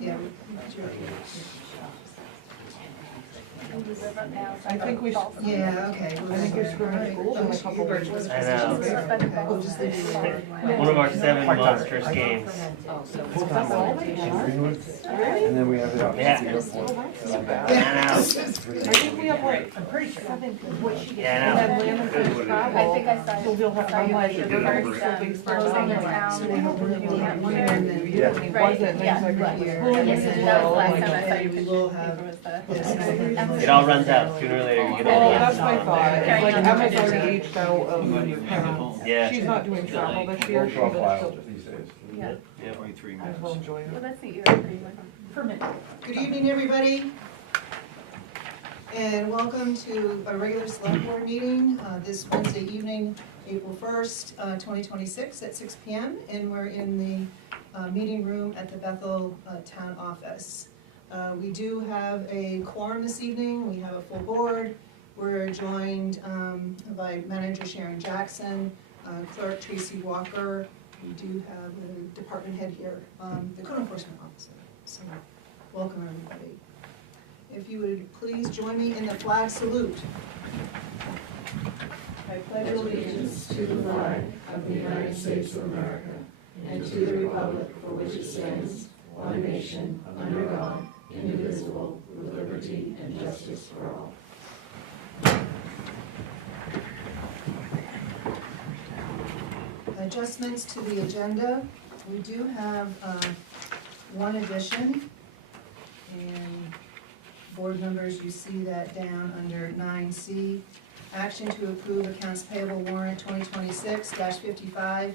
Yeah. I think we should. Yeah, okay. I think we're screwing school in a couple weeks. I know. One of our 7 monstrous games. That's all they have. And then we have it out at the Yeah. airport. I I think we have like, I'm pretty sure. know. And Yeah, then I know. Landon for his travel. I think I saw So we'll have, I'm like, the we're first not closing the town. Yeah. It wasn't, Yeah, things like right. that. Yes, that was the last time I saw your We picture. will have It all runs out sooner or later. You get Well, all that's my thought. It's like Emma's already aged out of, Yeah. she's not doing travel this year. We'll She drop was wild still, these days. Yeah. Yeah. 23 I will enjoy Well, it. that's the year pretty much. Permit. Good evening, everybody, and welcome to a regular select board meeting this Wednesday evening, April 1st, 2026 at 6 p.m. And we're in the meeting room at the Bethel Town Office. We do have a quorum this evening. We have a full board. We're joined by Manager Sharon Jackson, Clerk Tracy Walker. We do have the department head here, the code enforcement officer. So welcome, everybody. If you would please join me in the flag salute. I pledge allegiance to the flag of the United States of America and to the republic for which it stands, one nation, under God, indivisible, with liberty and justice for all. Adjustments to the agenda. We do have one addition. And board members, you see that down under 9C. Action to approve accounts payable warrant 2026-55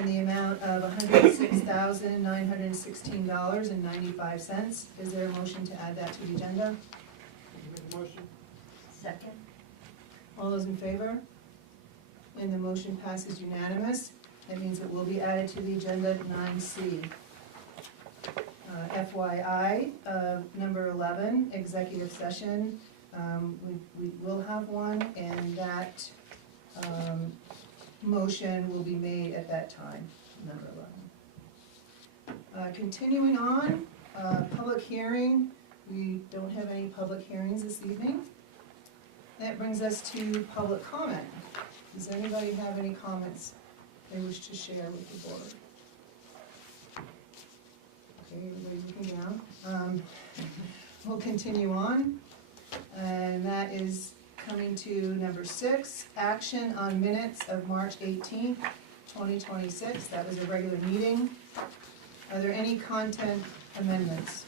in the amount of $106,916.95. Is there a motion to add that to the agenda? Motion. Second. All those in favor? And the motion passes unanimous. That means it will be added to the agenda at 9C. FYI, number 11, executive session. We will have one, and that motion will be made at that time, number 11. Continuing on, public hearing. We don't have any public hearings this evening. That brings us to public comment. Does anybody have any comments they wish to share with the board? Okay, everybody's looking down. We'll continue on, and that is coming to number 6, action on minutes of March 18th, 2026. That was a regular meeting. Are there any content amendments?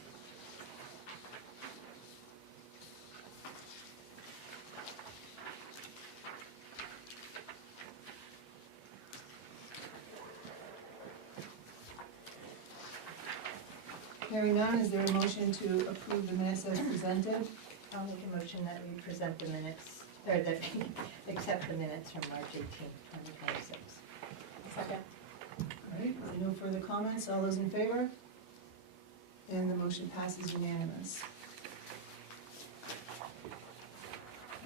Hearing none, is there a motion to approve the minutes as presented? I'll make a motion that we present the minutes, or that we accept the minutes from March 18th, 2026. Second. All right, no further comments, all those in favor? And the motion passes unanimous.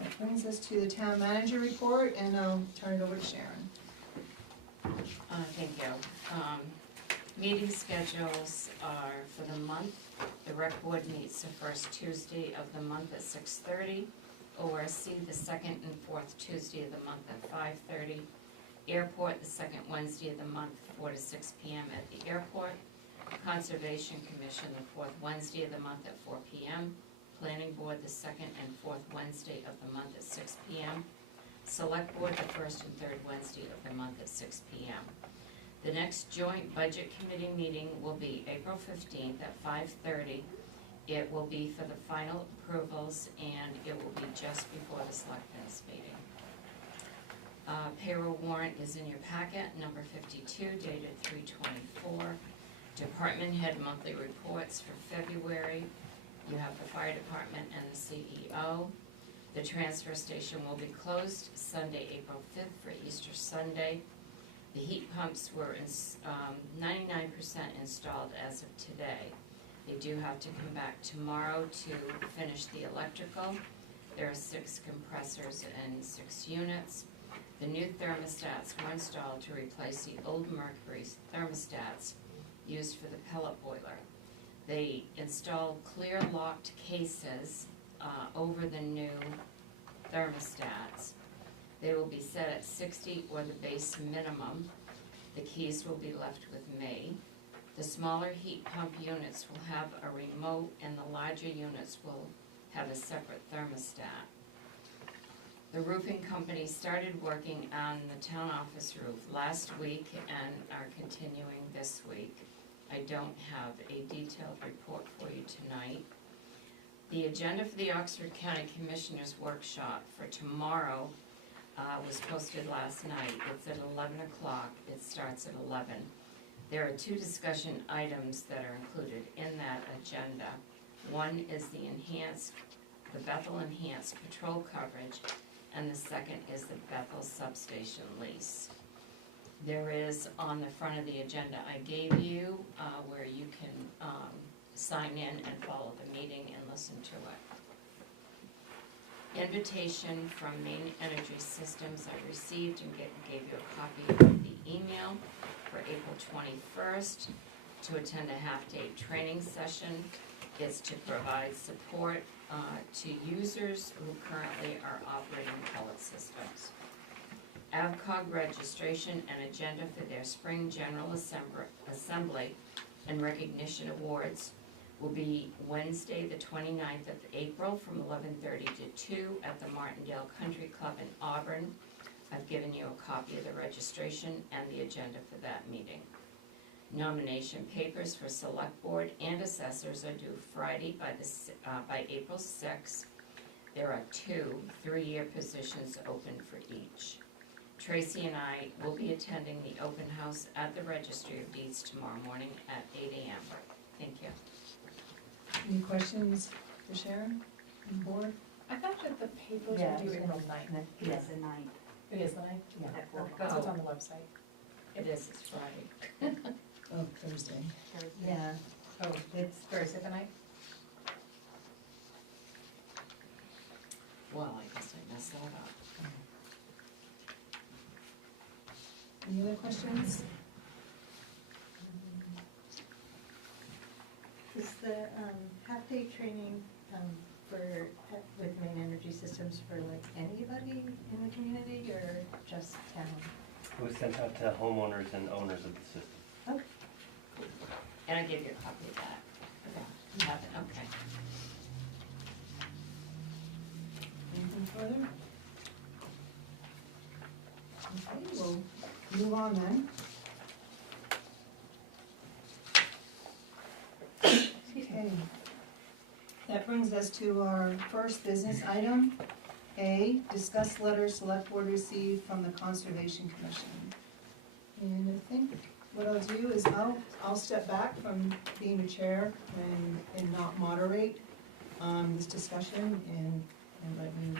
That brings us to the town manager report, and I'll turn it over to Sharon. Thank you. Meeting schedules are for the month. The rec board meets the first Tuesday of the month at 6:30. ORC the second and fourth Tuesday of the month at 5:30. Airport the second Wednesday of the month, 4 to 6 p.m. at the airport. Conservation Commission the fourth Wednesday of the month at 4 p.m. Planning Board the second and fourth Wednesday of the month at 6 p.m. Select Board the first and third Wednesday of the month at 6 p.m. The next joint budget committee meeting will be April 15th at 5:30. It will be for the final approvals, and it will be just before the selectmen's meeting. Payroll warrant is in your packet, number 52, dated 3/24. Department head monthly reports for February. You have the fire department and the CEO. The transfer station will be closed Sunday, April 5th for Easter Sunday. The heat pumps were 99% installed as of today. They do have to come back tomorrow to finish the electrical. There are 6 compressors and 6 units. The new thermostats were installed to replace the old Mercury thermostats used for the pellet boiler. They installed clear locked cases over the new thermostats. They will be set at 60 or the base minimum. The keys will be left with me. The smaller heat pump units will have a remote and the larger units will have a separate thermostat. The roofing company started working on the town office roof last week and are continuing this week. I don't have a detailed report for you tonight. The agenda for the Oxford County Commissioners Workshop for tomorrow was posted last night. It's at 11 o'clock. It starts at 11. There are 2 discussion items that are included in that agenda. One is the Bethel Enhanced Patrol Coverage, and the second is the Bethel Substation lease. There is on the front of the agenda I gave you where you can sign in and follow the meeting and listen to it. Invitation from Maine Energy Systems I received and gave you a copy of the email for April 21st to attend a half-day training session. It's to provide support to users who currently are operating pellet systems. AvCog registration and agenda for their spring general assembly and recognition awards will be Wednesday, the 29th of April from 11:30 to 2 at the Martindale Country Club in Auburn. I've given you a copy of the registration and the agenda for that meeting. Nomination papers for select board and assessors are due Friday by April 6th. There are 2 3-year positions open for each. Tracy and I will be attending the open house at the Registry of Deeds tomorrow morning at 8 a.m. Thank you. Any questions for Sharon and the board? I thought that the papers Yeah, were due April 9th. Yes. It is the 9th? Yeah. That's what's on the website. It is, it's Friday. Oh, Thursday. Yeah, Oh, it's Thursday the 9th? Well, I guess I messed that up. Any other questions? is the half-day training with Maine Energy Systems for like anybody in the community or just town? It was sent out to homeowners and owners of the system. Okay. And I gave you a copy of that. You have it, okay. Anything further? Okay, we'll move on then. Okay. That brings us to our first business item. A, discuss letter select board received from the Conservation Commission. And I think what I'll do is I'll step back from being the chair and not moderate this discussion and let you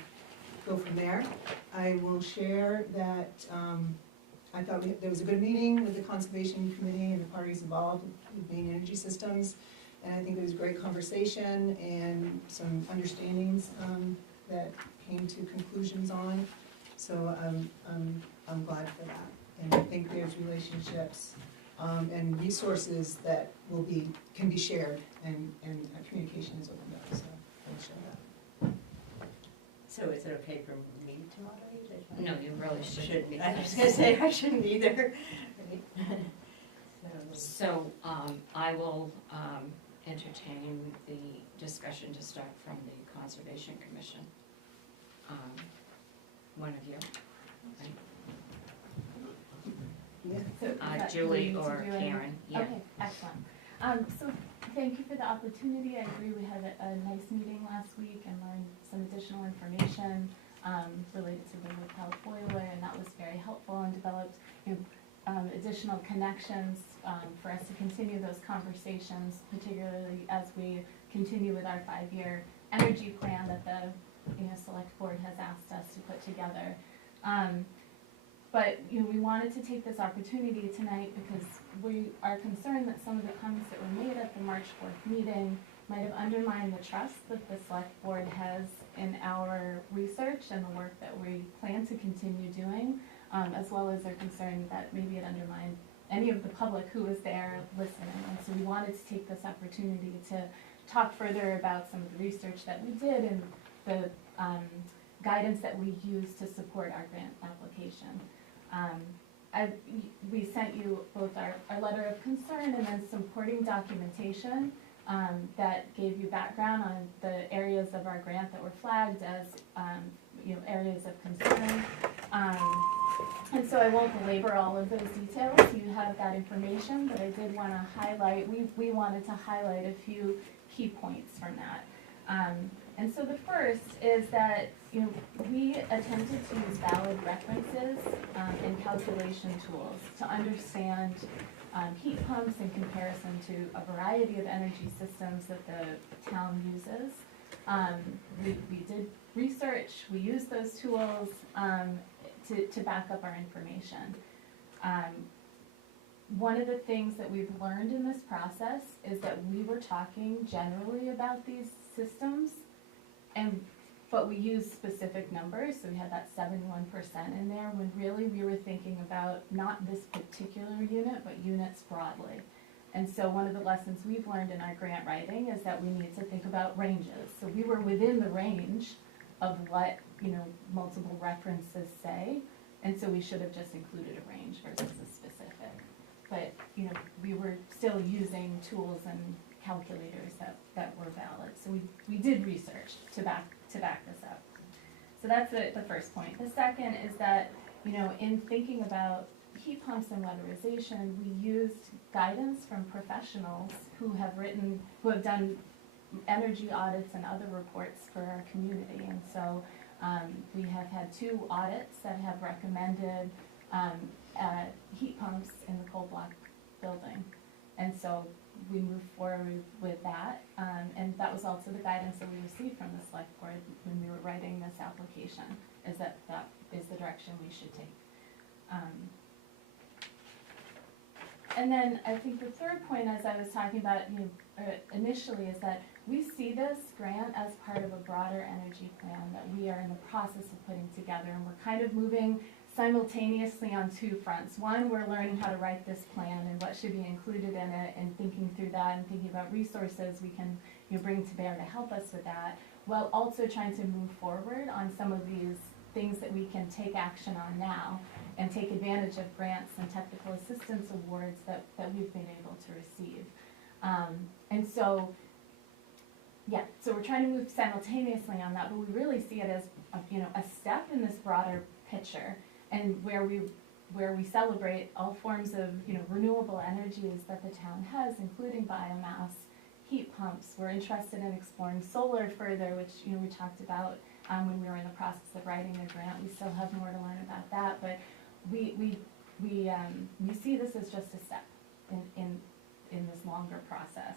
go from there. I will share that I thought there was a good meeting with the Conservation Committee and the parties involved with Maine Energy Systems. And I think it was a great conversation and some understandings that came to conclusions on. So I'm glad for that. And I think there's relationships and resources that can be shared and communication is opened up. So I'll share that. So is it okay for me to moderate? No, you really shouldn't. Shouldn't. I was gonna say I shouldn't either. So, I will entertain the discussion to start from the Conservation Commission. One of you, right? Julie or Karen, yeah. Okay, excellent. So thank you for the opportunity. I agree we had a nice meeting last week and learned some additional information related to the pellet boiler, and that was very helpful and developed additional connections for us to continue those conversations, particularly as we continue with our 5-year energy plan that the select board has asked us to put together. But we wanted to take this opportunity tonight because we are concerned that some of the comments that were made at the March 4th meeting might have undermined the trust that the select board has in our research and the work that we plan to continue doing, as well as their concern that maybe it undermined any of the public who was there listening. And so we wanted to take this opportunity to talk further about some of the research that we did and the guidance that we used to support our grant application. We sent you both our letter of concern and then supporting documentation that gave you background on the areas of our grant that were flagged as areas of concern. And so I won't belabor all of those details. You have that information, but I did want to highlight, we wanted to highlight a few key points from that. And so the first is that we attempted to use valid references and calculation tools to understand heat pumps in comparison to a variety of energy systems that the town uses. We did research, we used those tools to back up our information. One of the things that we've learned in this process is that we were talking generally about these systems, but we used specific numbers, so we had that 71% in there, when really we were thinking about not this particular unit, but units broadly. And so one of the lessons we've learned in our grant writing is that we need to think about ranges. So we were within the range of what multiple references say, and so we should have just included a range versus a specific. But we were still using tools and calculators that were valid. So we did research to back this up. So that's the first point. The second is that in thinking about heat pumps and weatherization, we used guidance from professionals who have done energy audits and other reports for our community. And so we have had 2 audits that have recommended heat pumps in the coal block building. And so we moved forward with that. And that was also the guidance that we received from the select board when we were writing this application, is that is the direction we should take. And then I think the third point, as I was talking about initially, is that we see this grant as part of a broader energy plan that we are in the process of putting together, and we're kind of moving simultaneously on 2 fronts. One, we're learning how to write this plan and what should be included in it, and thinking through that and thinking about resources we can bring to bear to help us with that, while also trying to move forward on some of these things that we can take action on now and take advantage of grants and technical assistance awards that we've been able to receive. And so, so we're trying to move simultaneously on that, but we really see it as a step in this broader picture, and where we celebrate all forms of renewable energies that the town has, including biomass, heat pumps. We're interested in exploring solar further, which we talked about when we were in the process of writing the grant. We still have more to learn about that, but we see this as just a step in this longer process.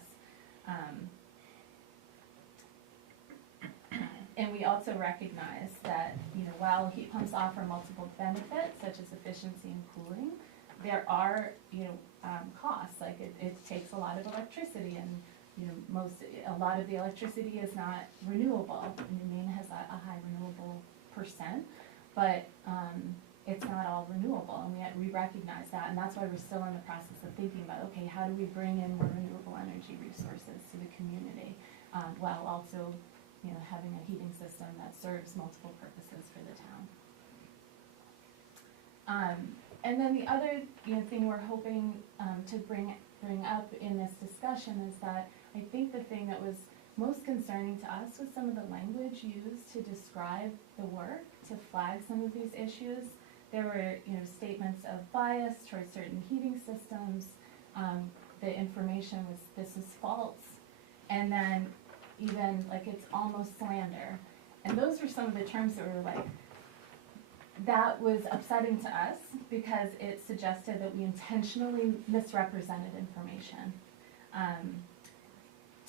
And we also recognize that while heat pumps offer multiple benefits such as efficiency and cooling, there are costs. Like it takes a lot of electricity, and a lot of the electricity is not renewable. Maine has a high renewable percent, but it's not all renewable, and we recognize that, and that's why we're still in the process of thinking about, okay, how do we bring in more renewable energy resources to the community, while also having a heating system that serves multiple purposes for the town. And then the other thing we're hoping to bring up in this discussion is that I think the thing that was most concerning to us was some of the language used to describe the work, to flag some of these issues. There were statements of bias towards certain heating systems. The information was, this is false. And then even it's almost slander. And those were some of the terms that were that was upsetting to us, because it suggested that we intentionally misrepresented information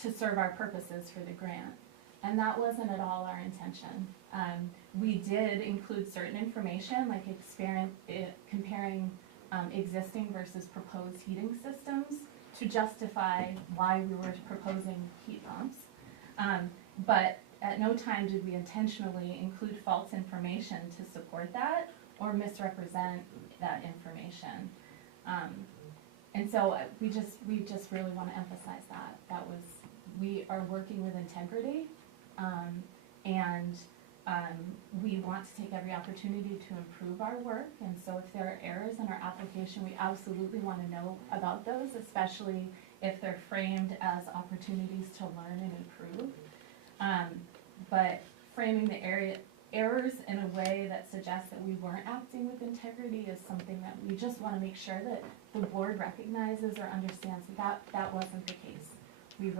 to serve our purposes for the grant. And that wasn't at all our intention. We did include certain information, like comparing existing versus proposed heating systems to justify why we were proposing heat pumps. But at no time did we intentionally include false information to support that or misrepresent that information. And so we just really want to emphasize that we are working with integrity, and we want to take every opportunity to improve our work. And so if there are errors in our application, we absolutely want to know about those, especially if they're framed as opportunities to learn and improve. But framing the errors in a way that suggests that we weren't acting with integrity is something that we just want to make sure that the board recognizes or understands that wasn't the case. We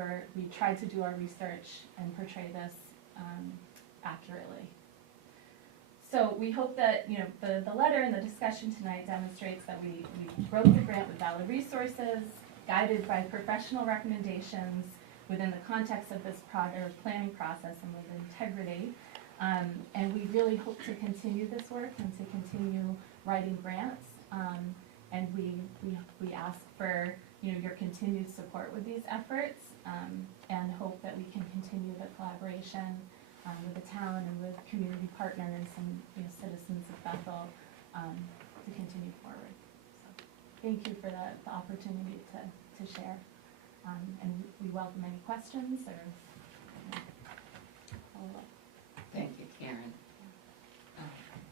tried to do our research and portray this accurately. So we hope that, you know, the letter and the discussion tonight demonstrates that we wrote the grant with valid resources, guided by professional recommendations within the context of this planning process and with integrity. And we really hope to continue this work and to continue writing grants. And we ask for, you know, your continued support with these efforts, and hope that we can continue the collaboration with the town and with community partners and, you know, citizens of Bethel to continue forward. So thank you for the opportunity to share. And we welcome any questions or, you know, follow up. Thank you, Karen.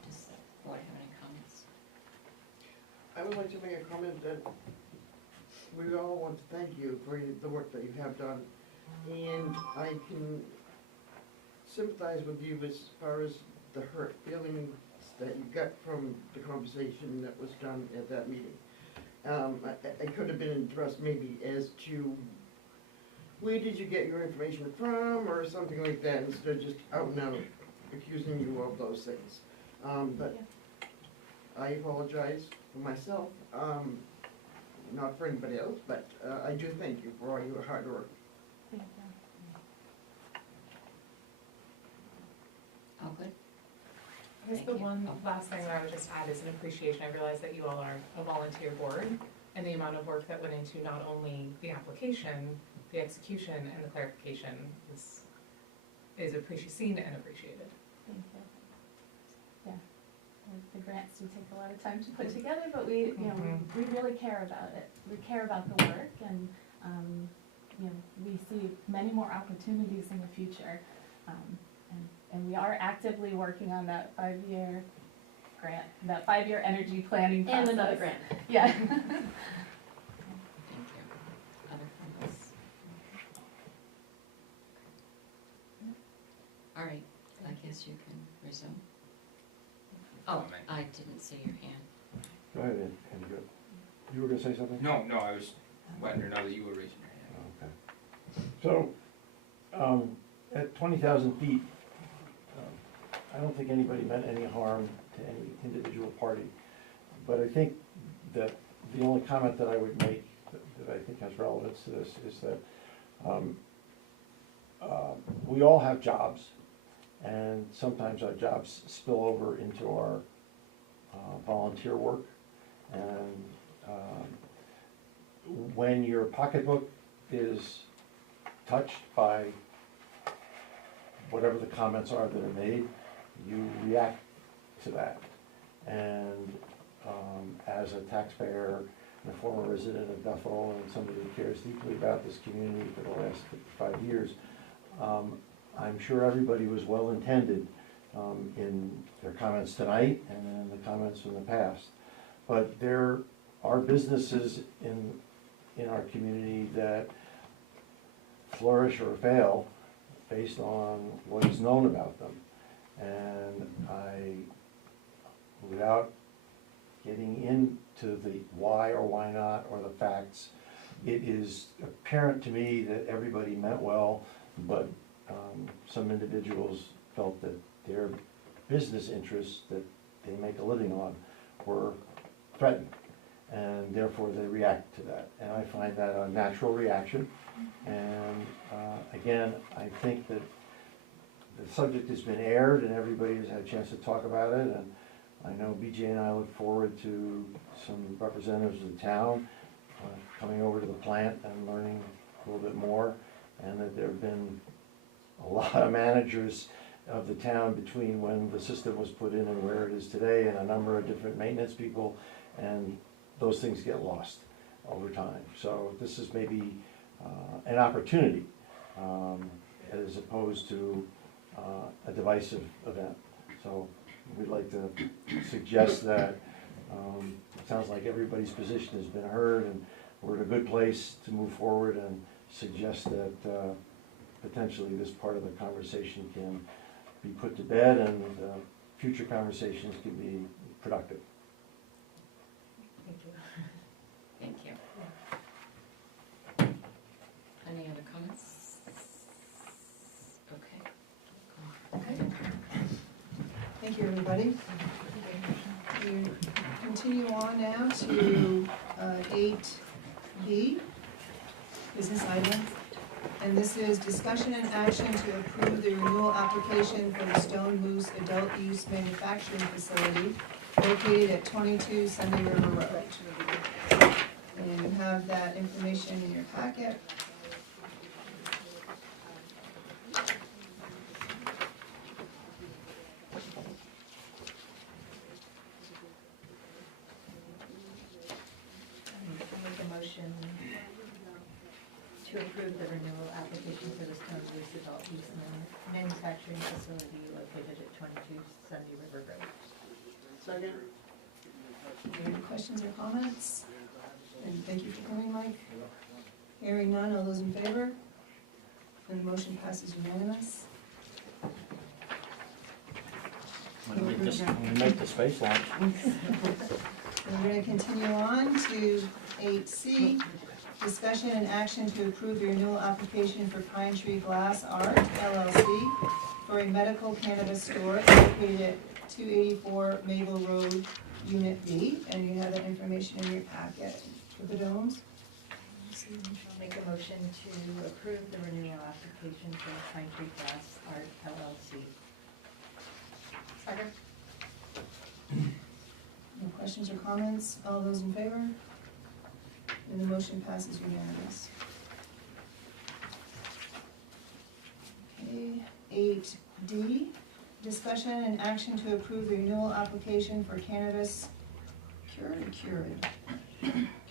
Does the board have any comments? I would like to make a comment that we all want to thank you for the work that you have done. And I can sympathize with you as far as the hurt feelings that you got from the conversation that was done at that meeting. I could have been impressed maybe as to where did you get your information from or something like that, instead of just out and out accusing you of those things. But I apologize for myself, not for anybody else, but I do thank you for all your hard work. Thank you. All good? I guess the one last thing that I would just add is an appreciation. I realize that you all are a volunteer board, and the amount of work that went into not only the application, the execution, and the clarification is seen and appreciated. Thank you. Yeah, the grants do take a lot of time to put together, but we really care about it. We care about the work, and you know, we see many more opportunities in the future. And we are actively working on that 5-year grant, that 5-year energy planning process. And another grant. Yeah. Thank you. Other comments? All right, I guess you can resume. Oh, I didn't see your hand. Go ahead, Andrew. You were gonna say something? No, I was letting her know that you were raising your hand. Okay. So, at 20,000 feet, I don't think anybody meant any harm to any individual party. But I think that the only comment that I would make that I think has relevance to this is that we all have jobs, and sometimes our jobs spill over into our volunteer work. And when your pocketbook is touched by whatever the comments are that are made, you react to that. And as a taxpayer and a former resident of Bethel and somebody who cares deeply about this community for the last 55 years, I'm sure everybody was well-intended in their comments tonight and in the comments from the past. But there are businesses in our community that flourish or fail based on what is known about them. And without getting into the why or why not or the facts, it is apparent to me that everybody meant well, but some individuals felt that their business interests that they make a living on were threatened, and therefore they react to that. And I find that a natural reaction. And again, I think that the subject has been aired and everybody has had a chance to talk about it, and I know BJ and I look forward to some representatives of the town coming over to the plant and learning a little bit more, and that there have been a lot of managers of the town between when the system was put in and where it is today, and a number of different maintenance people, and those things get lost over time. So this is maybe an opportunity as opposed to a divisive event. So we'd like to suggest that it sounds like everybody's position has been heard and we're in a good place to move forward, and suggest that potentially this part of the conversation can be put to bed and future conversations can be productive. Thank you. Thank you. Any other comments? Okay. Okay. Thank you, everybody. We continue on now to 8B, business item. And this is discussion and action to approve the renewal application for the Stone Moose Adult Use Manufacturing Facility located at 22 Sunday River Road. And you have that information in your packet. Make a motion to approve the renewal application for the Stone Moose Adult Use Manufacturing Facility located at 22 Sunday River Road. Second? Any questions or comments? And thank you for coming, Mike. Hearing none, all those in favor? And the motion passes unanimous. When we make the space launch. We're going to continue on to 8C, discussion and action to approve the renewal application for Pine Tree Glass Art LLC for a medical cannabis store located at 284 Maple Road, Unit B, and you have that information in your packet for the domes. I'll make a motion to approve the renewal application for Pine Tree Glass Art LLC. Second. No questions or comments? All those in favor? And the motion passes unanimous. Okay, 8D, discussion and action to approve the renewal application for cannabis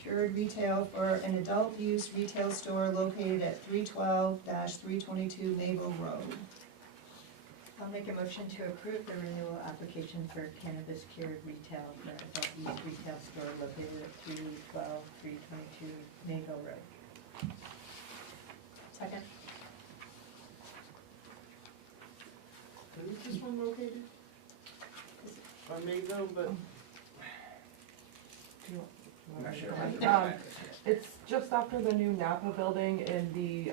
cured retail for an adult use retail store located at 312-322 Maple Road. I'll make a motion to approve the renewal application for cannabis cured retail for adult use retail store located at 312-322 Mayville Road. Second. Where is this one located? On Mayville, but I'm not sure. It's just after the new Napa building in the,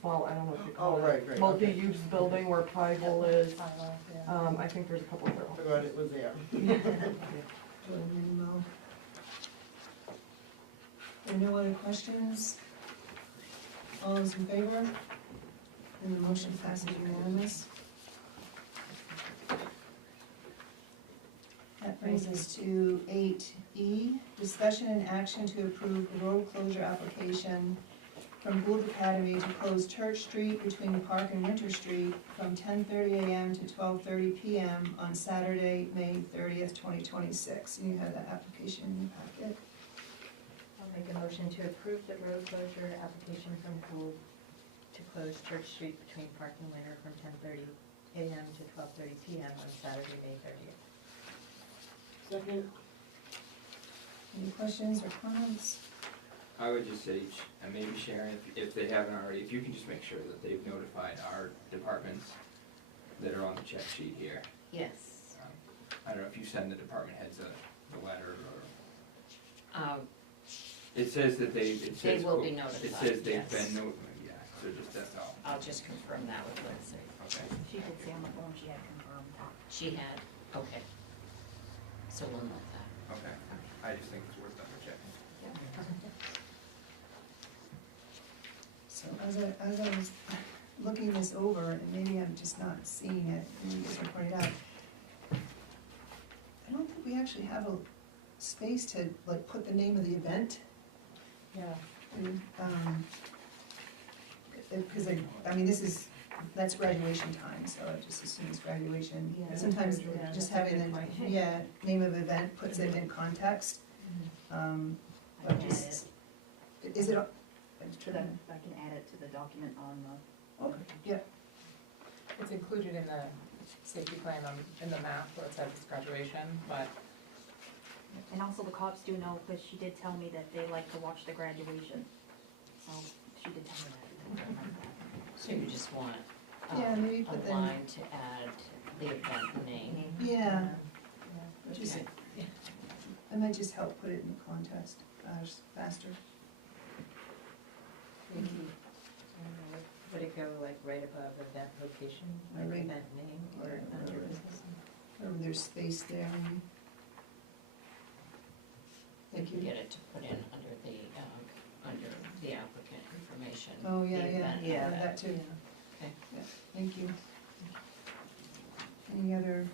small, I don't know what you call Oh, it. right, okay. Multi-use building where Pivel is. Yeah. I think there's a couple of I them. forgot it was there. There are no other questions? All those in favor? And the motion passes unanimous. That brings us to 8E, discussion and action to approve the road closure application from Gould Academy to close Church Street between Park and Winter Street from 10:30 a.m. to 12:30 p.m. on Saturday, May 30th, 2026. And you have that application in your packet. I'll make a motion to approve the road closure application from Gould to close Church Street between Park and Winter from 10:30 a.m. to 12:30 p.m. on Saturday, May 30th. Second? Any questions or comments? I would just say, and maybe Sharon, if they haven't already, if you can just make sure that they've notified our departments that are on the check sheet here. Yes. I don't know if you send the department heads a letter or, Um, it says that it says. will be It notified, says they've yes. been notified, yeah, so just that's all. I'll just confirm that with Lindsay. Okay. She did say on the phone she had confirmed that. She had, okay. So we'll note that. Okay. I just think it's worth double checking. So as I was looking this over, and maybe I'm just not seeing it, and you guys are pointing out, I don't think we actually have a space to like put the name of the event. Yeah. Because I mean, that's graduation time, so I just assume it's graduation. Yeah, Sometimes yeah, just that's a having good the, point. name of event puts it in context. I But get just, is it, So that I can add it to the document on the. okay, yeah, It's included in the safety plan in the map where it says graduation, but And also the cops do know, because she did tell me that they like to watch the graduation. So she did tell me that. So you just want Yeah, maybe a put them- line to add the event name. yeah, yeah. just, Okay. I might just help put it in context faster. Would it go like right above event location, like Right. event name, or Yeah, under whatever. business? Or there's space there, maybe. We Thank can you. get it to put in under the applicant information. Oh, yeah, the yeah, event yeah, number. that too. Okay. Yeah, thank you. Any other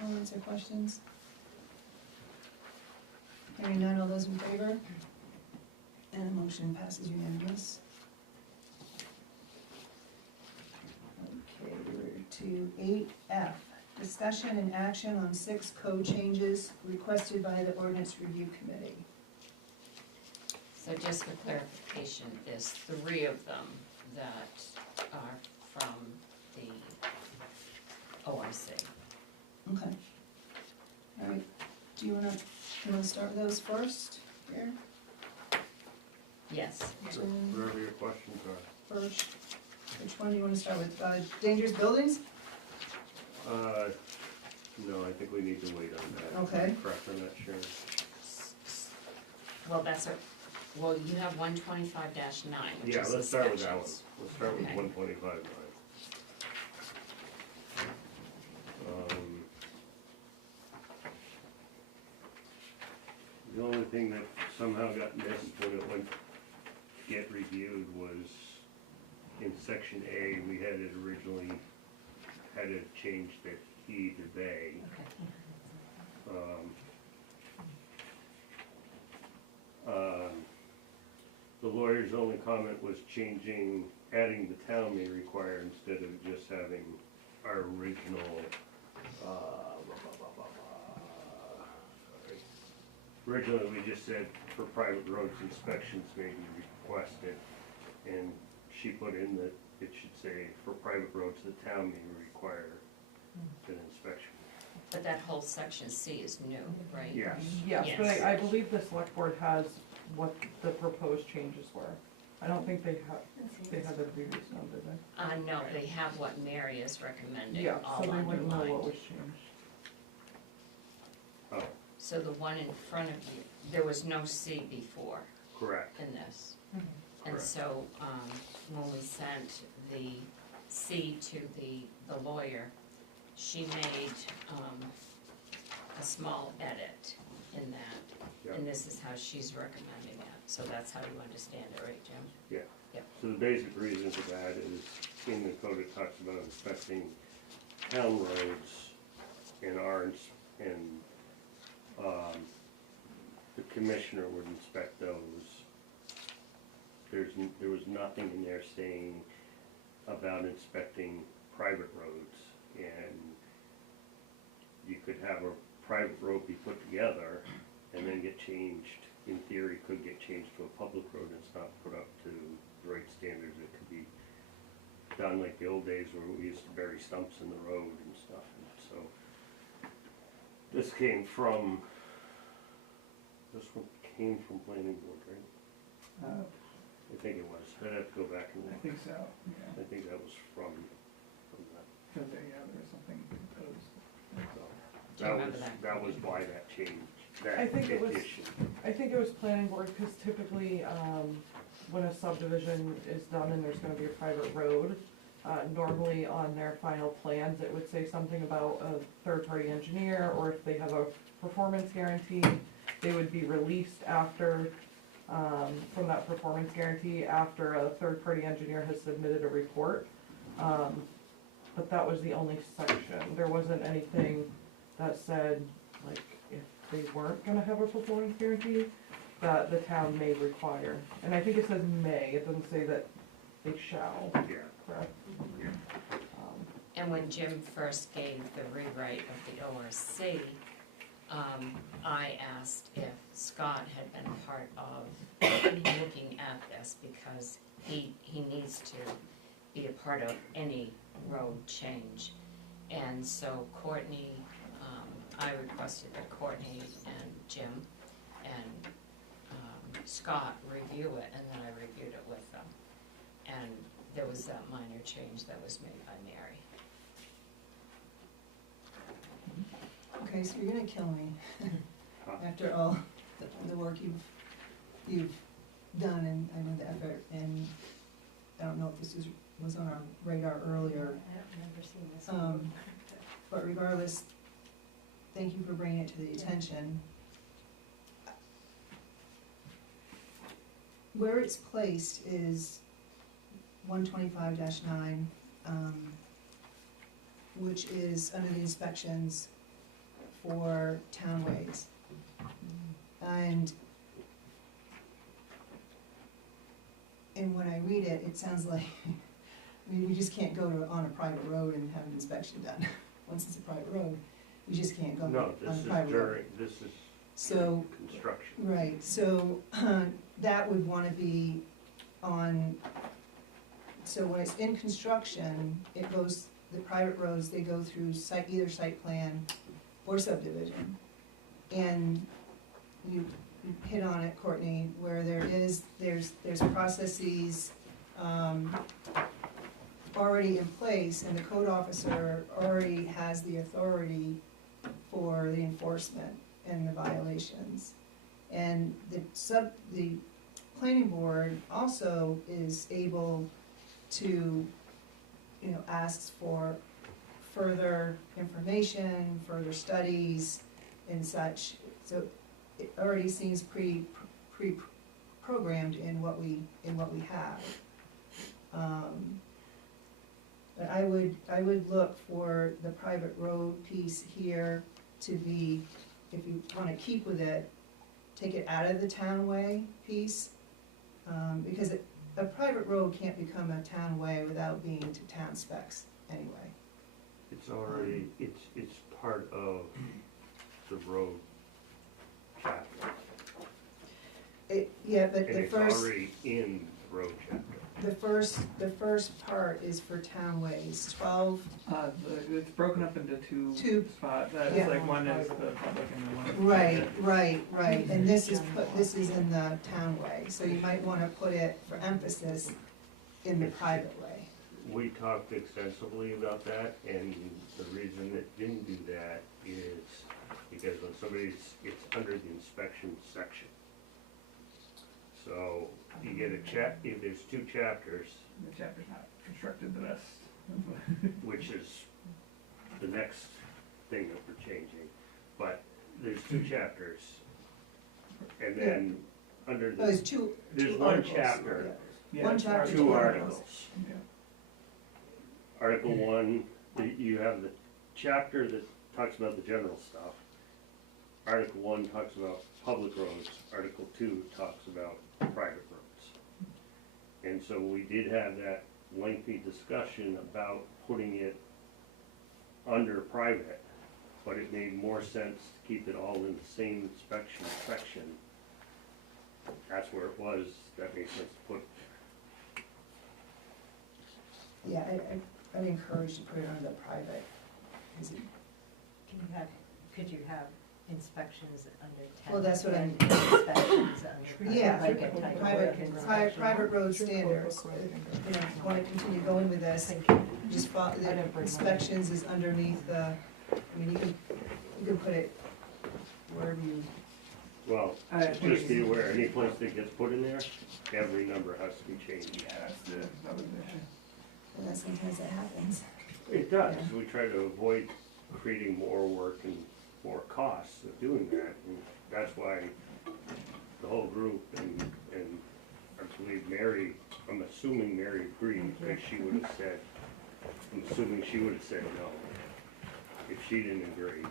comments or questions? Hearing none, all those in favor? And the motion passes unanimous. Okay, we're to 8F, discussion and action on 6 code changes requested by the ordinance review committee. So just for clarification, there's 3 of them that are from the ORC. Okay. All right, do you wanna start with those first, here? Yes. Jen, Whatever your questions are. first, which one do you wanna start with, dangerous buildings? No, I think we need to wait on that. Okay. Correct, I'm not sure. Well, well, you have 125-9, which Yeah, is let's start with that one. inspections. Let's start with Okay. 125. The only thing that somehow got missed when it went to get reviewed was in section A, we had it originally, had it changed the he to they. The lawyer's only comment was adding the town may require instead of just having our original, originally, we just said for private roads, inspections may be requested, and she put in that it should say for private roads, the town may require an inspection. But that whole section C is new, right? Yes. Yes, but Yes. I believe the select board has what the proposed changes were. I don't think they had the previous one, did they? No, they have what Mary is recommending, Yeah, all so they wouldn't know what underlined. was changed. Oh, So the one in front of you, there was no C before correct. in this. Mhm. And Correct. so, when we sent the C to the lawyer, she made, a small edit in that. Yeah. And this is how she's recommending it, so that's how you understand it, right, Jim? So the basic reason for that is in the code it talks about inspecting town roads and the commissioner would inspect those. There was nothing in there saying about inspecting private roads, and you could have a private road be put together and then get changed, in theory, could get changed to a public road, and it's not put up to the right standards. It could be done like the old days where we used to bury stumps in the road and stuff, and so this one came from planning board, right? I think it was. I'd have to go back and I look. think so, yeah. I think that was from that. Because there, yeah, there was something proposed. So Do you remember that? That was why that changed, I that think it was- issue. I think it was planning board, because typically, when a subdivision is done and there's gonna be a private road, normally on their final plans, it would say something about a third-party engineer, or if they have a performance guarantee, they would be released after, from that performance guarantee, after a third-party engineer has submitted a report. But that was the only section. There wasn't anything that said, like, if they weren't gonna have a performance guarantee, that the town may require. And I think it says may, it doesn't say that they shall, Yeah, correct? yeah. And when Jim first gave the rewrite of the ORC, I asked if Scott had been part of looking at this, because he needs to be a part of any road change. And so Courtney, I requested that Courtney and Jim and Scott review it, and then I reviewed it with them. And there was that minor change that was made by Mary. Okay, so you're gonna kill me after all the work you've done, and I know the effort, and I don't know if this was on our radar earlier. I don't remember seeing this. But regardless, thank you for bringing it to the attention. Where it's placed is 125-9, which is under the inspections for townways. And when I read it, it sounds like, I mean, we just can't go on a private road and have an inspection done. Once it's a private road, we just can't go on No, a this is private road. this is So, construction. right, so that would wanna be on, so when it's in construction, it goes, the private roads, they go through either site plan or subdivision. And you hit on it, Courtney, where there's processes, already in place, and the code officer already has the authority for the enforcement and the violations. And the planning board also is able to, asks for further information, further studies and such. So it already seems pre-programmed in what we have. But I would look for the private road piece here to be, if you wanna keep with it, take it out of the townway piece. Because a private road can't become a townway without being to town specs anyway. It's already, it's part of the road chapter. Yeah, but And the it's first, already in the road chapter. the first part is for townways, 12, It's broken up into Two. two spots, Yeah. it's like one is the public and then one is. right, and this is in the townway, so you might wanna put it for emphasis in the private way. We talked extensively about that, and the reason it didn't do that is because when it's under the inspection section. So you get if there's two chapters, The chapter's not constructed the best. which is the next thing that we're changing, but there's two chapters. And then under Oh, it's the, two there's one articles, chapter, yeah. Yeah, One it's chapter, hard. two two articles. Yeah. Article one, you have the chapter that talks about the general stuff. Article one talks about public roads, Article two talks about private roads. And so we did have that lengthy discussion about putting it under private, but it made more sense to keep it all in the same inspection section. That's where it was, that makes sense to put. Yeah, I'd encourage to put it under private, 'cause it, Could you have inspections under 10? Well, that's what I'm- and inspections under Yeah, like a type private, work inspection? private road standards, wanna continue going with this, just follow, the inspections is underneath the, I mean, you can put it wherever you, Well, just be aware, any place that gets put in there, every number has to be changed. Yeah, that was the issue. and that sometimes that happens. It does, Yeah. we try to avoid creating more work and more costs of doing that, and that's why the whole group and I believe Mary, I'm assuming Mary agreed, because she would have said, I'm assuming she would have said no, if she didn't agree.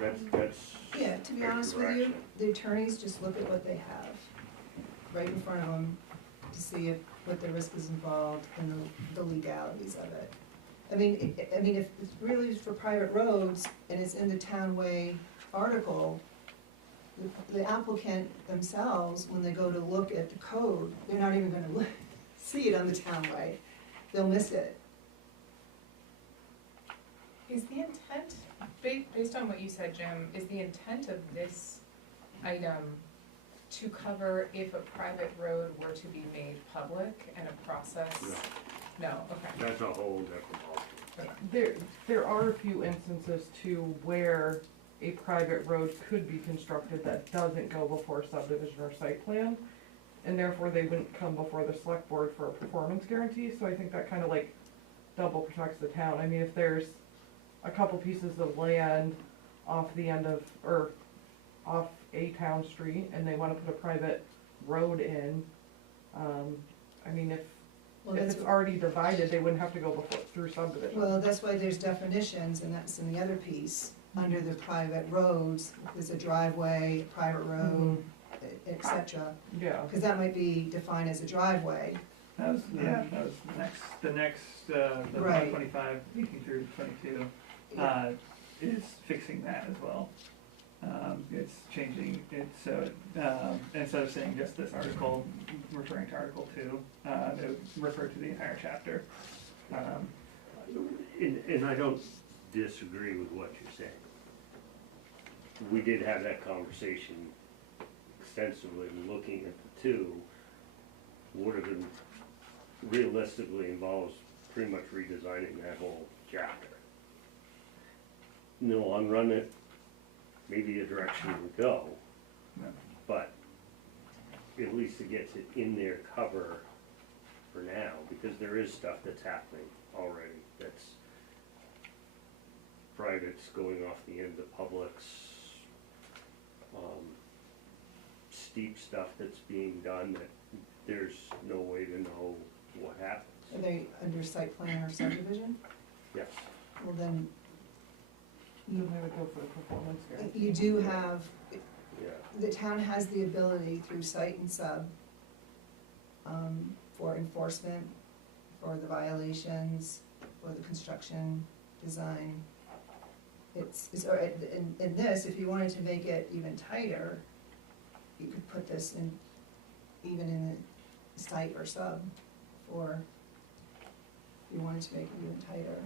That's. Yeah, to be fair honest with you, direction. the attorneys just look at what they have right in front of them to see what the risk is involved and the legalities of it. I mean, if it's really for private roads and it's in the townway article, the applicant themselves, when they go to look at the code, they're not even gonna see it on the townway. They'll miss it. Is the intent, based on what you said, Jim, is the intent of this item to cover if a private road were to be made public and a process? No, okay. That's a whole different ballgame. There are a few instances too where a private road could be constructed that doesn't go before subdivision or site plan, and therefore they wouldn't come before the select board for a performance guarantee, so I think that kind of like double protects the town. I mean, if there's a couple pieces of land off the end of, or off a town street, and they wanna put a private road in, I mean, if it's already divided, they wouldn't have to go before, through subdivision. Well, that's why there's definitions, and that's in the other piece, under the private roads, there's a driveway, a private road, et cetera. Yeah. Cause that might be defined as a driveway. That was the next, the Right. 125, 18 through 22, is fixing that as well. It's changing, it's, so, instead of saying just this article, referring to Article 2, it would refer to the entire chapter. And I don't disagree with what you're saying. We did have that conversation extensively, and looking at the two would have been realistically involves pretty much redesigning that whole chapter. In the long run, it may be a direction to go, Yeah. but at least it gets it in their cover for now, because there is stuff that's happening already that's privates going off the end of publics, steep stuff that's being done that there's no way to know what happens. Are they under site plan or subdivision? Yes. Well, then, Then they would go for the performance guarantee. you do have, Yeah. the town has the ability through site and sub, for enforcement, for the violations, for the construction, design. Or in this, if you wanted to make it even tighter, you could put this in, even in the site or sub, or if you wanted to make it even tighter.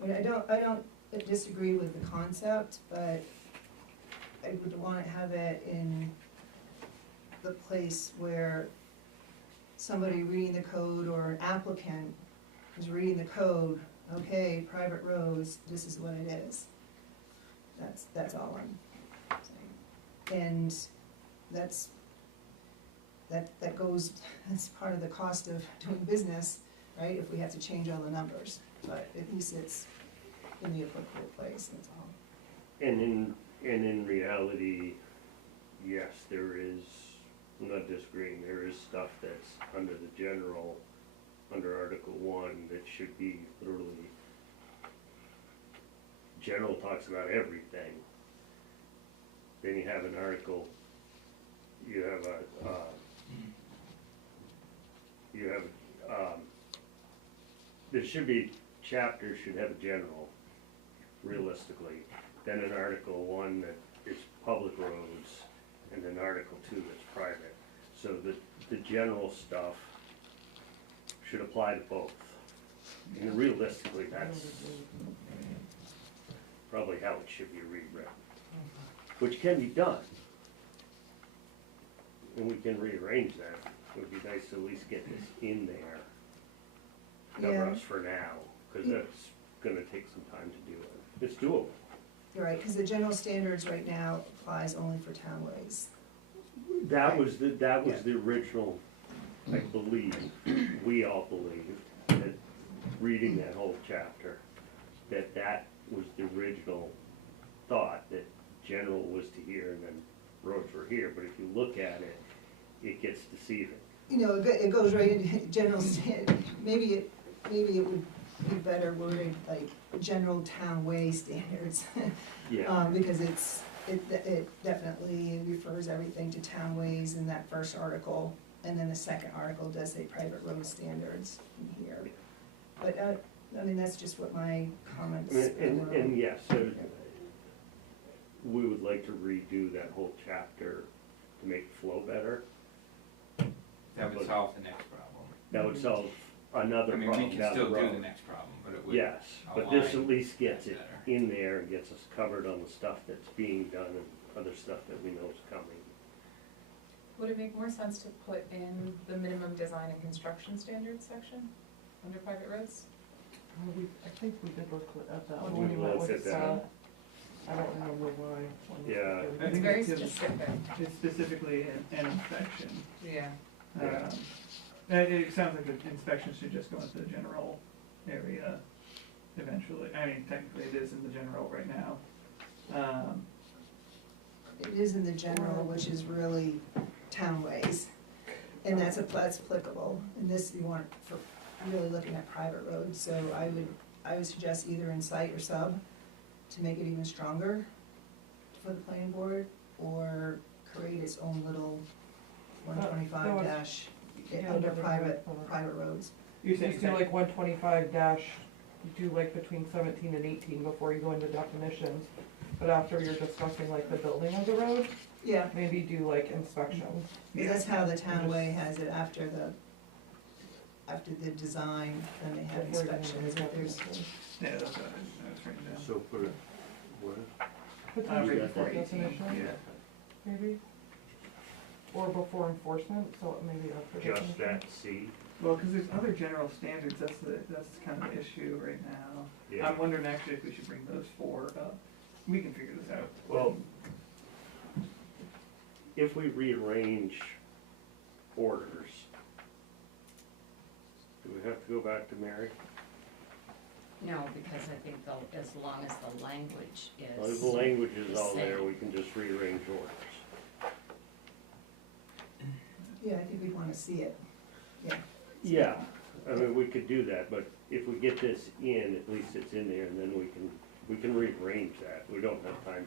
I mean, I don't disagree with the concept, but I would wanna have it in the place where somebody reading the code or an applicant is reading the code, okay, private roads, this is what it is. That's all I'm saying. And that goes, that's part of the cost of doing business, right, if we have to change all the numbers. But at least it's in the appropriate place, that's all. And in reality, yes, there is, I'm not disagreeing, there is stuff that's under the general, under Article 1 that should be literally, general talks about everything. Then you have an article, you have there should be, chapters should have a general, realistically. Then an Article 1 that is public roads, and then Article 2 that's private. So the general stuff should apply to both. And realistically, that's probably how it should be rewritten, which can be done. And we can rearrange that. It would be nice to at least get this in there. Cover Yeah. us for now, because that's gonna take some time to do it. It's doable. You're right, because the general standards right now applies only for townways. That was the original, I believe, we all believed, that reading that whole chapter, that was the original thought, that general was to here and then roads were here, but if you look at it, it gets deceiving. You know, it goes right into general maybe it would be better worded, like, general townway standards. Yeah. Because it definitely refers everything to townways in that first article, and then the second article does say private road standards in here. But, I mean, that's just what my comments were. And yes, so we would like to redo that whole chapter to make it flow better. That would solve the next problem. That would solve another I mean, problem we down can the still do the road. next problem, but it would. Yes, but this at align least gets it better. in there and gets us covered on the stuff that's being done and other stuff that we know is coming. Would it make more sense to put in the minimum design and construction standards section under private roads? I think we did look at that We when we met looked with, at that. I don't remember why. when we Yeah. did. I It's think very it's- specific, It's specifically an inspection. yeah. Yeah. It sounds like the inspection should just go into the general area eventually. I mean, technically it is in the general right now. It is in the general, which is really townways, and that's applicable. And this, you want for really looking at private roads, so I would suggest either in site or sub to make it even stronger for the planning board, or create its own little 125 dash under private roads. You're Just do like 125 dash, do like between 17 and 18 before you go into definitions. But after you're discussing like the building of the road, Yeah, maybe do like inspections. because that's how the townway has it after the design, then they have before you go into inspections, if there's, definitions. Yeah, that's what I was writing down. So put it, what? Potentially Right before before 18, definition, Yeah, maybe? Or before enforcement, so maybe after just definition. that C, Well, because there's other general standards, that's kind of the issue right now. yeah. I'm wondering actually if we should bring those four up. We can figure this out. Well, if we rearrange orders, do we have to go back to Mary? No, because I think as long as the language As long as is, the language is the all there, same. we can just rearrange orders. yeah, I think we'd wanna see it, yeah. Yeah, I mean, we could do that, but if we get this in, at least it's in there, and then we can rearrange that. We don't have time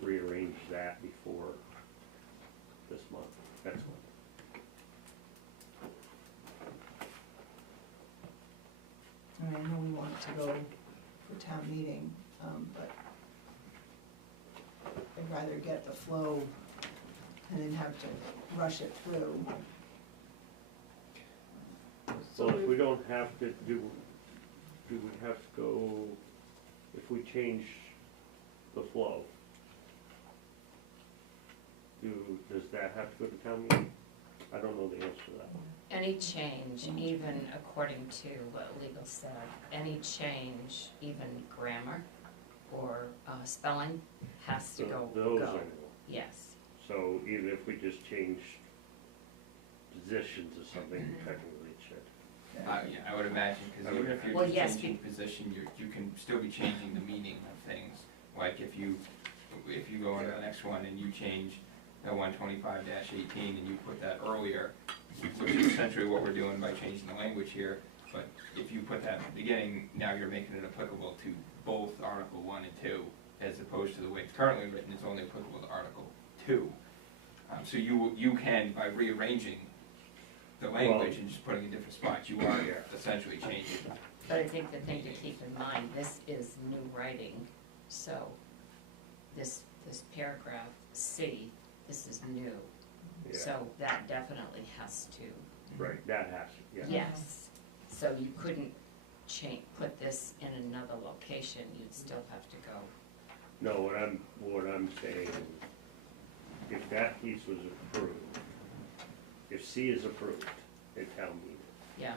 to rearrange that before this month, next month. I mean, I know we want it to go for town meeting, but I'd rather get the flow and then have to rush it through. So if we don't have to do we have to go, if we change the flow? Does that have to go to town meeting? I don't know the answer to that. any change, even according to what legal said, any change, even grammar or spelling, has to So go. those are, Yes, so even if we just change positions or something, technically it should. Yeah, I would imagine, because even if Well, you're yes, just changing position, you can still be changing the meaning of things. Like if you go on to the next one and you change the 125-18 and you put that earlier, which is essentially what we're doing by changing the language here, but if you put that at the beginning, now you're making it applicable to both Article 1 and 2, as opposed to the way it's currently written, it's only applicable to Article 2. So you can, by rearranging the language and just putting it in different spots, you are essentially changing. but I think the thing to keep in mind, this is new writing, so this paragraph C, this is new. Yeah, So that definitely has to, right, that has, yeah. yes. So you couldn't put this in another location, you'd still have to go. No, what I'm saying, if that piece was approved, if C is approved at town meeting, Yeah,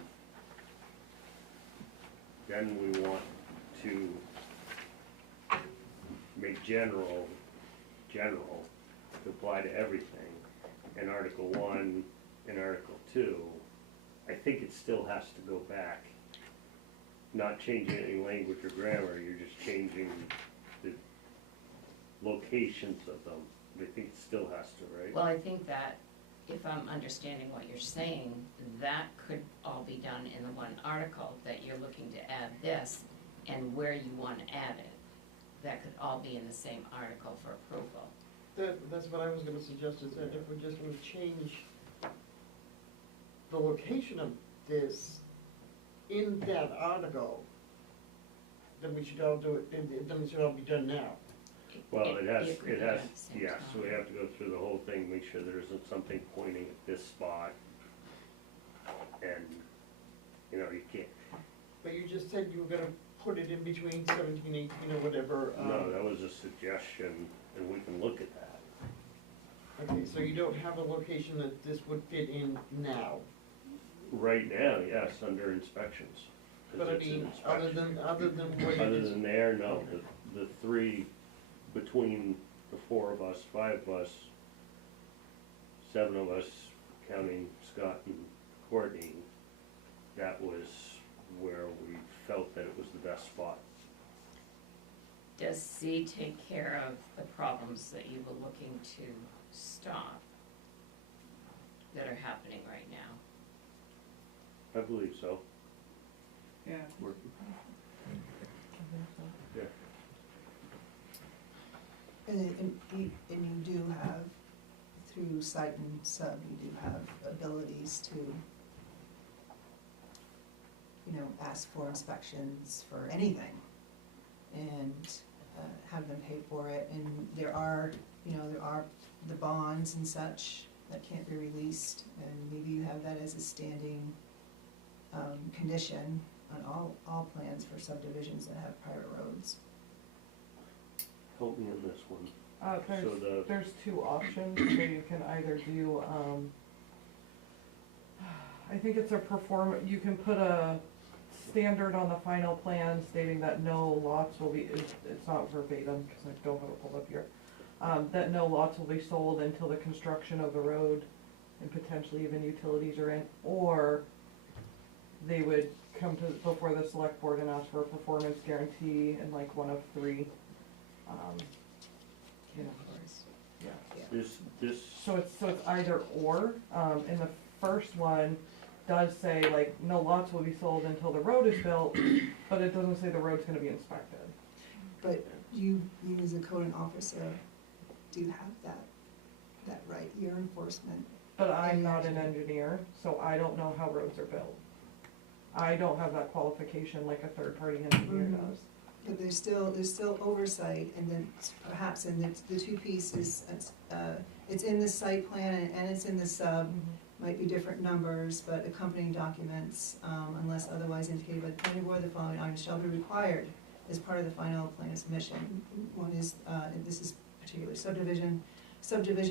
then we want to make general to apply to everything. And Article 1 and Article 2, I think it still has to go back. Not changing any language or grammar, you're just changing the locations of them. I think it still has to, right? well, I think that, if I'm understanding what you're saying, that could all be done in the one article, that you're looking to add this, and where you want to add it. That could all be in the same article for approval. That's what I was gonna suggest, is that if we're just gonna change the location of this in that article, then we should all do it, then it should all be done now. Well, it has, be it agreed has, at the same yeah, so we time. have to go through the whole thing, make sure there isn't something pointing at this spot. And, you know, you can't, But you just said you were gonna put it in between 17, 18, or whatever. no, that was a suggestion, and we can look at that. Okay, so you don't have a location that this would fit in now? Right now, yes, under inspections. 'cause But I it's an mean, other inspection. than what it Other is. than there, no, the three, between the four of us, five of us, seven of us, counting Scott and Courtney, that was where we felt that it was the best spot. Does C take care of the problems that you were looking to stop that are happening right now? I believe so. Yeah. We're- Yeah. And you do have, through site and sub, you do have abilities to, you know, ask for inspections for anything and have them pay for it. And there are, you know, there are the bonds and such that can't be released, and maybe you have that as a standing condition on all plans for subdivisions that have private roads. Help me on this one. There's, So the, there's two options, so you can either do, I think it's a you can put a standard on the final plan stating that no lots will be, it's not verbatim, cause I don't have it pulled up here. That no lots will be sold until the construction of the road and potentially even utilities are in, or they would come to, before the select board and ask for a performance guarantee in like one of three, you know, yeah. this, So it's either or, and the first one does say like, no lots will be sold until the road is built, but it doesn't say the road's gonna be inspected. But you as a code officer do have that right, your enforcement. But I'm not an engineer, so I don't know how roads are built. I don't have that qualification like a third-party engineer Mhm. does. But there's still oversight, and then perhaps in the two pieces, it's in the site plan and it's in the sub, might be different numbers, but accompanying documents, unless otherwise indicated by the planning board, the following items shall be required as part of the final plan submission. One is, and this is particular subdivision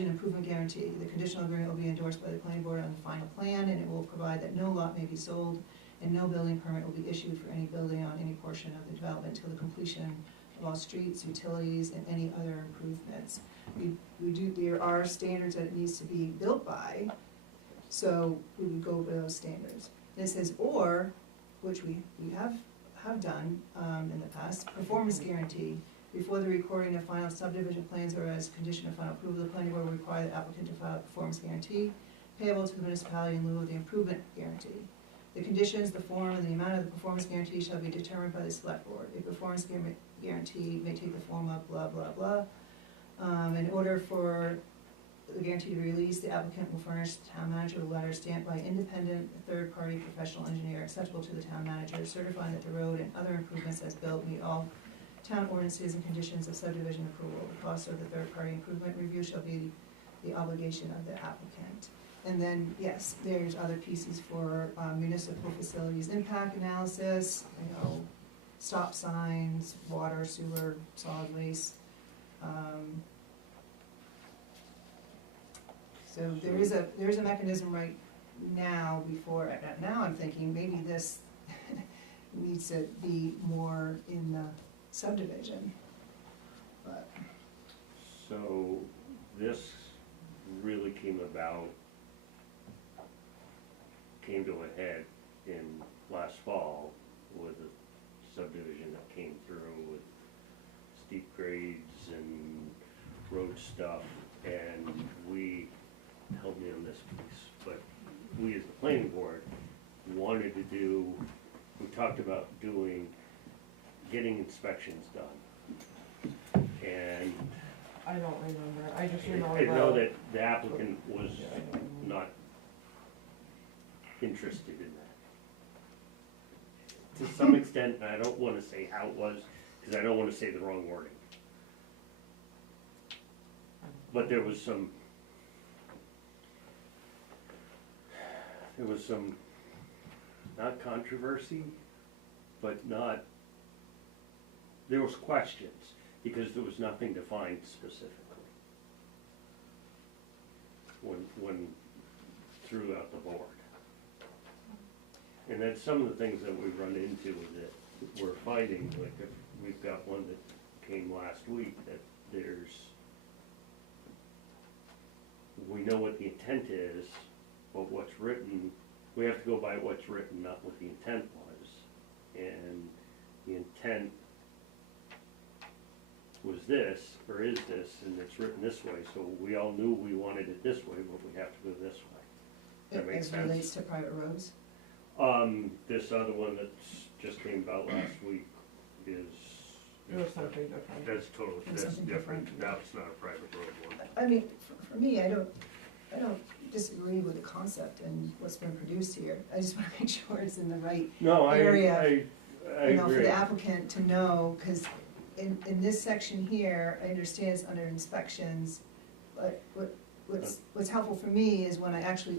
improvement guarantee. The conditional agreement will be endorsed by the planning board on the final plan, and it will provide that no lot may be sold and no building permit will be issued for any building on any portion of the development until the completion of all streets, utilities, and any other improvements. There are standards that it needs to be built by, so we would go over those standards. And it says, or, which we have done in the past, performance guarantee. Before the recording of final subdivision plans or as condition of final approval, the planning board will require the applicant to file a performance guarantee payable to the municipality in lieu of the improvement guarantee. The conditions, the form, and the amount of the performance guarantee shall be determined by the select board. A performance guarantee may take the form of blah, blah, blah. In order for the guarantee to be released, the applicant will furnish the town manager with a letter stamped by an independent, third-party professional engineer acceptable to the town manager, certifying that the road and other improvements as built meet all town ordinances and conditions of subdivision approval. The cost of the third-party improvement review shall be the obligation of the applicant. And then, yes, there's other pieces for municipal facilities impact analysis, you know, stop signs, water, sewer, solid waste. So there is a mechanism right now before, now I'm thinking maybe this needs to be more in the subdivision, but. so this really came to a head in last fall with a subdivision that came through with steep grades and road stuff, and help me on this piece, but we as the planning board wanted to do, we talked about getting inspections done. And I don't remember, I just I remember. know that the applicant was Yeah, I don't remember. not interested in that. To some extent, and I don't wanna say how it was, cause I don't wanna say the wrong wording. But there was some, not controversy, but not, there was questions, because there was nothing defined specifically when throughout the board. And then some of the things that we run into that we're finding, like if we've got one that came last week, that we know what the intent is, but what's written, we have to go by what's written, not what the intent was. And the intent was this, or is this, and it's written this way, so we all knew we wanted it this way, but we have to go this way. That makes As sense? relates to private roads? This other one that's just came about last week is. It was something different. That's totally, It's that's something different, different. now it's not a private road one. I mean, for me, I don't disagree with the concept and what's been produced here. I just wanna make sure it's in the right, No, area, I you know, for agree. the applicant to know, cause in this section here, I understand it's under inspections, but what's helpful for me is when I actually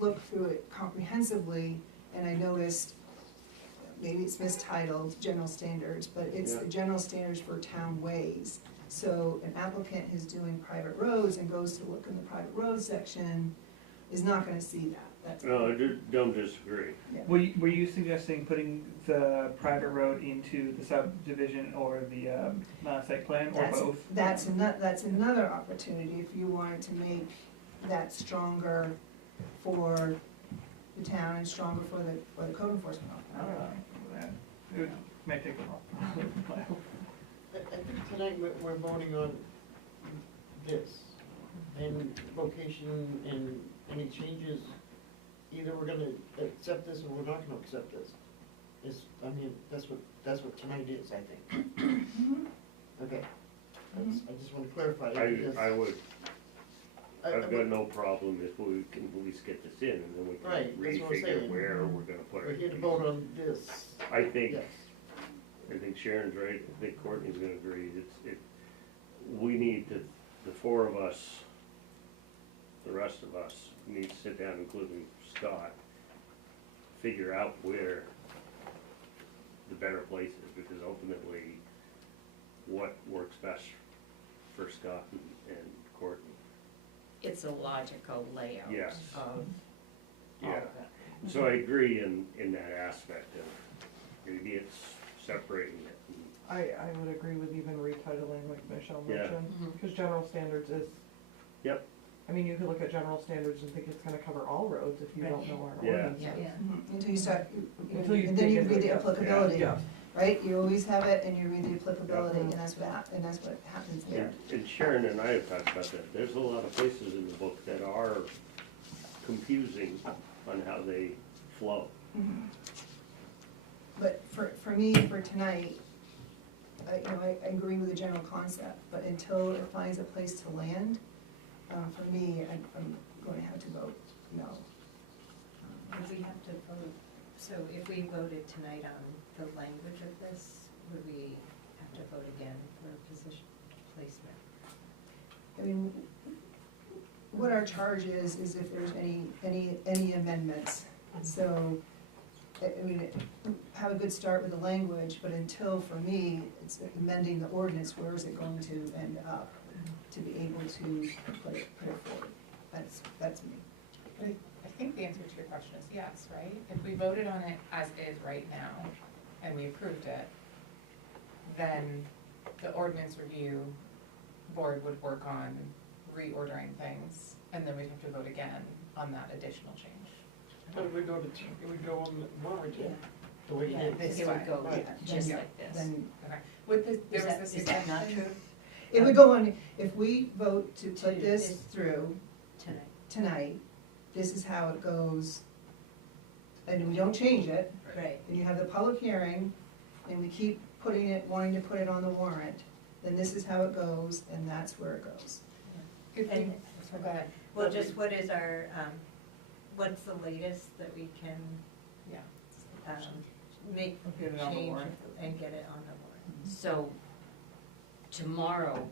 look through it comprehensively and I noticed, maybe it's mistitled, general standards, but it's Yeah. the general standards for town ways. So an applicant who's doing private roads and goes to look in the private road section is not gonna see that, that's. No, I don't disagree. Yeah. Were you suggesting putting the private road into the subdivision or the site plan, or That's- both? That's another opportunity if you wanted to make that stronger for the town and stronger for the code enforcement officer. It would, may take a while. I think tonight we're voting on this, and location and any changes, either we're gonna accept this or we're not gonna accept this. I mean, that's what tonight is, I think. Mhm. Okay, I just wanna clarify it because. I've got no problem if we can at least get this in, and then we Right, can that's what I'm refigure saying. where we're gonna put We're it. here to vote on this, I think, yes. I think Sharon's right, I think Courtney's gonna agree, we need to, the four of us, the rest of us, need to sit down, including Scott, figure out where the better place is, because ultimately, what works best for Scott and Courtney. It's a logical layout Yes. of all Yeah. of it. So I agree in that aspect of, maybe it's separating it. I would agree with even retitling like Michelle Yeah. mentioned, Mhm. because general standards is. Yep. I mean, you could look at general standards and think it's gonna cover all roads if you don't know our Yeah. ordinances. Yeah. Mhm. Until you start, Until you and then dig you into read the it, applicability, Yeah. right? You always have it and you read the applicability, Yeah. and that's what happens there. And Sharon and I have talked about that, there's a lot of places in the book that are confusing on how they flow. Mhm. But for me, for tonight, I agree with the general concept, but until it finds a place to land, for me, I'm going to have to vote no. Would we have to vote, so if we voted tonight on the language of this, would we have to vote again for position placement? I mean, what our charge is if there's any amendments. So, I mean, have a good start with the language, but until, for me, it's amending the ordinance, where is it going to end up? To be able to put it forward. That's me. But I think the answer to your question is yes, right? If we voted on it as is right now, and we approved it, then the ordinance review board would work on reordering things, and then we'd have to vote again on that additional change. But it would go on the warrant, Yeah. the way Yeah, it is. this It would go, Right. just Yeah. like this. Then Okay, with this, there Is was that, the is that not suggestion. true it would go on, if we vote to To put this this- through tonight? tonight, this is how it goes, and we don't change it, Right. and you have the public hearing, and we keep wanting to put it on the warrant, then this is how it goes, and that's where it goes. If we, And- oh, go ahead. Well, just what is our, what's the latest that we can, Yeah. make Get it on the change warrant. and get it on the warrant? So, tomorrow,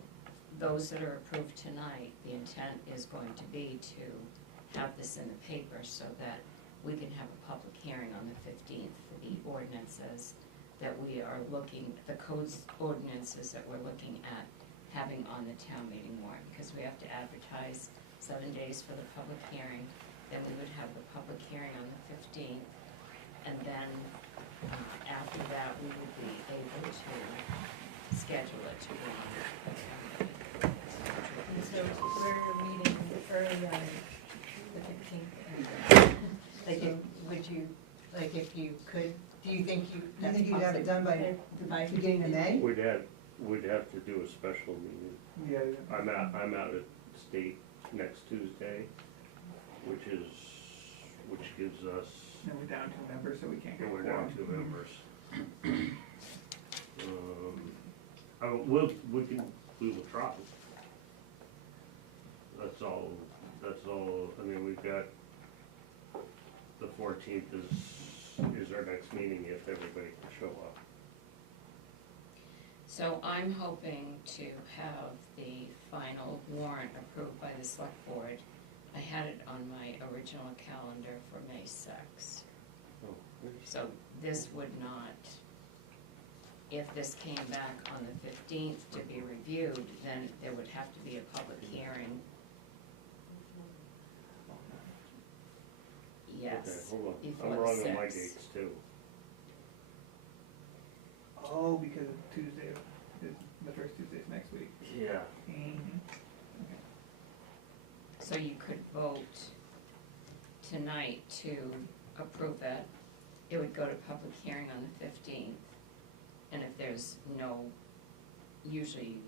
those that are approved tonight, the intent is going to be to have this in the paper so that we can have a public hearing on the 15th for the ordinances that we are looking, the codes ordinances that we're looking at having on the town meeting warrant, because we have to advertise 7 days for the public hearing, then we would have the public hearing on the 15th, and then after that, we would be able to schedule it to run the town meeting. And so we're meeting early on the 15th. Like, would you, like, if you could, do you think you? Do you think you'd have it done by beginning of May? We'd have to do a special meeting. Yeah, I'm out at state next Tuesday, which gives us, and we're down 2 members, so we can't get and a we're quorum. down 2 members. We will try. That's all, I mean, we've got, the 14th is our next meeting if everybody can show up. So I'm hoping to have the final warrant approved by the select board. I had it on my original calendar for May 6th. Oh, So this would not, if this came back on the 15th to be reviewed, then there would have to be a public hearing. Okay, Yes, hold on, before I'm the wrong on my 6th. dates too. Oh, because Tuesday is, the first Tuesday's next week. Yeah. So you could vote tonight to approve it. It would go to public hearing on the 15th. And if there's no, usually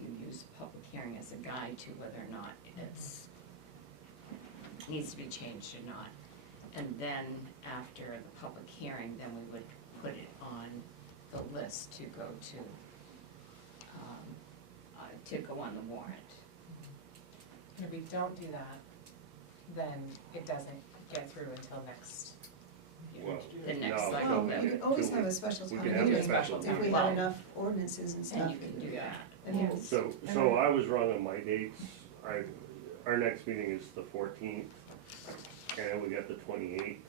you use public hearing as a guide to whether or not it's, needs to be changed or not. And then after the public hearing, then we would put it on the list to go to go on the warrant. And if we don't do that, then it doesn't get through until next year. Well, The next no, cycle. Well, that we could always have a special We town can have a meeting special if town we meeting. have enough ordinances and stuff. And you can do that. And we'll- So I was wrong on my dates. Our next meeting is the 14th, and we got the 28th.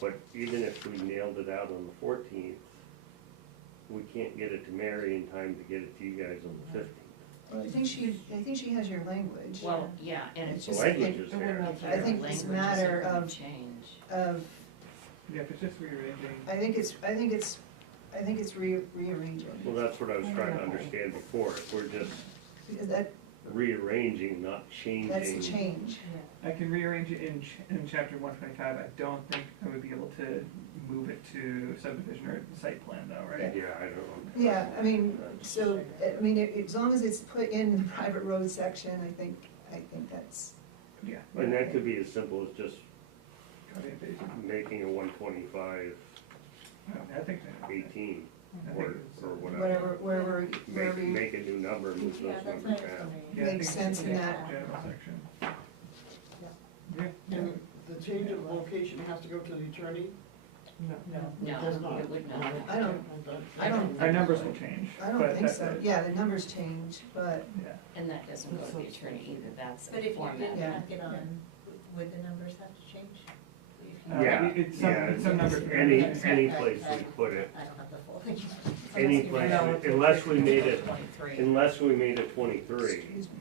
But even if we nailed it out on the 14th, we can't get it to Mary in time to get it to you guys on the 15th. Well, I think she has your language. Well, yeah, and it's The just. language is there. I think it's a matter of- Change. Yeah, if it's just rearranging. I think it's rearranging, Well, that's what I was trying to understand before. If we're just because rearranging, not changing. that's the change. I can rearrange it in chapter 125. I don't think I would be able to move it to subdivision or site plan though, right? Yeah, I don't. Yeah, I mean, so, as long as it's put in the private road section, I think that's, Yeah. And that could be as simple as just Copy and paste. making a 125 I think. 18 I think or it's, whatever. wherever you Make a new number and move those numbers down. Yeah, I think makes it's sense just in the that. general section. Yeah. And the change of location has to go to the attorney? No. No, Does not. it would not. I don't, Our numbers will change. I don't but think that- so. Yeah, the numbers change, but, Yeah. And that doesn't go to the attorney either, that's But a if you format. didn't Yeah. have it on, would the numbers have to change? Yeah, It's yeah, some numbers. any place we put it, I don't have the full thing. any place, unless we made it, 23. unless we made it 23. excuse me.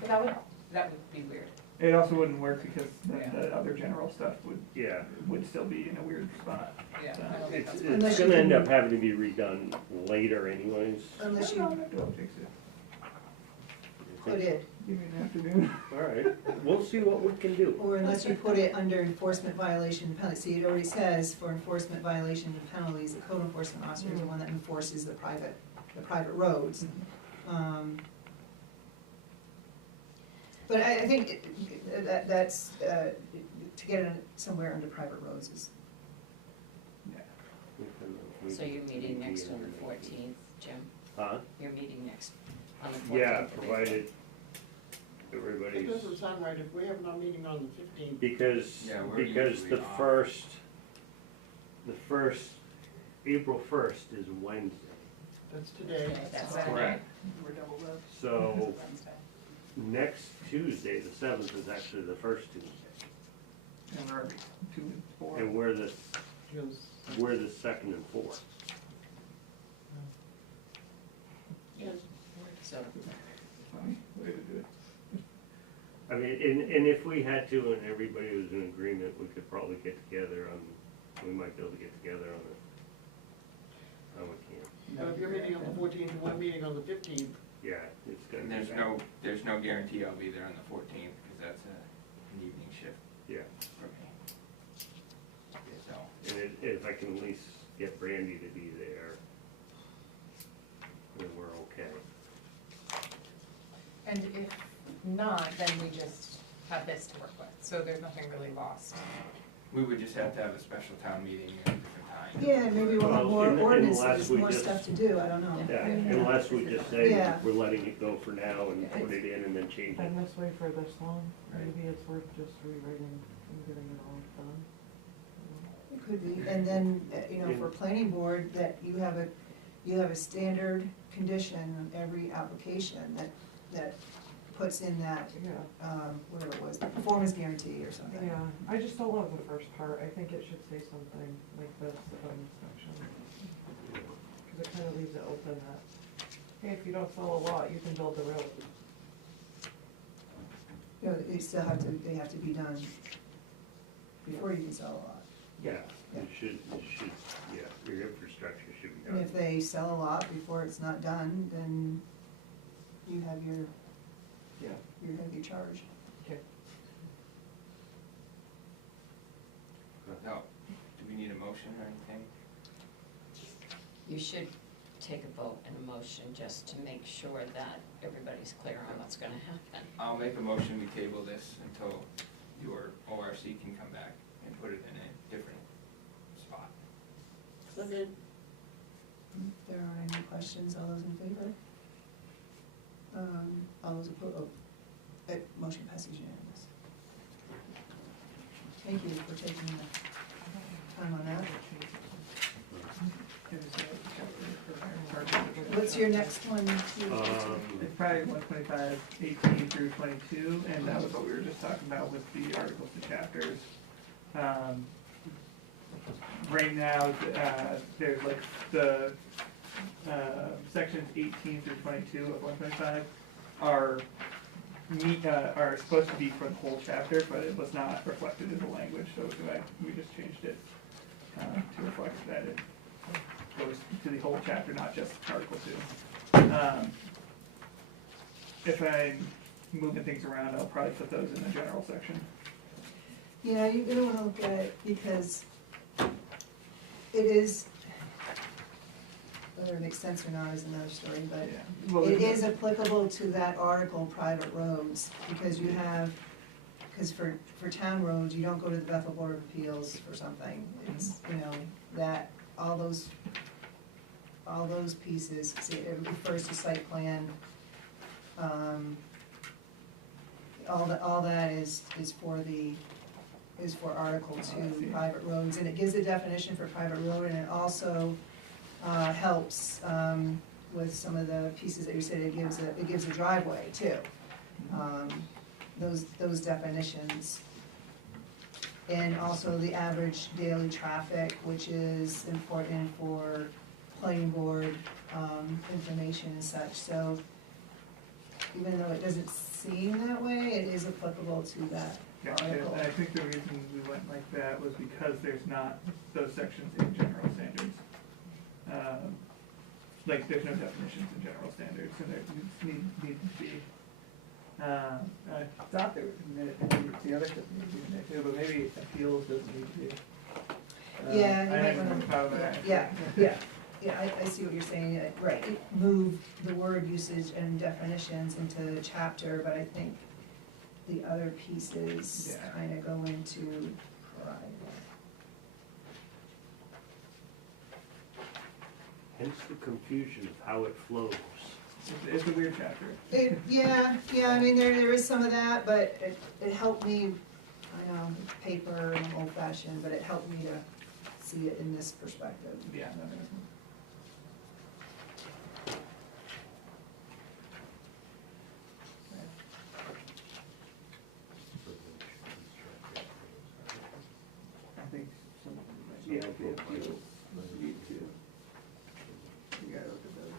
But that would be weird. It also wouldn't work because then the other general stuff Yeah, would still be in a weird spot. Yeah. So- I don't think it's that's Unless you gonna end can- up having to be redone later anyways. Unless No, you don't fix it. put it, Give me an afternoon. All right, we'll see what we can do. or unless you put it under enforcement violation and penalty. See, it already says for enforcement violation and penalties, the code enforcement officer is the one that enforces the private roads. But I think that's, to get it somewhere under private roads is, Yeah. So you're meeting next on the 14th, Jim? Huh? You're meeting next on the 14th? Yeah, of April. provided It everybody's, doesn't sound right if we have our meeting on the 15th. because Yeah, we're the usually off. first, April 1st is Wednesday. That's today. That's Saturday. Correct. We're doubled up. So, Wednesday. next Tuesday, the 7th, is actually the first Tuesday. And we're every 2 and 4. And we're the Feels- 2nd and 4th. So, Funny way to do it. I mean, and if we had to and everybody was in agreement, we could probably get together on, we might be able to get together on the, we can't. But if you're meeting on the 14th and we're meeting on the 15th, Yeah, it's gonna And be there's bad. there's no guarantee I'll be there on the 14th, because that's an evening shift Yeah, for me. So, and if I can at least get Brandy to be there, then we're okay. And if not, then we just have this to work with, so there's nothing really lost. we would just have to have a special town meeting at a different time. Yeah, and maybe we'll have Well, more unless ordinances, we more just- stuff to do, I don't know. Yeah, unless we just say, Yeah. we're letting it go for now and put it in and then change it. Been this way for this long, Right. maybe it's worth just rewriting and getting it all done. It could be, and then, you know, for planning board, that you have a standard condition on every application that puts in that, Yeah, whatever it was, the performance guarantee or something. yeah, I just don't love the first part, I think it should say something like this about inspection. Cause it kinda leaves it open that, hey, if you don't sell a lot, you can build the road. You know, they have to be done before you can sell a lot. Yeah, it should, yeah, your infrastructure should be And done. if they sell a lot before it's not done, then you have Yeah. you're gonna be charged. Okay. No, do we need a motion or anything? you should take a vote and a motion just to make sure that everybody's clear on what's gonna happen. I'll make a motion, we table this until your ORC can come back and put it in a different spot. second, If there aren't any questions, all those in favor? All those opposed, motion passes unanimous. Thank you for taking the time on that. It is, chapter for- What's your next one? It's probably 125:18 through 22, and that was what we were just talking about with the articles to chapters. Right now, there's like the, sections 18 through 22 of 125 are supposed to be for the whole chapter, but it was not reflected in the language, so we just changed it, to reflect that it goes to the whole chapter, not just Article 2. If I'm moving things around, I'll probably put those in the general section. Yeah, you're gonna wanna look at it because it is, whether it makes sense or not is another story, but Yeah. Well, it is applicable to that article, private roads, because you have, because for town roads, you don't go to the Bethel Board of Appeals for something. It's, you know, that, all those pieces, see, it refers to site plan. All that is for Article 2, private roads, and it gives a definition for private road, and it also helps with some of the pieces that you said, it gives a driveway too. Those definitions. And also the average daily traffic, which is important for planning board information and such, so even though it doesn't seem that way, it is applicable to that Yeah, article. and I think the reason we went like that was because there's not those sections in general standards. Like, there's no definitions in general standards, and there need to be. I thought there was, the other stuff needed to be in there too, but maybe appeals doesn't need to be. Yeah, you I might haven't wanna- thought of that. Yeah, I see what you're saying, right, it moved the word usage and definitions into the chapter, but I think the other pieces Yeah. kinda go into private. Hence the confusion of how it flows. It's a weird chapter. Yeah, I mean, there is some of that, but it helped me, I know, paper and old fashioned, but it helped me to see it in this perspective. Yeah, that makes sense. might be a few, maybe two. You gotta look at those.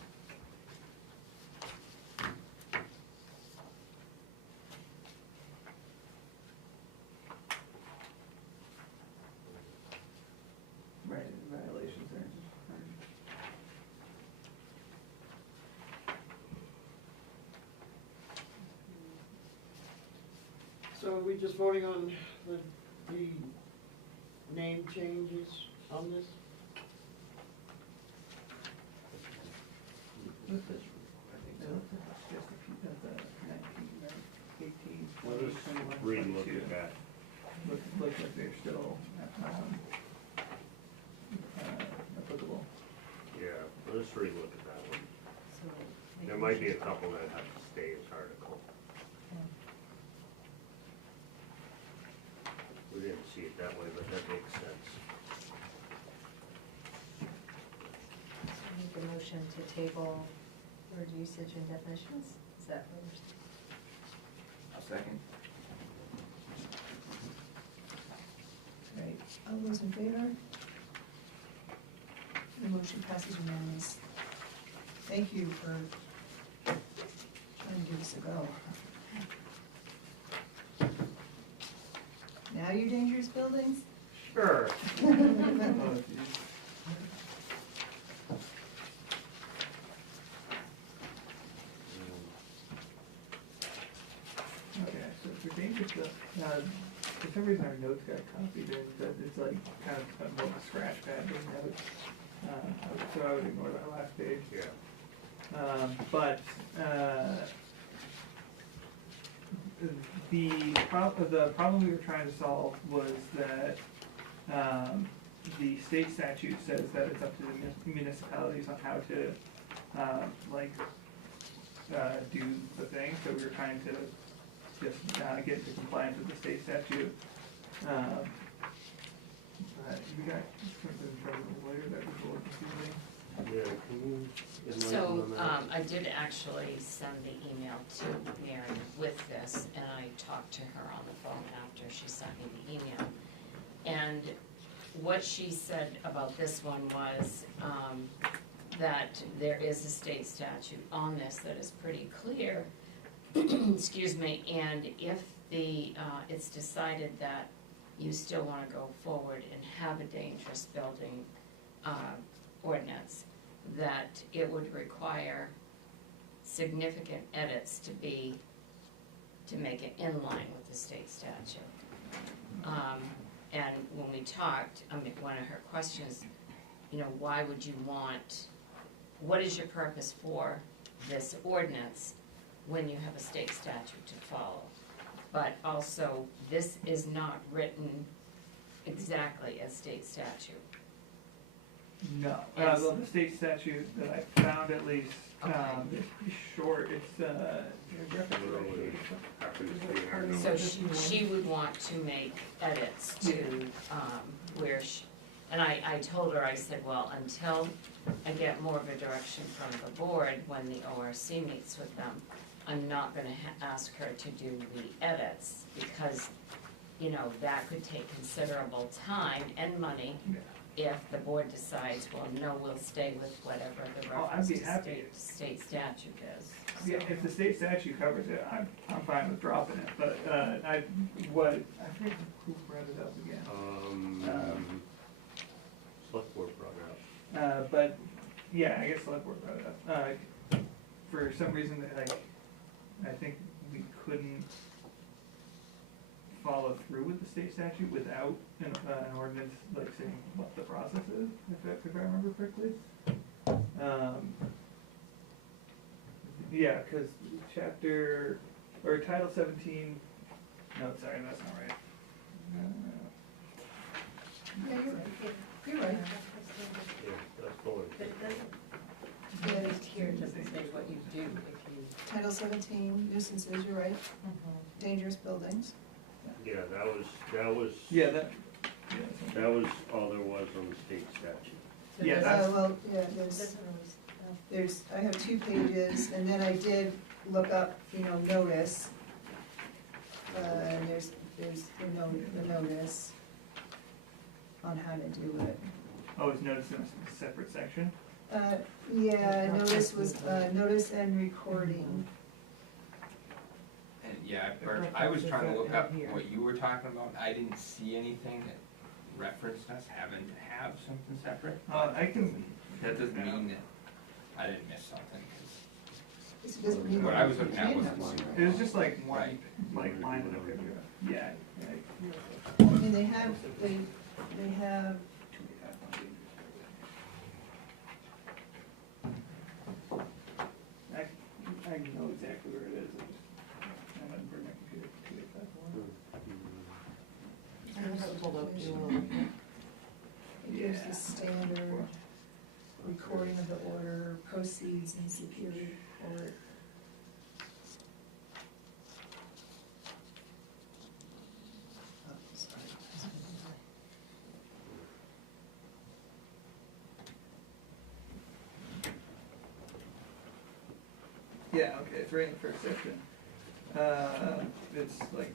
Right, violations are. So are we just voting on the name changes on this? What's this? I think so. Just a few of the 19, right? 18, Let 20, us 21, re-look 22. at that. Look like they're still, applicable. Yeah, let's re-look at that one. So make There might be a motion- couple that have to stay as article. We didn't see it that way, but that makes sense. Make a motion to table word usage and definitions, is that what we're saying? I'll second. Great, all those in favor? The motion passes unanimous. Thank you for trying to give us a go. Now your dangerous buildings? Sure. Oh, geez. Okay, so for dangerous stuff, for some reason our notes got copied in, that it's like kind of more of a scratch pad, doesn't have it. So I would ignore that last page. Yeah. But, the problem we were trying to solve was that, the state statute says that it's up to the municipalities on how to, do the thing, so we were trying to just, get into compliance with the state statute. We got something from the lawyer that was a little confusing. Yeah, can you enlighten So, on that? I did actually send the email to Mary with this, and I talked to her on the phone after she sent me the email. And what she said about this one was, that there is a state statute on this that is pretty clear, excuse me, and if it's decided that you still wanna go forward and have a dangerous building, ordinance, that it would require significant edits to make it in line with the state statute. And when we talked, one of her questions, why would you what is your purpose for this ordinance when you have a state statute to follow? But also, this is not written exactly as state statute. No, Yes. well, the state statute that I found at least, Okay. it's pretty short, it's, Literally happens to be our number. So she would want to make edits to, where and I told her, I said, well, until I get more of a direction from the board when the ORC meets with them, I'm not gonna ask her to do the edits, because, that could take considerable time and money if the board decides, well, no, we'll stay with whatever the Oh, I'd reference be to happy. state statute is. Yeah, if the state statute covers it, I'm fine with dropping it, but, I forget who brought it up again. Select board brought it up. But, yeah, I guess select board brought it up. For some reason, I think we couldn't follow through with the state statute without an ordinance, saying what the process is, if I remember correctly. Yeah, cause Title 17, no, sorry, that's not right. Yeah, you're right. You're right. Yeah, that's the one. But it doesn't, at least here it doesn't say what you do if you. Title 17 nuisances, you're right. Dangerous buildings. Yeah, that was, Yeah, that, that was all there was on the state statute. So Yeah, it that's- Well, yeah, doesn't really, I have 2 pages, and then I did look up, notice. And there's the notice on how to do it. Oh, it's noticed in a separate section? Yeah, notice was, notice and recording. And yeah, I was trying to look up what you were talking about, I didn't see anything that referenced us having to have something separate. I can. That doesn't mean that I didn't miss something, 'cause This doesn't mean what that I was you looking at can't wasn't have one. super. It was just like one, Right. like line of the picture. Yeah, yeah. I mean, they have, I know exactly where it is, I'm gonna bring my computer to it, that's one. I have it pulled up, do you wanna look at it? here's the standard recording of the order, proceeds and security report. Oh, sorry. Yeah, okay, it's right in the first section. It's like,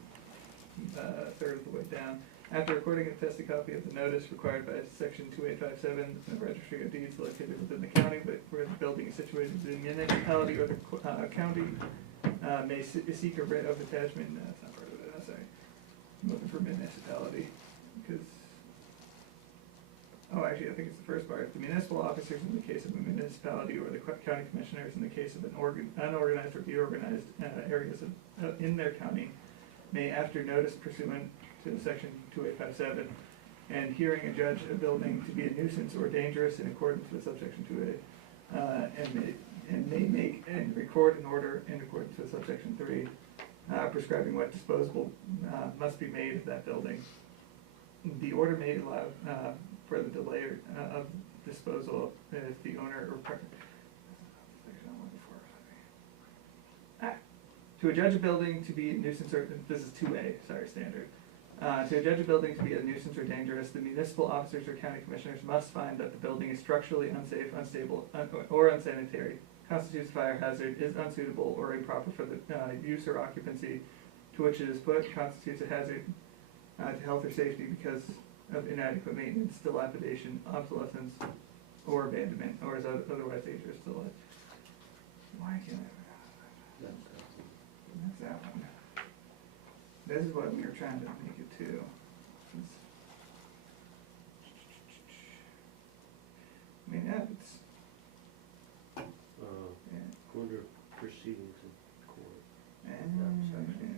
a third of the way down. After recording and attest a copy of the notice required by section 2857 in the registry of deeds located within the county, but where the building is situated in the municipality or the county, may seek a writ of attachment, no, that's not part of it, I'm sorry. I'm looking for municipality, because, oh, actually, I think it's the first part. The municipal officers in the case of a municipality or the county commissioners in the case of an unorganized or deorganized areas in their county may, after notice pursuant to section 2857, and hearing a judge a building to be a nuisance or dangerous in accordance with subsection 2A, and may make and record an order in accordance with subsection 3, prescribing what disposable must be made of that building. The order may allow for the delay of disposal if the owner or to adjudge a building to be a nuisance or, this is 2A, sorry, standard. To adjudge a building to be a nuisance or dangerous, the municipal officers or county commissioners must find that the building is structurally unsafe, unstable, or unsanitary, constitutes fire hazard, is unsuitable or improper for the use or occupancy to which it is put, constitutes a hazard to health or safety because of inadequate maintenance, dilapidation, obsolescence, or abandonment, or is otherwise dangerous to life. Why can't I? That's that one. This is what we were trying to make it to. I mean, yeah, it's, yeah. Order proceedings in court. Municipality.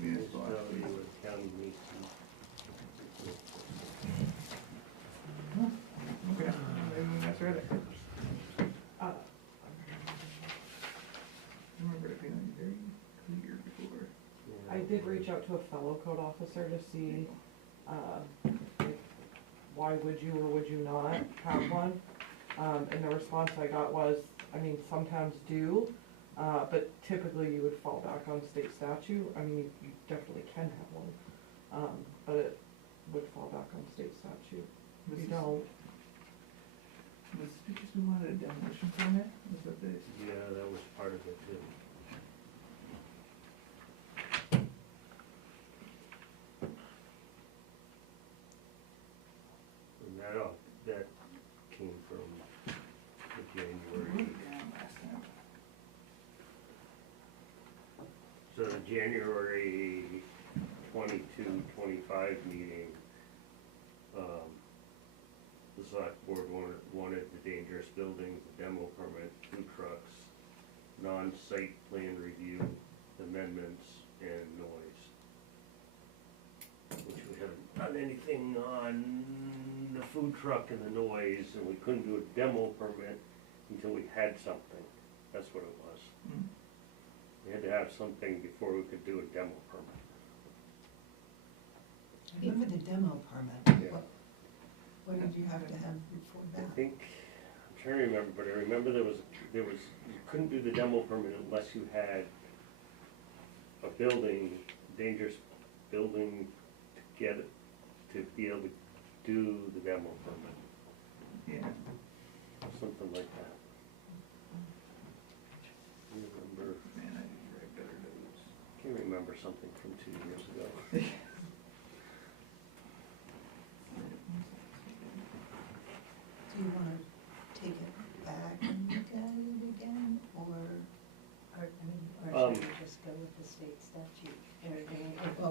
Municipality or county meets. Okay, maybe that's right. I remember it feeling very clear before. I did reach out to a fellow code officer to see, like, why would you or would you not have one? And the response I got was, I mean, sometimes do, but typically you would fall back on state statute. I mean, you definitely can have one, but it would fall back on state statute. If you don't. Was it because we wanted a demolition permit? Was that the? Yeah, that was part of it too. And that came from the January. Last time. So the January 22-25 meeting, the select board wanted the dangerous buildings, the demo permit, food trucks, non-site plan review, amendments, and noise. Which we haven't done anything on the food truck and the noise, and we couldn't do a demo permit until we had something. That's what it was. Mm. We had to have something before we could do a demo permit. Even the demo permit, Yeah. what did you have to have before I that? think, I'm trying to remember, but I remember there was, you couldn't do the demo permit unless you had a building, dangerous building to get it, to be able to do the demo permit, Yeah. something like that. I remember, Man, I need to write better notes. can't remember something from 2 years ago.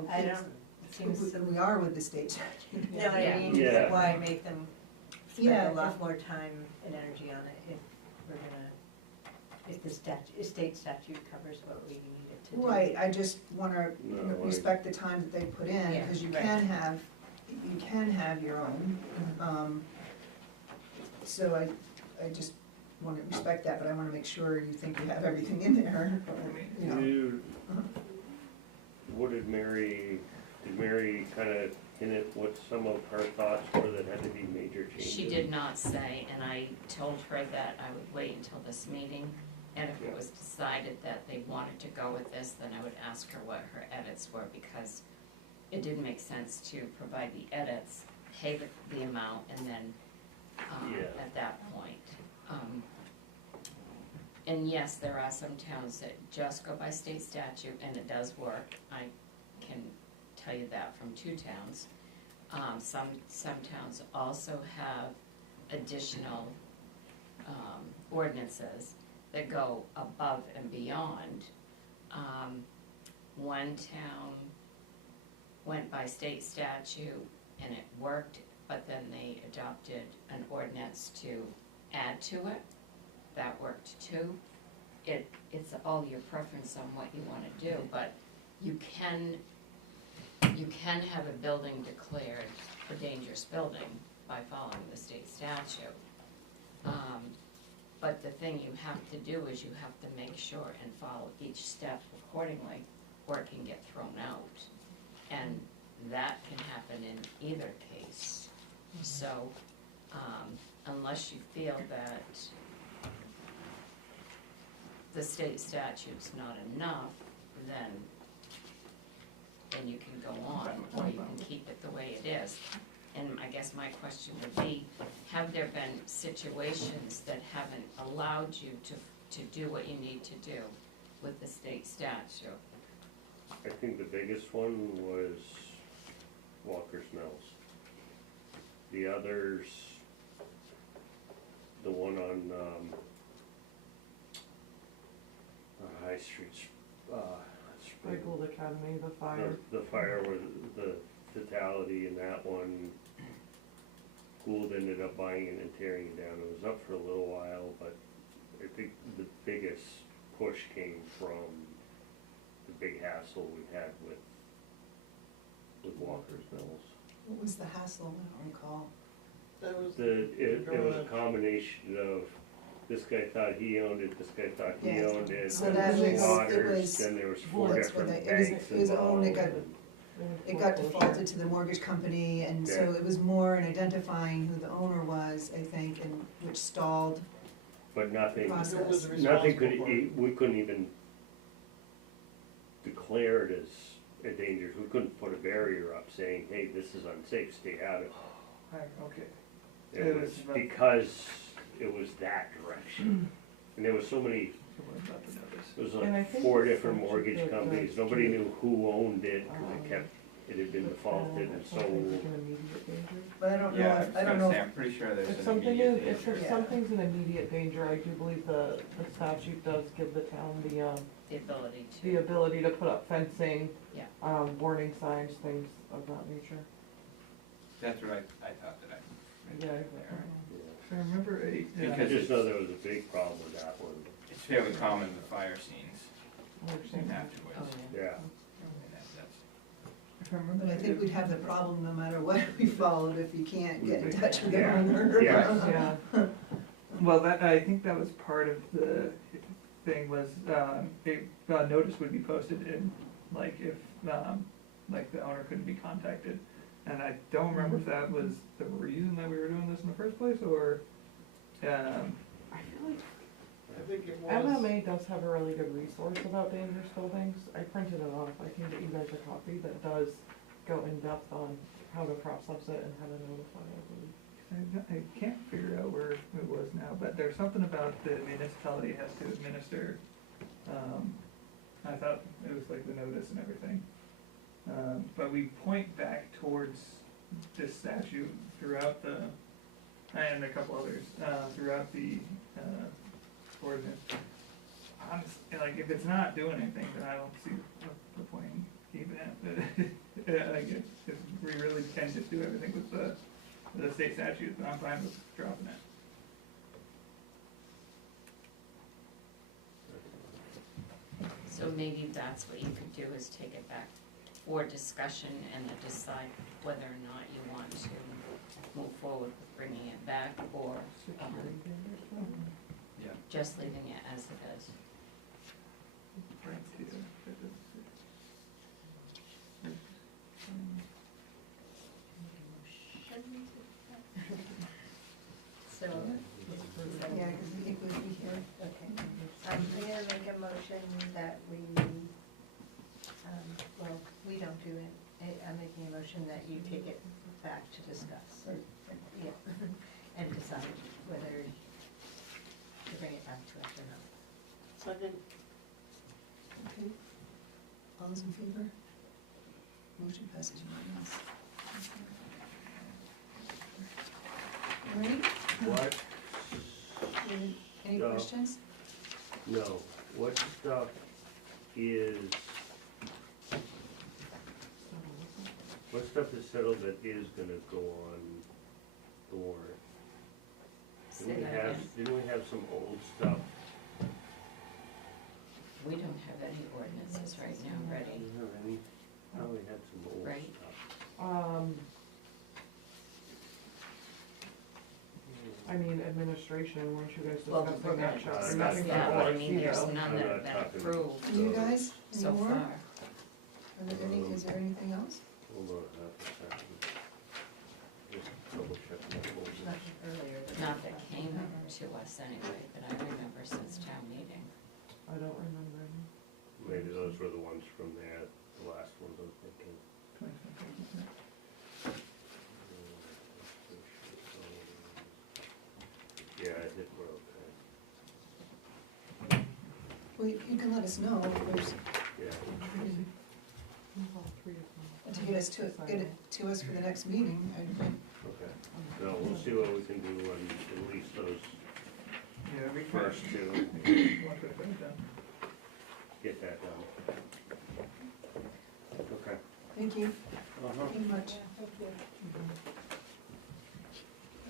how I don't, it seems, we are with the state statute. you know what I mean? Yeah. Why make them Yeah, spend a lot if- more time and energy on it if we're gonna, if the state statute covers what we need it to do? Right, I just wanna No, I- respect the time that they put in, Yeah, because you right. can have your own. So I just wanna respect that, but I wanna make sure you think you have everything in there, you know. What did Mary kinda hint at what some of her thoughts were that had to be major changes? She did not say, and I told her that I would wait until this meeting, and if it was decided that they wanted to go with this, then I would ask her what her edits were, because it didn't make sense to provide the edits, pay the amount, and then, Yeah. at that point. And yes, there are some towns that just go by state statute, and it does work. I can tell you that from 2 towns. Some towns also have additional ordinances that go above and beyond. One town went by state statute and it worked, but then they adopted an ordinance to add to it. That worked too. It's all your preference on what you wanna do, but you can have a building declared a dangerous building by following the state statute. But the thing you have to do is you have to make sure and follow each step accordingly, or it can get thrown out. And that can happen in either case. So, unless you feel that the state statute's not enough, then you can go on, or you can keep it the way it is. And I guess my question would be, have there been situations that haven't allowed you to do what you need to do with the state statute? I think the biggest one was Walker's Mills. The others, the one on, High Street, Springfield Academy, the fire. the fire was the fatality in that one. Gould ended up buying it and tearing it down. It was up for a little while, but I think the biggest push came from the big hassle we had with Walker's Mills. What was the hassle, I don't recall. That was. It was a combination of, this guy thought he owned it, this guy thought he Yeah. owned it, So then that there was- was it Waters, was then there was 4 bullets different with it. banks It was owned, it involved. got- It got defaulted to the mortgage company, and so Yeah. it was more in identifying who the owner was, I think, and which stalled But nothing, process. Who was nothing could, responsible for it? we couldn't even declare it as a danger. We couldn't put a barrier up saying, hey, this is unsafe, stay out of it. Right, okay. It It was was about- because it was that direction. And there was so many, So we're about to notice. there was And I like think 4 the different statute mortgage that companies, does nobody do- knew who owned it, cause it had been defaulted and Something sold. like an immediate danger. But I don't know Yeah, if, I don't know if, I'm pretty sure there's If an something immediate is, if danger. Yeah. something's an immediate danger, I do believe the statute does give the town The ability to. the ability to put up fencing, Yeah. warning signs, things of that nature. That's what I thought that I Yeah, mentioned there. I remember a, I Because just know there was a big problem with that one, It's fairly common in the fire scenes I understand that. afterwards. Oh, yeah. yeah. And that's, if I remember. but I think we'd have the problem no matter what we followed if you can't get in touch with the Yeah. owner. Yeah. Yeah, Well, that, I think that was part of the thing was, a notice would be posted in, like, if, like, the owner couldn't be contacted. And I don't remember if that was the reason that we were doing this in the first place, or, I feel like I think it was. MMA does have a really good resource about dangerous buildings. I printed it off, I can get you guys a copy that does go in depth on how to process it and how to notify, I believe. I can't figure out where it was now, but there's something about the municipality has to administer, I thought it was like the notice and everything. But we point back towards this statute throughout the, and a couple others, throughout the, ordinance. Honestly, like, if it's not doing anything, then I don't see the point in keeping it. Yeah, like, we really can just do everything with the state statute, but I'm fine with dropping it. So maybe that's what you could do, is take it back for discussion and then decide whether or not you want to move forward with bringing it back, or Yeah. just leaving it as it is. So, Yeah, because I think we'd be here. okay, I'm gonna make a motion that we, well, we don't do it. I'm making a motion that you take it back to discuss, yeah, and decide whether to bring it back to us or not. Second. Okay. All those in favor? Motion passes unanimous. All right, What, any No. questions? no, what stuff is settled that is gonna go on the warrant? Say Didn't we that have, again. didn't we have some old stuff? We don't have any ordinances right now ready, Do you have any? Probably had some old Right. stuff. I mean, administration, weren't you guys well, we're discussing gonna that chapter? I'm discuss not- that, but I Nothing mean, there's for none I'm that not have been talking- approved And you guys, any so more? far. Are there any, is there anything else? Hold on half a second. Just double check my folder. Nothing earlier. Not that came to us anyway, that I remember since town meeting. I don't remember any. Maybe those were the ones from there, the last ones I was thinking. Yeah, I think we're okay. Well, you can let us know if there's, Yeah, All three of them. to get it to us for the next meeting. okay. So we'll see what we can do on at least those Yeah, we first two, want to put it done. get that done. Okay. Thank you Uh-huh. very much.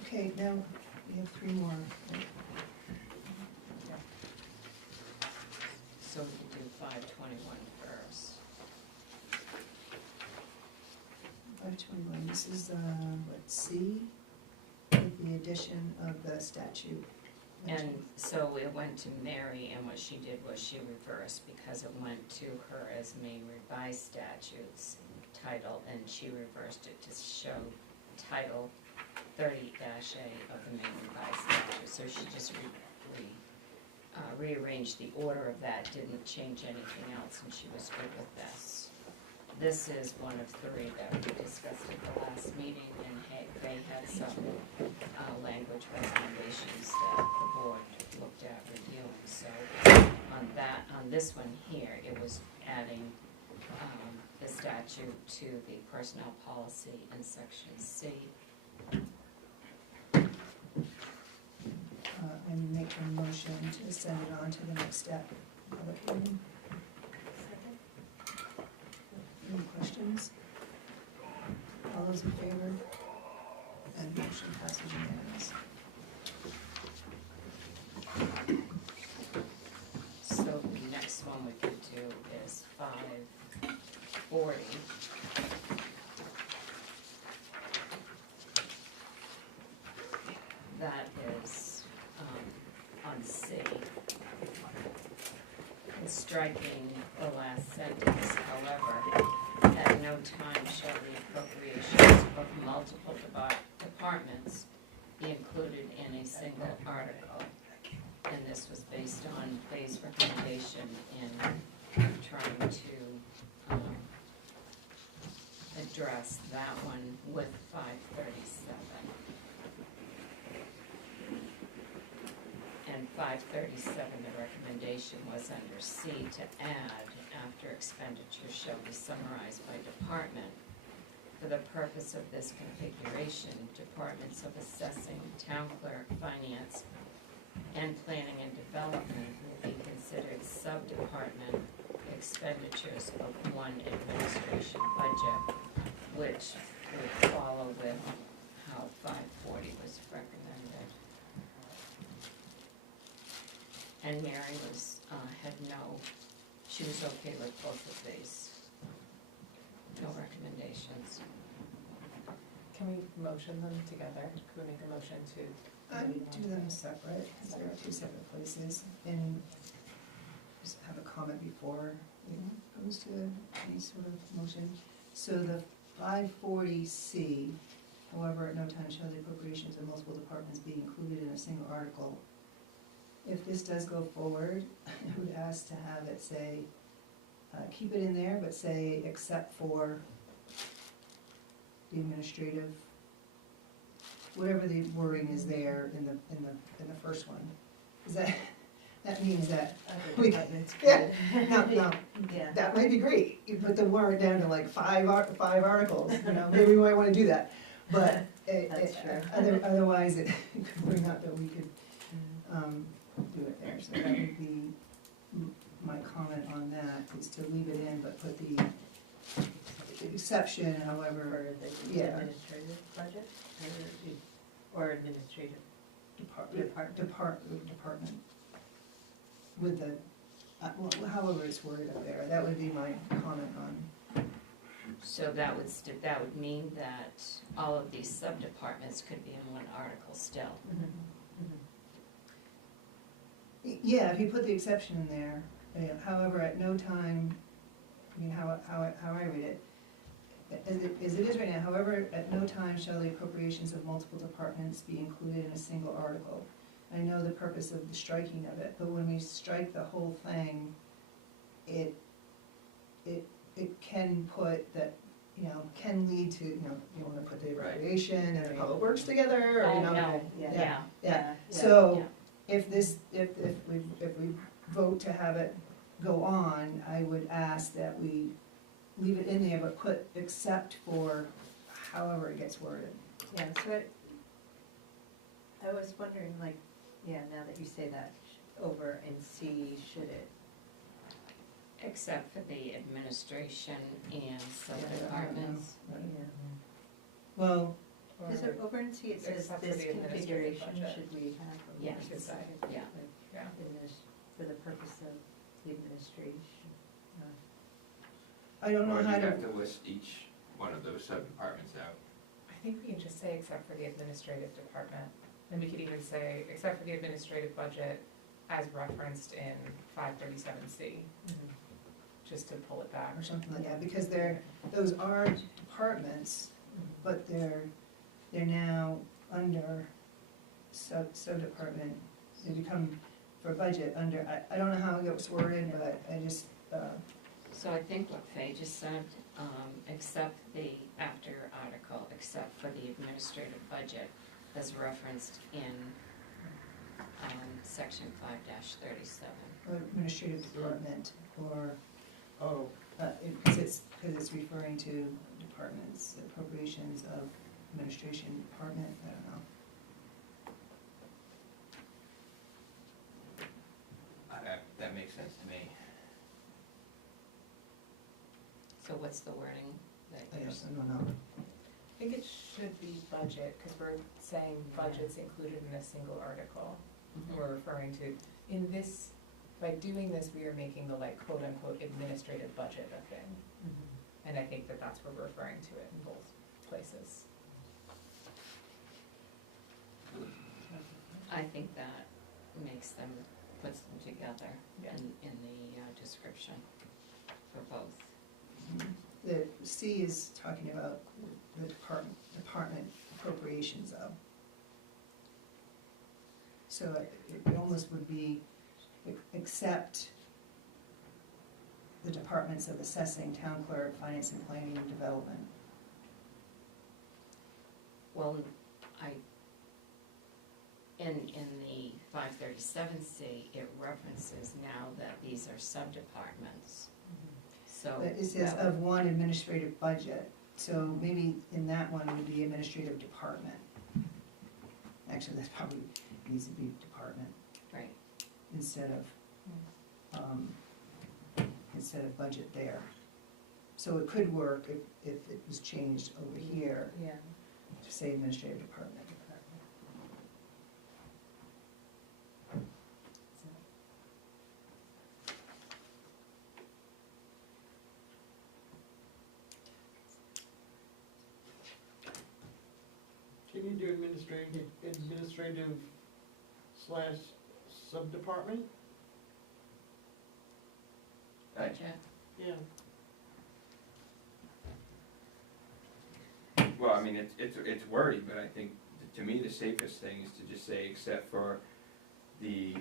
Okay, now we have three more. So we can do 521 first. 521, this is, let's see, with the addition of the statute. And so it went to Mary, and what she did was she reversed, because it went to her as Maine Revised Statutes title, and she reversed it to show Title 30-A of the Maine Revised Statutes. So she just rearranged the order of that, didn't change anything else, and she was good with this. This is one of three that we discussed at the last meeting, and they had some language recommendations that the board looked at reviewing. So on this one here, it was adding the statute to the personnel policy in section C. I make a motion to send it on to the next step. Public hearing. Any questions? All those in favor? And motion passes unanimous. So the next one we could do is 540. That is on C. It's striking the last sentence, however, at no time shall the appropriations of multiple departments be included in a single article. And this was based on Faye's recommendation in trying to address that one with 537. And 537, the recommendation was under C to add, after expenditures shall be summarized by department. For the purpose of this configuration, departments of assessing, town clerk, finance, and planning and development will be considered sub-department expenditures of one administration budget. which would follow with how 540 was recommended. And Mary was, had no, she was okay with both of these. No recommendations. Can we motion them together? Could we make a motion to? I would do them separate, because they're two separate places, and just have a comment before it goes to any sort of motion. So the 540C, however, at no time shall the appropriations of multiple departments be included in a single article. If this does go forward, I would ask to have it say, keep it in there, but say except for the administrative, whatever the wording is there in the first one. Is that means that we, yeah, no, Yeah. that might be great. You put the warrant down to like five articles, you know, maybe we might wanna do that. But That's true. otherwise it could bring up that we could, do it there. So that would be my comment on that, is to leave it in, but put the exception, For however, the yeah. administrative budget, or administrative department with the, well, however it's worded up there, that would be my comment on. So that would, that would mean that all of these sub-departments could be in one article still. Yeah, if you put the exception in there, however, at no time, I mean, how I read it, as it is right now, however, at no time shall the appropriations of multiple departments be included in a single article. I know the purpose of the striking of it, but when we strike the whole thing, it can put that, you know, can lead to, you know, you wanna put the appropriation and the public works together, or, you know. Yeah. So, if we vote to have it go on, I would ask that we leave it in there, but put except for however it gets worded. Yeah, so I was wondering, like, yeah, now that you say that, over in C, should it? Except for the administration and sub-departments. Well, Is it over in C, it says Except for this the administrative configuration budget. should we have? a Yes. specific, Yeah. like, Yeah. For the purpose of the administration. I don't know Or do how you to, have to list each one of those sub-departments out? I think we can just say except for the administrative department, and we could even say except for the administrative budget as referenced in 537C, just to pull it back. or something like that, because those are departments, but they're now under sub-department, they become, for budget, under, I don't know how it gets worded, but I just, So I think what Faye just said, except the, after article, except for the administrative budget as referenced in section 5-37. or administrative department, or, Oh, because it's referring to departments, appropriations of administration department, I don't know. That makes sense to me. So what's the wording that I you're guess, I don't know. I think it should be budget, because we're saying budget's included in a single article. And we're referring to, in this, by doing this, we are making the like quote unquote administrative budget a thing. And I think that that's where we're referring to it in both places. I think that makes them, puts them together Yeah. in the description for both. The C is talking about the department appropriations of. So it almost would be, except the departments of assessing, town clerk, finance and planning and development. Well, in the 537C, it references now that these are sub-departments. So. But it says that of would- one administrative budget, so maybe in that one would be administrative department. Actually, that probably needs to be department Right. instead of budget there. So it could work if it was changed over here Yeah. to say administrative department. Can you do administrative slash sub-department? Budget. Yeah. Well, I mean, it's wordy, but I think, to me, the safest thing is to just say, except for the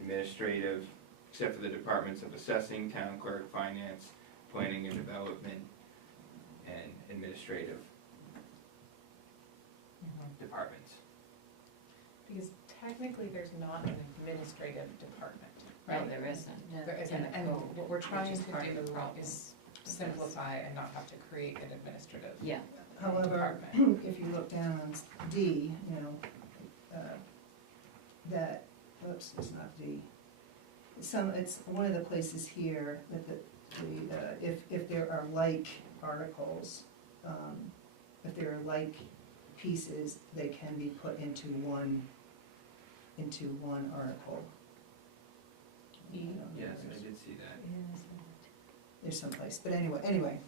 administrative, except for the departments of assessing, town clerk, finance, planning and development, and administrative departments. Because technically, there's not an administrative department, No, right? there isn't. There isn't, In the and code, what we're trying which to is part of the do problem. is simplify and not have to create an administrative Yeah, However, department. if you look down on D, you know, that, whoops, it's not D. It's one of the places here that if there are like articles, if there are like pieces, they can be put into one article. E? Yes, I did see that. There's someplace, but anyway.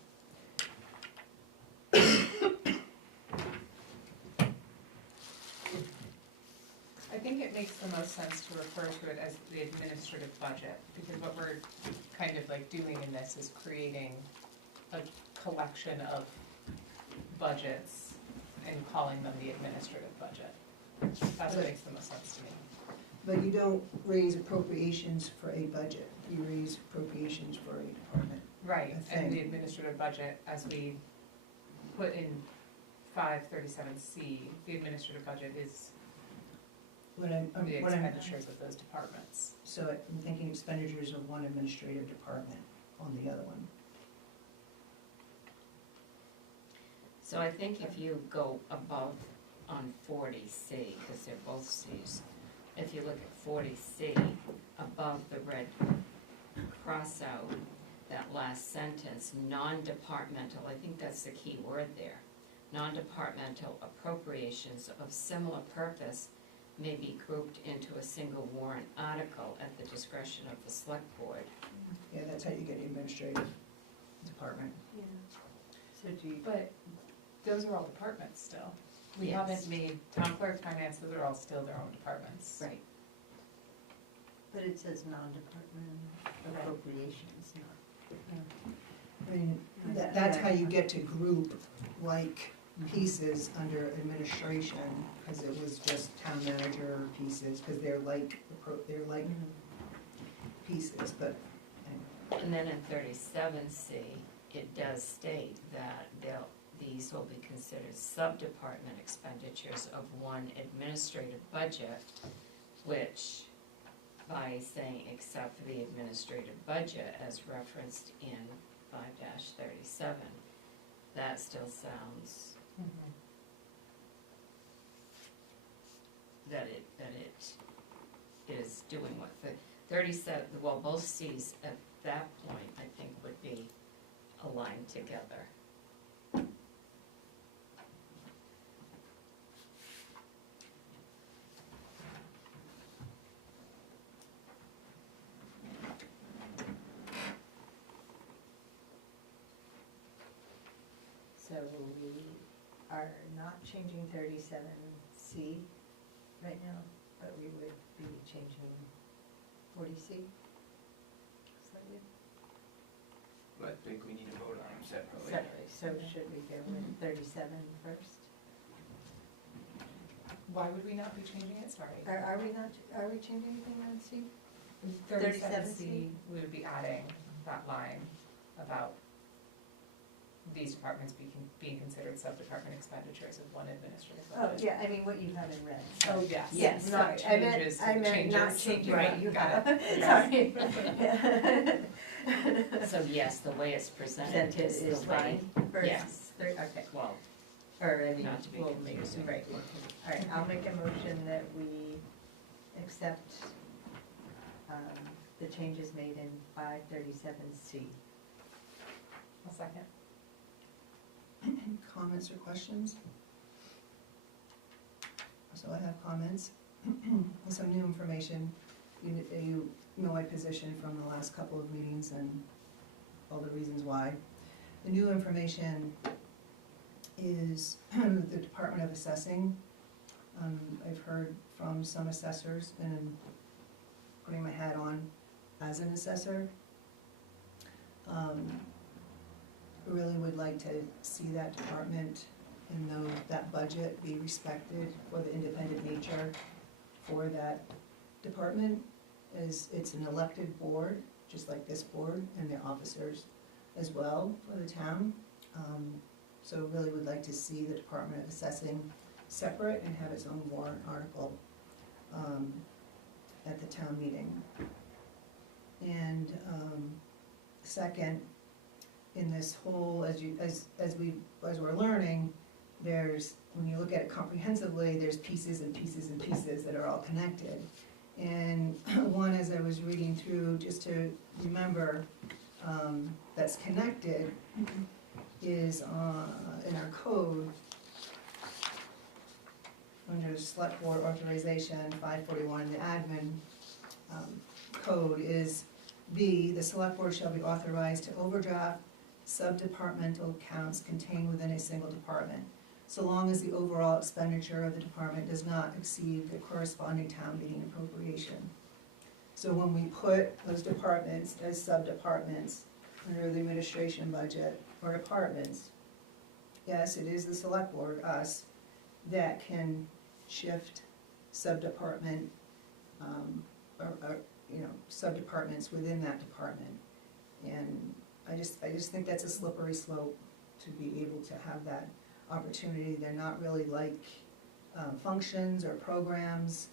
I think it makes the most sense to refer to it as the administrative budget, because what we're kind of like doing in this is creating a collection of budgets and calling them the administrative budget. That's what makes the most sense to me. But you don't raise appropriations for a budget, you raise appropriations for a department. Right, I and the think. administrative budget, as we put in 537C, the administrative budget is What the I'm, expenditures of those departments. so I'm thinking expenditures of one administrative department on the other one. so I think if you go above on 40C, because they're both Cs, if you look at 40C, above the red cross out, that last sentence, non-departmental, I think that's the key word there. Non-departmental appropriations of similar purpose may be grouped into a single warrant article at the discretion of the select board. Yeah, that's how you get the administrative department. So do you, But those are all departments still. We Yes. haven't made town clerk, finance, those are all still their own departments. Right. but it says non-departmental appropriations, not. I mean, that's how you get to group like pieces under administration, because it was just town manager pieces, because they're like pieces, but anyway. And then in 37C, it does state that these will be considered sub-department expenditures of one administrative budget, which, by saying except for the administrative budget as referenced in 5-37, that still sounds Mhm. that it is doing what the 37, well, both Cs at that point, I think, would be aligned together. So we are not changing 37C right now, but we would be changing 40C slightly. But I think we need to vote on them separately. Separately, so should we go with 37 first? Why would we not be changing it? Sorry. Are we not, are we changing anything on C? 37C, we would be adding that line about these departments being considered sub-department expenditures of one administrative Oh, budget. yeah, I mean, what you have in red. Oh, yes. Yes, Not sorry, I meant not changes. changing Right, what you got have, it. sorry. So yes, the way it's presented Presented is is the way, fine, first, yes. okay, well, or I mean, Not to be we'll make, confusing. right, all right, I'll make a motion that we accept, the changes made in 537C. A second. comments or questions? So I have comments, some new information. You know my position from the last couple of meetings and all the reasons why. The new information is the Department of Assessing. I've heard from some assessors, and I'm putting my hat on as an assessor. Really would like to see that department and that budget be respected for the independent nature for that department, as it's an elected board, just like this board, and their officers as well for the town. So really would like to see the Department of Assessing separate and have its own warrant article at the town meeting. And second, in this whole, as we're learning, there's, when you look at it comprehensively, there's pieces and pieces and pieces that are all connected. And one, as I was reading through, just to remember, that's connected, is in our code, under select board authorization 541, the admin code is B, the select board shall be authorized to overdraft sub-departmental accounts contained within a single department, so long as the overall expenditure of the department does not exceed the corresponding town meeting appropriation. So when we put those departments as sub-departments under the administration budget or departments, yes, it is the select board, us, that can shift sub-department, or sub-departments within that department. And I just think that's a slippery slope to be able to have that opportunity. They're not really like functions or programs,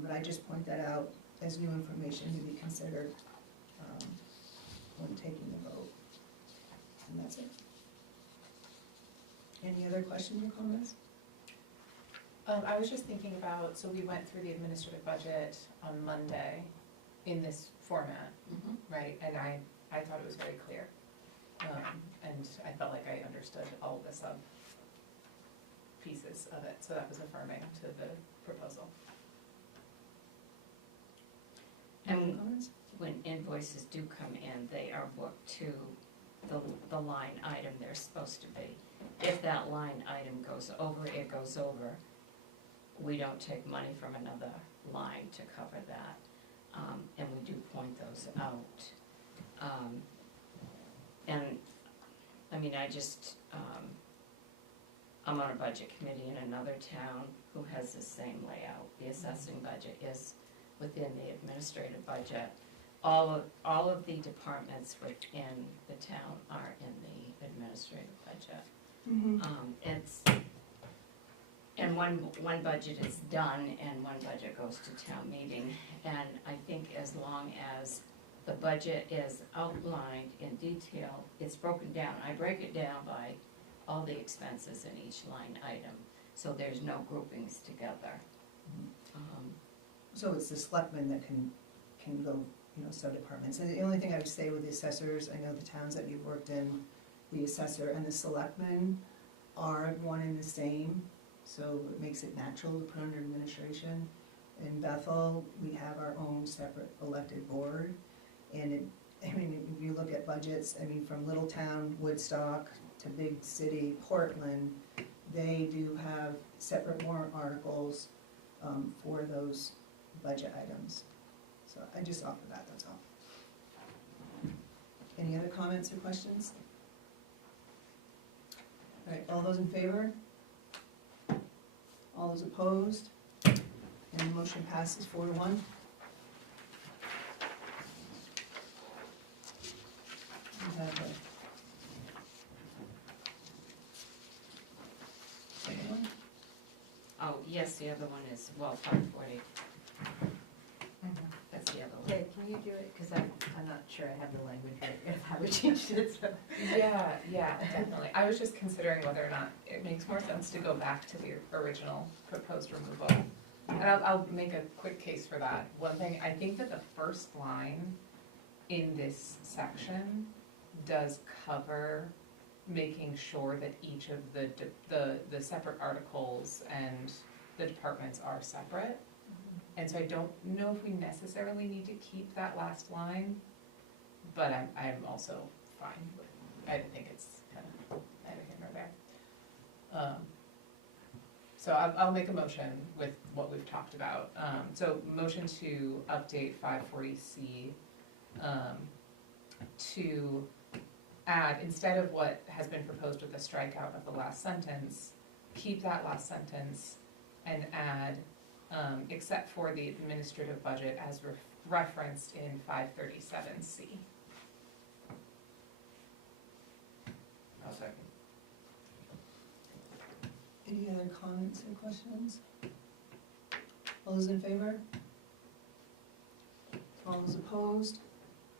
but I just point that out as new information to be considered when taking the vote. And that's it. Any other questions or comments? I was just thinking about, so we went through the administrative budget on Monday in this format, right? And I thought it was very clear. And I felt like I understood all the sub pieces of it, so that was affirming to the proposal. And when invoices do come in, they are booked to the line item they're supposed to be. If that line item goes over, it goes over. We don't take money from another line to cover that, and we do point those out. And, I mean, I'm on a budget committee in another town who has the same layout. The assessing budget is within the administrative budget. All of the departments within the town are in the administrative budget. And one budget is done and one budget goes to town meeting. And I think as long as the budget is outlined in detail, it's broken down. I break it down by all the expenses in each line item, so there's no groupings together. So it's the selectmen that can go, sub-departments. And the only thing I would say with the assessors, I know the towns that you've worked in, the assessor and the selectmen are one and the same, so it makes it natural to put under administration. In Bethel, we have our own separate elected board, and if you look at budgets, from little town, Woodstock, to big city, Portland, they do have separate warrant articles for those budget items. So I just offer that, that's all. Any other comments or questions? All right, all those in favor? All those opposed? And the motion passes 4-1. We have a second one? Oh, yes, the other one is, 540. That's the other one. Okay, can you do it, because I'm not sure I have the language right, if I would change it, so. Yeah, definitely. I was just considering whether or not it makes more sense to go back to the original proposed removal. And I'll make a quick case for that. One thing, I think that the first line in this section does cover making sure that each of the separate articles and the departments are separate. And so I don't know if we necessarily need to keep that last line, but I'm also fine with, I think it's kind of neither here nor there. So I'll make a motion with what we've talked about. So motion to update 540C to add, instead of what has been proposed with the strikeout of the last sentence, keep that last sentence and add, except for the administrative budget as referenced in 537C. I'll second. Any other comments or questions? All those in favor? All those opposed?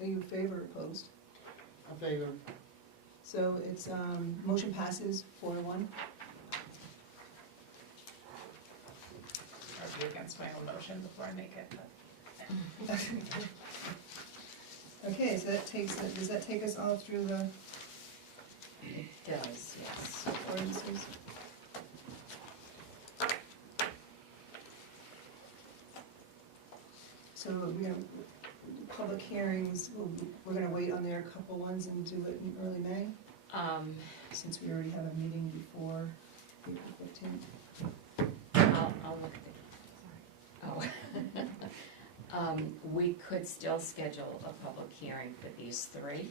Are you in favor or opposed? In favor. So it's, motion passes 4-1. Argue against my own motion before I make it, but. Okay, so that takes, does that take us all through the It does, yes. ordinances? So we're gonna, public hearings, we're gonna wait on their couple ones and do it in early May, since we already have a meeting before April 15th. I'll look at it. Oh. We could still schedule a public hearing for these three,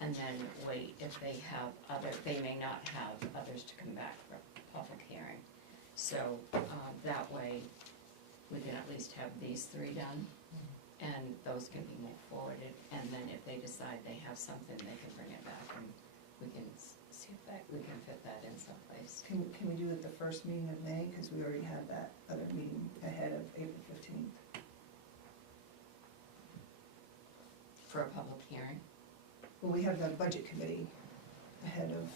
and then wait if they have they may not have others to come back for a public hearing. So, that way, we can at least have these three done, and those can be moved forwarded, and then if they decide they have something, they can bring it back, and we can see if we can fit that in someplace. Can we do it the first meeting of May, because we already had that other meeting ahead of April 15th? For a public hearing? Well, we have the budget committee ahead of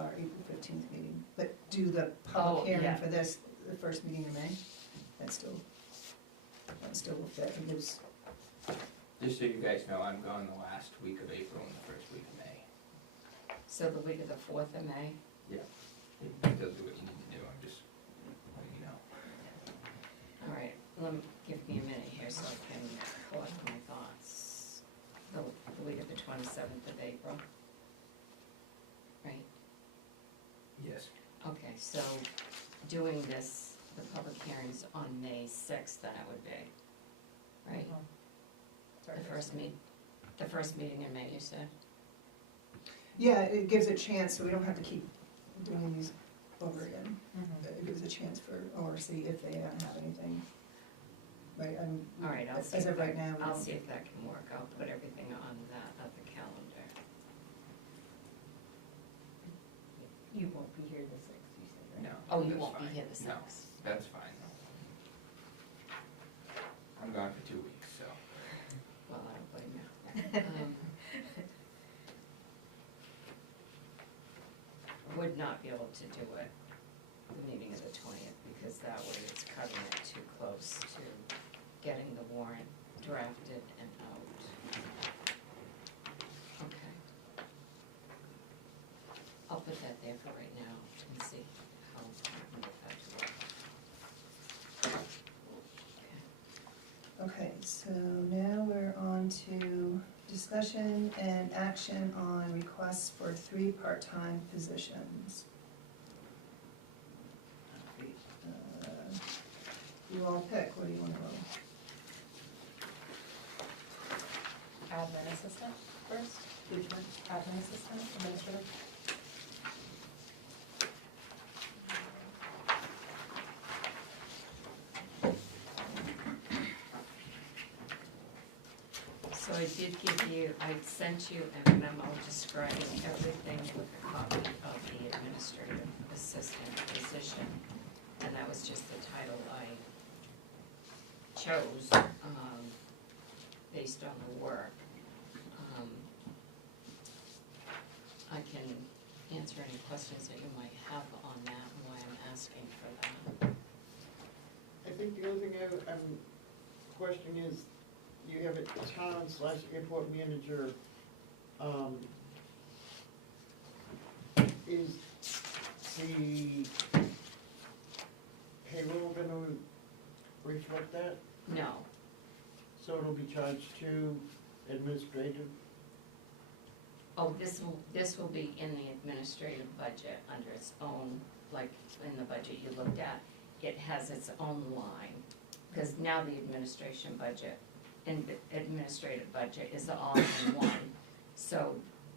our April 15th meeting, but do the Oh, public hearing yeah. for this, the first meeting in May, that still will fit, it gives, Just so you guys know, I'm gone the last week of April and the first week of May. So the week of the 4th of May? You can still do what you need to do, I'm just letting you know. All right, give me a minute here so I can collect my thoughts. The week of the 27th of April? Right, Yes. okay, so doing this, the public hearings on May 6th, then it would be, right? The first meeting in May, you said? yeah, it gives a chance, so we don't have to keep doing these over again. Mhm. It gives a chance for ORC if they don't have anything, right, All right, I'll see as if of right that, now. we I'll don't- see if that can work. I'll put everything on the calendar. You won't be here the 6th, you said, right? No. Oh, you that's won't be fine. here the No, 6th? that's fine. I'm gone for 2 weeks, so. Well, I don't blame you. Would not be able to do it the meeting of the 20th, because that way it's cutting it too close to getting the warrant drafted and out. Okay. I'll put that there for right now and see how I can get that to work. Okay. Okay, so now we're on to discussion and action on requests for 3 part-time positions. You all pick, what do you want to roll? Admin assistant first? Which one? Admin assistant, administrative? So I did give you, I sent you a memo describing everything with a copy of the administrative assistant position. And that was just the title I chose, based on the work. I can answer any questions that you might have on that and why I'm asking for that. I think the only thing I'm questioning is, you have a town/airport manager, is the payroll gonna reflect that? No, So it'll be charged to administrative? oh, this will be in the administrative budget under its own, like in the budget you looked at, it has its own line. Because now the administration budget, and the administrative budget is all in one. So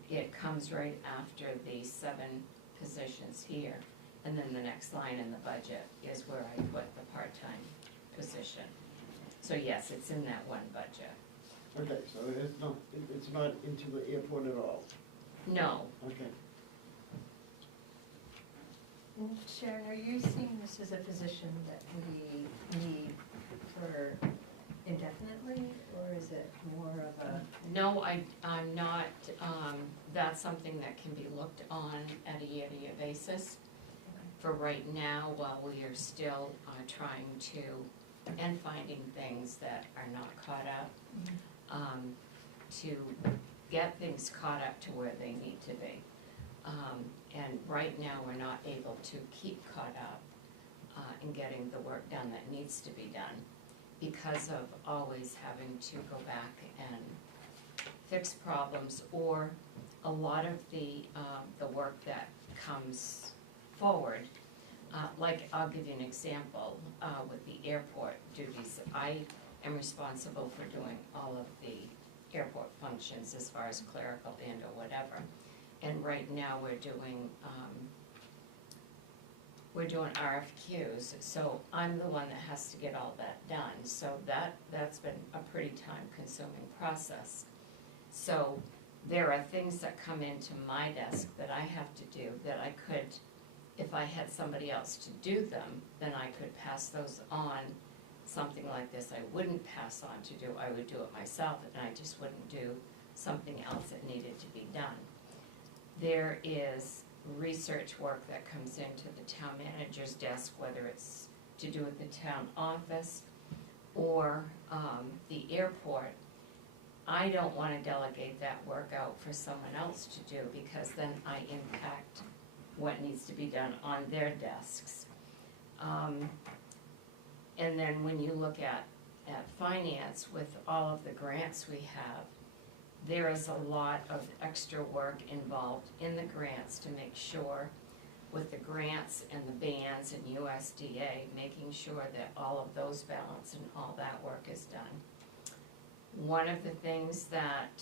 it comes right after the 7 positions here. And then the next line in the budget is where I put the part-time position. So yes, it's in that one budget. Okay, so it's not into the airport at all? No, Okay. Sharon, are you seeing this as a position that we need for indefinitely, or is it more of a? no, I'm not, that's something that can be looked on at a year-to-year basis. For right now, while we are still trying to, and finding things that are not caught up, to get things caught up to where they need to be. And right now, we're not able to keep caught up in getting the work done that needs to be done because of always having to go back and fix problems, or a lot of the work that comes forward. Like, I'll give you an example, with the airport duties. I am responsible for doing all of the airport functions as far as clerical and or whatever. And right now, we're doing RFQs, so I'm the one that has to get all that done. So that's been a pretty time-consuming process. So there are things that come into my desk that I have to do that I could, if I had somebody else to do them, then I could pass those on. Something like this I wouldn't pass on to do, I would do it myself, and I just wouldn't do something else that needed to be done. There is research work that comes into the town manager's desk, whether it's to do with the town office or the airport. I don't want to delegate that work out for someone else to do, because then I impact what needs to be done on their desks. And then when you look at finance, with all of the grants we have, there is a lot of extra work involved in the grants to make sure, with the grants and the bans and USDA, making sure that all of those balance and all that work is done. One of the things that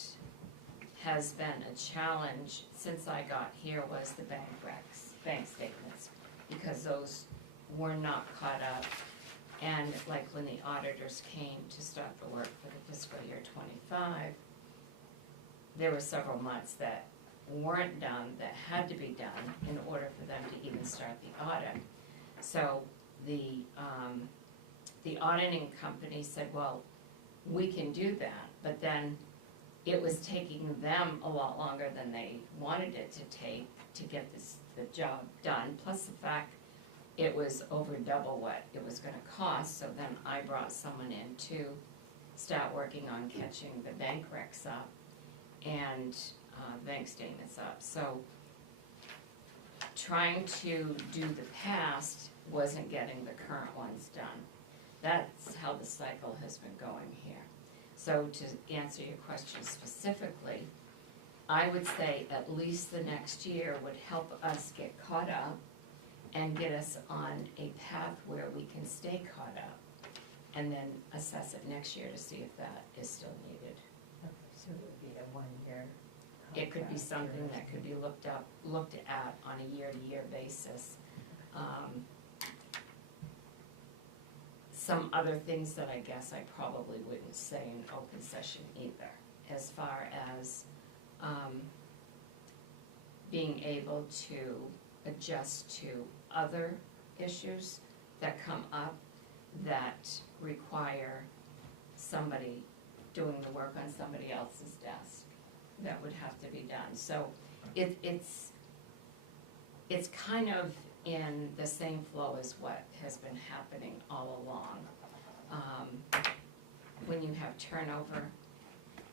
has been a challenge since I got here was the bank statements, because those were not caught up. And like when the auditors came to start the work for the fiscal year 25, there were several months that weren't done, that had to be done in order for them to even start the audit. So the auditing company said, well, we can do that, but then it was taking them a lot longer than they wanted it to take to get the job done, plus the fact it was over double what it was gonna cost. So then I brought someone in to start working on catching the bank recs up and bank statements up. So trying to do the past wasn't getting the current ones done. That's how the cycle has been going here. So to answer your question specifically, I would say at least the next year would help us get caught up and get us on a path where we can stay caught up, and then assess it next year to see if that is still needed. So it would be a 1-year. It could be something that could be looked at on a year-to-year basis. Some other things that I guess I probably wouldn't say in open session either, as far as being able to adjust to other issues that come up that require somebody doing the work on somebody else's desk that would have to be done. So it's kind of in the same flow as what has been happening all along. When you have turnover,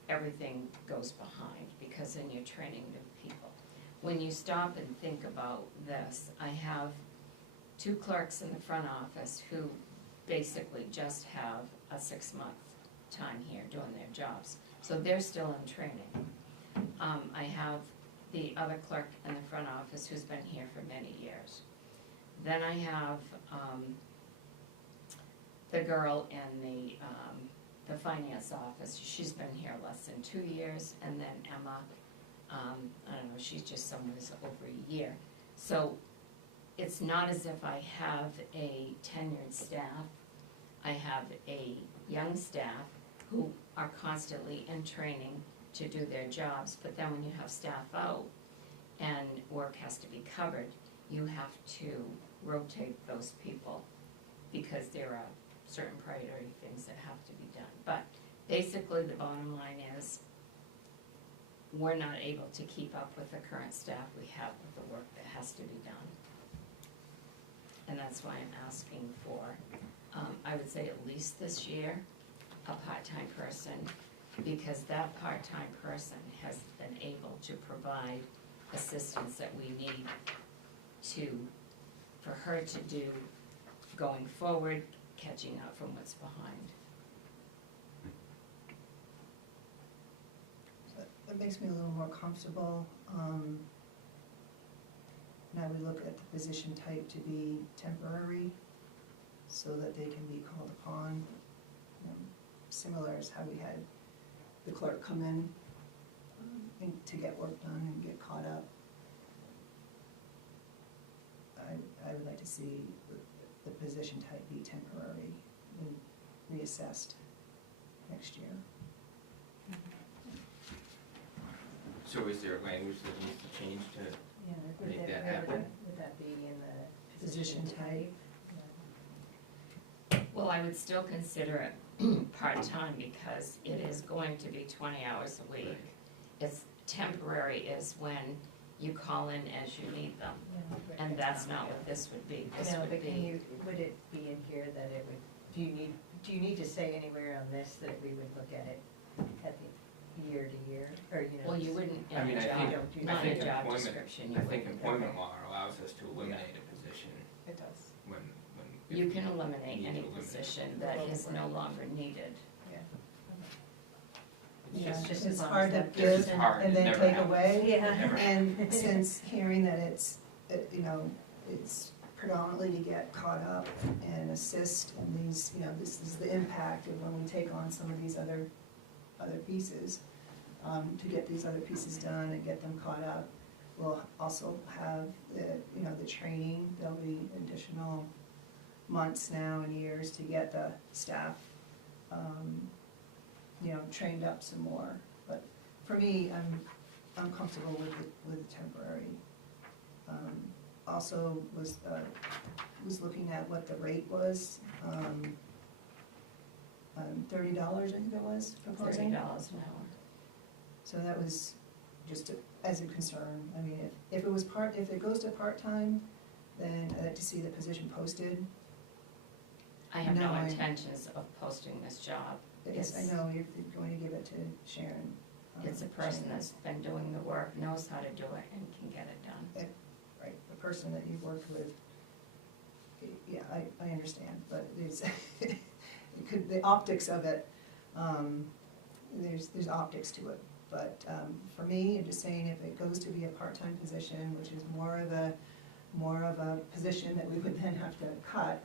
everything goes behind, because then you're training new people. when you stop and think about this, I have 2 clerks in the front office who basically just have a 6-month time here doing their jobs. So they're still in training. I have the other clerk in the front office who's been here for many years. Then I have the girl in the finance office. She's been here less than 2 years, and then Emma, I don't know, she's just someone who's over a year. So it's not as if I have a tenured staff. I have a young staff who are constantly in training to do their jobs, but then when you have staff out and work has to be covered, you have to rotate those people because there are certain priority things that have to be done. But basically, the bottom line is, we're not able to keep up with the current staff we have with the work that has to be done. And that's why I'm asking for, I would say at least this year, a part-time person, because that part-time person has been able to provide assistance that we need for her to do going forward, catching up from what's behind. That makes me a little more comfortable. Now we look at the position type to be temporary, so that they can be called upon. Similar as how we had the clerk come in to get work done and get caught up. I would like to see the position type be temporary and reassessed next year. So is there language that needs to change to Yeah, make that happen? Would that be in the Position type. Well, I would still consider it part-time because it is going to be 20 hours a week. Right. It's temporary is when you call in as you need them, Yeah, and that's not what this would be. This No, would but can be, you, would it be in here that it would, do you need to say anywhere on this that we would look at it at the year to year, or, you know? well, you wouldn't in I mean, a I job, think- not in a job employment- description, you I think wouldn't. employment law allows us to eliminate a position It does. when. You if can we eliminate need to any eliminate. position that is no longer needed. Yeah. It's Yeah, just- just it's as long hard as to that give It's hard, and it then never take happens. away. Yeah. Never. And since hearing that it's, it's predominantly to get caught up and assist in these, this is the impact of when we take on some of these other pieces, to get these other pieces done and get them caught up. We'll also have the training. There'll be additional months now and years to get the staff, trained up some more. But for me, I'm comfortable with the temporary. Also was looking at what the rate was, $30, I think it was, proposing. $30 an hour. So that was just as a concern. I mean, if it goes to part-time, then I'd like to see the position posted. I have no No, I- intentions of posting this job. Yes, I know you're going to give it to Sharon. It's a person Sharon. that's been doing the work, knows how to do it, and can get it done. Right, the person that you've worked with, yeah, I understand, but there's, the optics of it, there's optics to it. But for me, I'm just saying if it goes to be a part-time position, which is more of a position that we would then have to cut,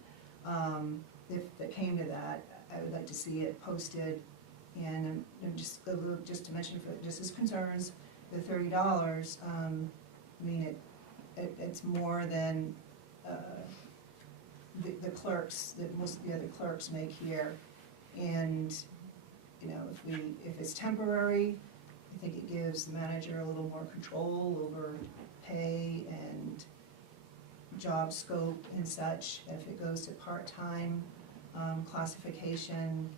if it came to that, I would like to see it posted. And just to mention, for just as concerns, the $30, I mean, it's more than the clerks, that most of the other clerks make here. And, if it's temporary, I think it gives the manager a little more control over pay and job scope and such. If it goes to part-time classification,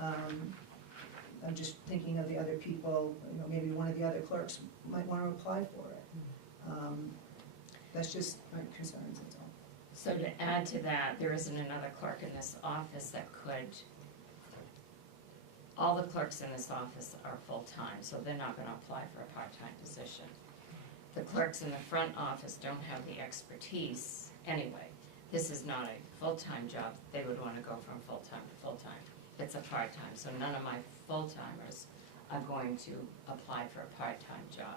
I'm just thinking of the other people, maybe one of the other clerks might want to apply for it. That's just my concerns, that's all. So to add to that, there isn't another clerk in this office that could, all the clerks in this office are full-time, so they're not gonna apply for a part-time position. the clerks in the front office don't have the expertise anyway. This is not a full-time job, they would wanna go from full-time to full-time. It's a part-time, so none of my full-timers are going to apply for a part-time job.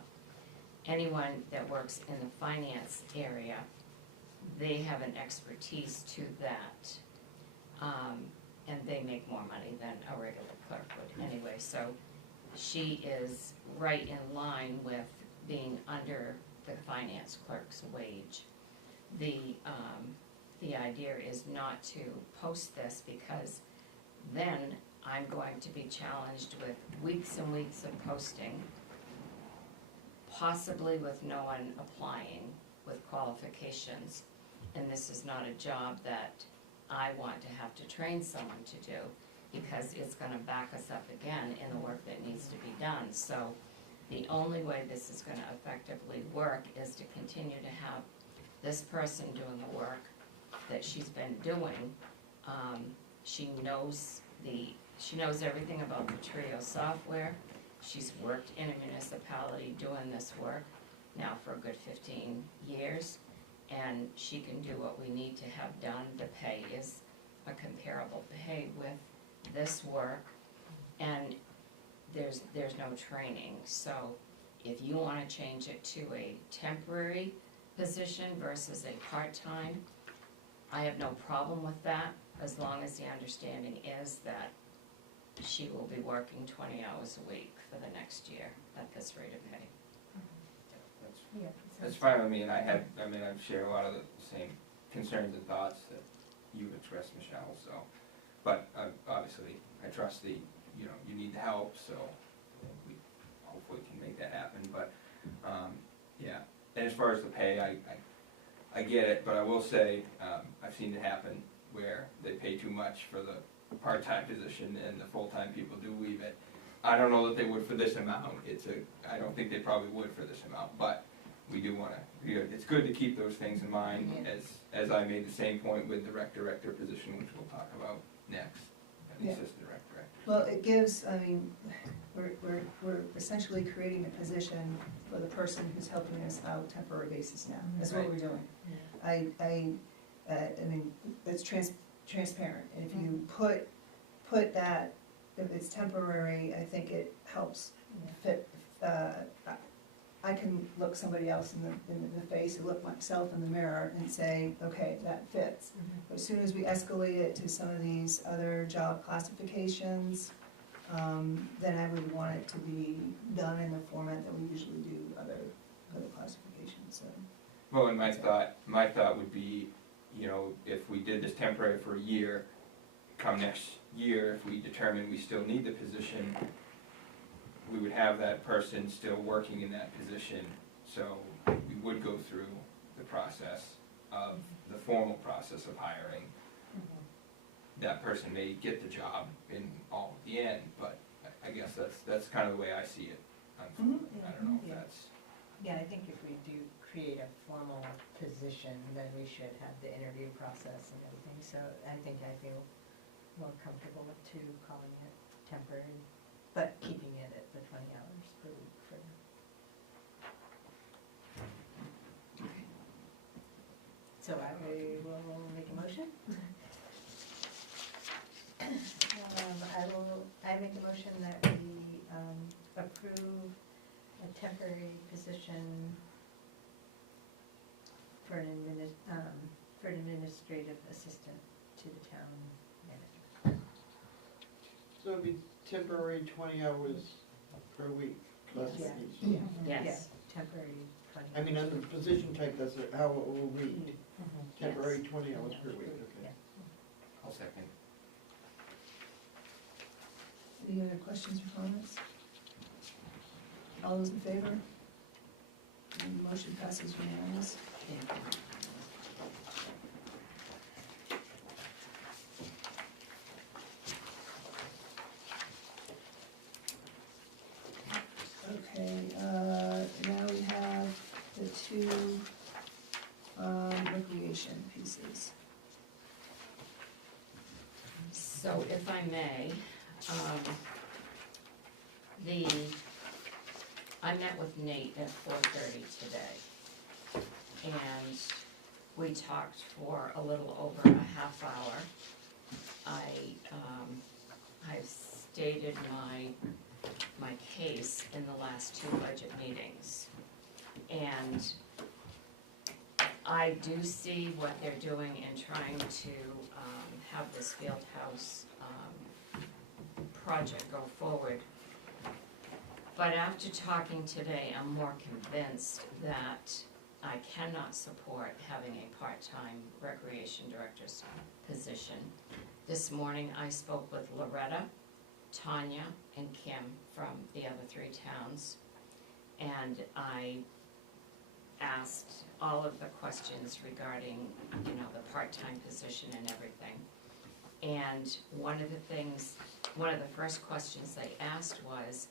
Anyone that works in the finance area, they have an expertise to that. And they make more money than a regular clerk would anyway, so she is right in line with being under the finance clerk's wage. The idea is not to post this because then I'm going to be challenged with weeks and weeks of posting, possibly with no one applying with qualifications. And this is not a job that I want to have to train someone to do because it's gonna back us up again in the work that needs to be done. So the only way this is gonna effectively work is to continue to have this person doing the work that she's been doing. She knows everything about the Trio software. She's worked in a municipality doing this work now for a good 15 years. And she can do what we need to have done. The pay is a comparable pay with this work, and there's no training. So if you wanna change it to a temporary position versus a part-time, I have no problem with that, as long as the understanding is that she will be working 20 hours a week for the next year at this rate of pay. Yeah. That's fine with me, and I share a lot of the same concerns and thoughts that you expressed, Michelle, so. But, obviously, I trust you need the help, so we hopefully can make that happen, but, yeah. And as far as the pay, I get it, but I will say, I've seen it happen where they pay too much for the part-time position and the full-time people do leave it. I don't know that they would for this amount, I don't think they probably would for this amount, but we do wanna, it's good to keep those things in mind, as I made the same point with the rec-director position, which we'll talk about next, and the Yeah. assistant rec-director. Well, it gives, we're essentially creating a position for the person who's helping us out temporary basis now. That's what we're doing. It's transparent, and if you put that, if it's temporary, I think it helps fit, I can look somebody else in the face, and look myself in the mirror and say, okay, that fits. But as soon as we escalate it to some of these other job classifications, then I would want it to be done in the format that we usually do other classifications, so. Well, and my thought would be, if we did this temporary for a year, come next year, if we determine we still need the position, we would have that person still working in that position, so we would go through the process of, the formal process of hiring. That person may get the job in all at the end, but I guess that's kind of the way I see it. I don't know if that's. Yeah, I think if we do create a formal position, then we should have the interview process and everything, so I feel more comfortable too calling it temporary, but keeping it at the 20 hours per week for them. So I will make a motion. I make a motion that we approve a temporary position for an administrative assistant to the town manager. So it'd be temporary 20 hours per week classification. Yes. Temporary 20. I mean, under position type, that's how it will read, temporary 20 hours per week, okay. I'll second. Any other questions or comments? All those in favor? And the motion passes unanimous. Okay, now we have the two recreation pieces. So if I may, I met with Nate at 4:30 today, and we talked for a little over a half hour. I've stated my case in the last two budget meetings. And I do see what they're doing in trying to have this field house project go forward. But after talking today, I'm more convinced that I cannot support having a part-time recreation director's position. This morning, I spoke with Loretta, Tanya, and Kim from the other three towns, and I asked all of the questions regarding, you know, the part-time position and everything. And one of the first questions they asked was,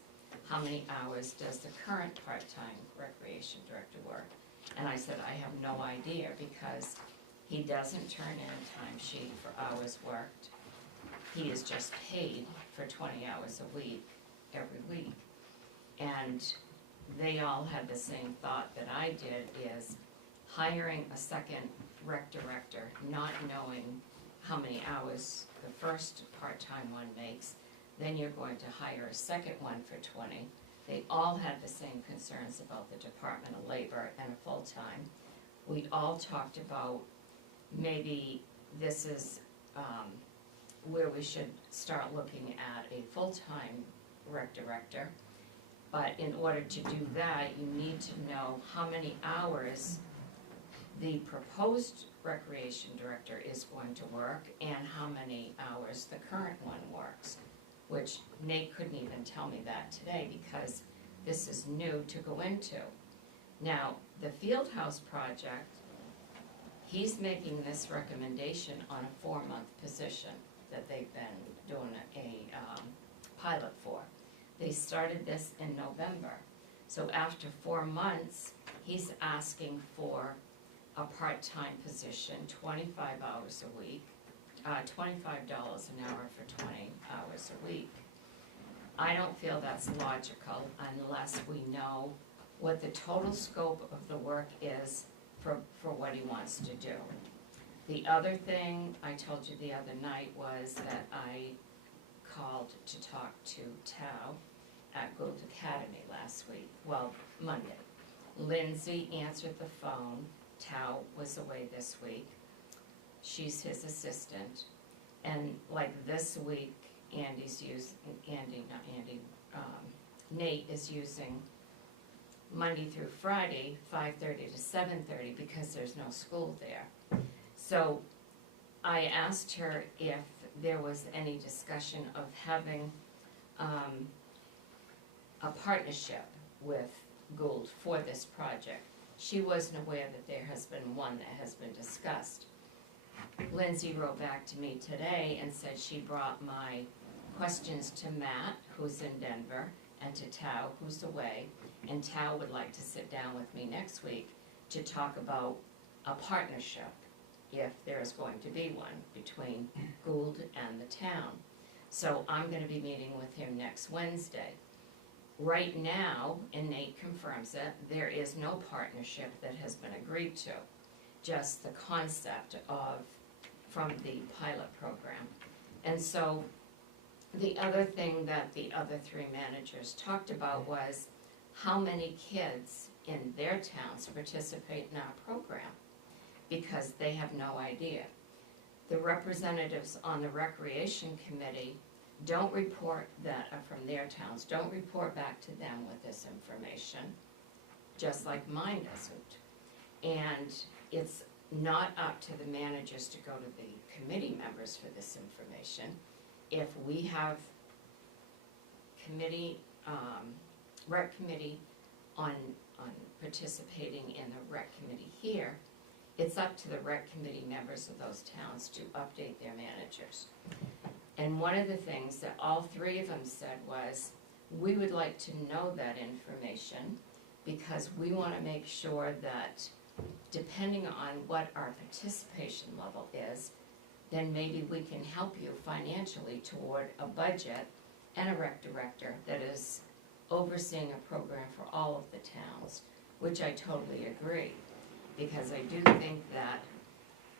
how many hours does the current part-time recreation director work? And I said, I have no idea, because he doesn't turn in a timesheet for hours worked. He is just paid for 20 hours a week, every week. And they all had the same thought that I did, is hiring a second rec director, not knowing how many hours the first part-time one makes, then you're going to hire a second one for 20. They all had the same concerns about the Department of Labor and a full-time. We all talked about maybe this is where we should start looking at a full-time rec director. But in order to do that, you need to know how many hours the proposed recreation director is going to work and how many hours the current one works, which Nate couldn't even tell me that today, because this is new to go into. Now, the field house project, he's making this recommendation on a 4-month position that they've been doing a pilot for. They started this in November. So after 4 months, he's asking for a part-time position, 25 hours a week, $25 an hour for 20 hours a week. I don't feel that's logical unless we know what the total scope of the work is for what he wants to do. The other thing I told you the other night was that I called to talk to Tao at Gould Academy last week, well, Monday. Lindsay answered the phone. Tao was away this week. She's his assistant. And like this week, Nate is using Monday through Friday, 5:30 to 7:30, because there's no school there. So I asked her if there was any discussion of having a partnership with Gould for this project. She wasn't aware that there has been one that has been discussed. Lindsay wrote back to me today and said she brought my questions to Matt, who's in Denver, and to Tao, who's away, and Tao would like to sit down with me next week to talk about a partnership, if there is going to be one, between Gould and the town. So I'm gonna be meeting with him next Wednesday. Right now, and Nate confirms it, there is no partnership that has been agreed to, just the concept from the pilot program. And so the other thing that the other three managers talked about was how many kids in their towns participate in our program, because they have no idea. The representatives on the recreation committee don't report that from their towns, don't report back to them with this information, just like mine doesn't. And it's not up to the managers to go to the committee members for this information. If we have committee, rec committee on participating in the rec committee here, it's up to the rec committee members of those towns to update their managers. And one of the things that all three of them said was, we would like to know that information, because we want to make sure that depending on what our participation level is, then maybe we can help you financially toward a budget and a rec director that is overseeing a program for all of the towns, which I totally agree. Because I do think that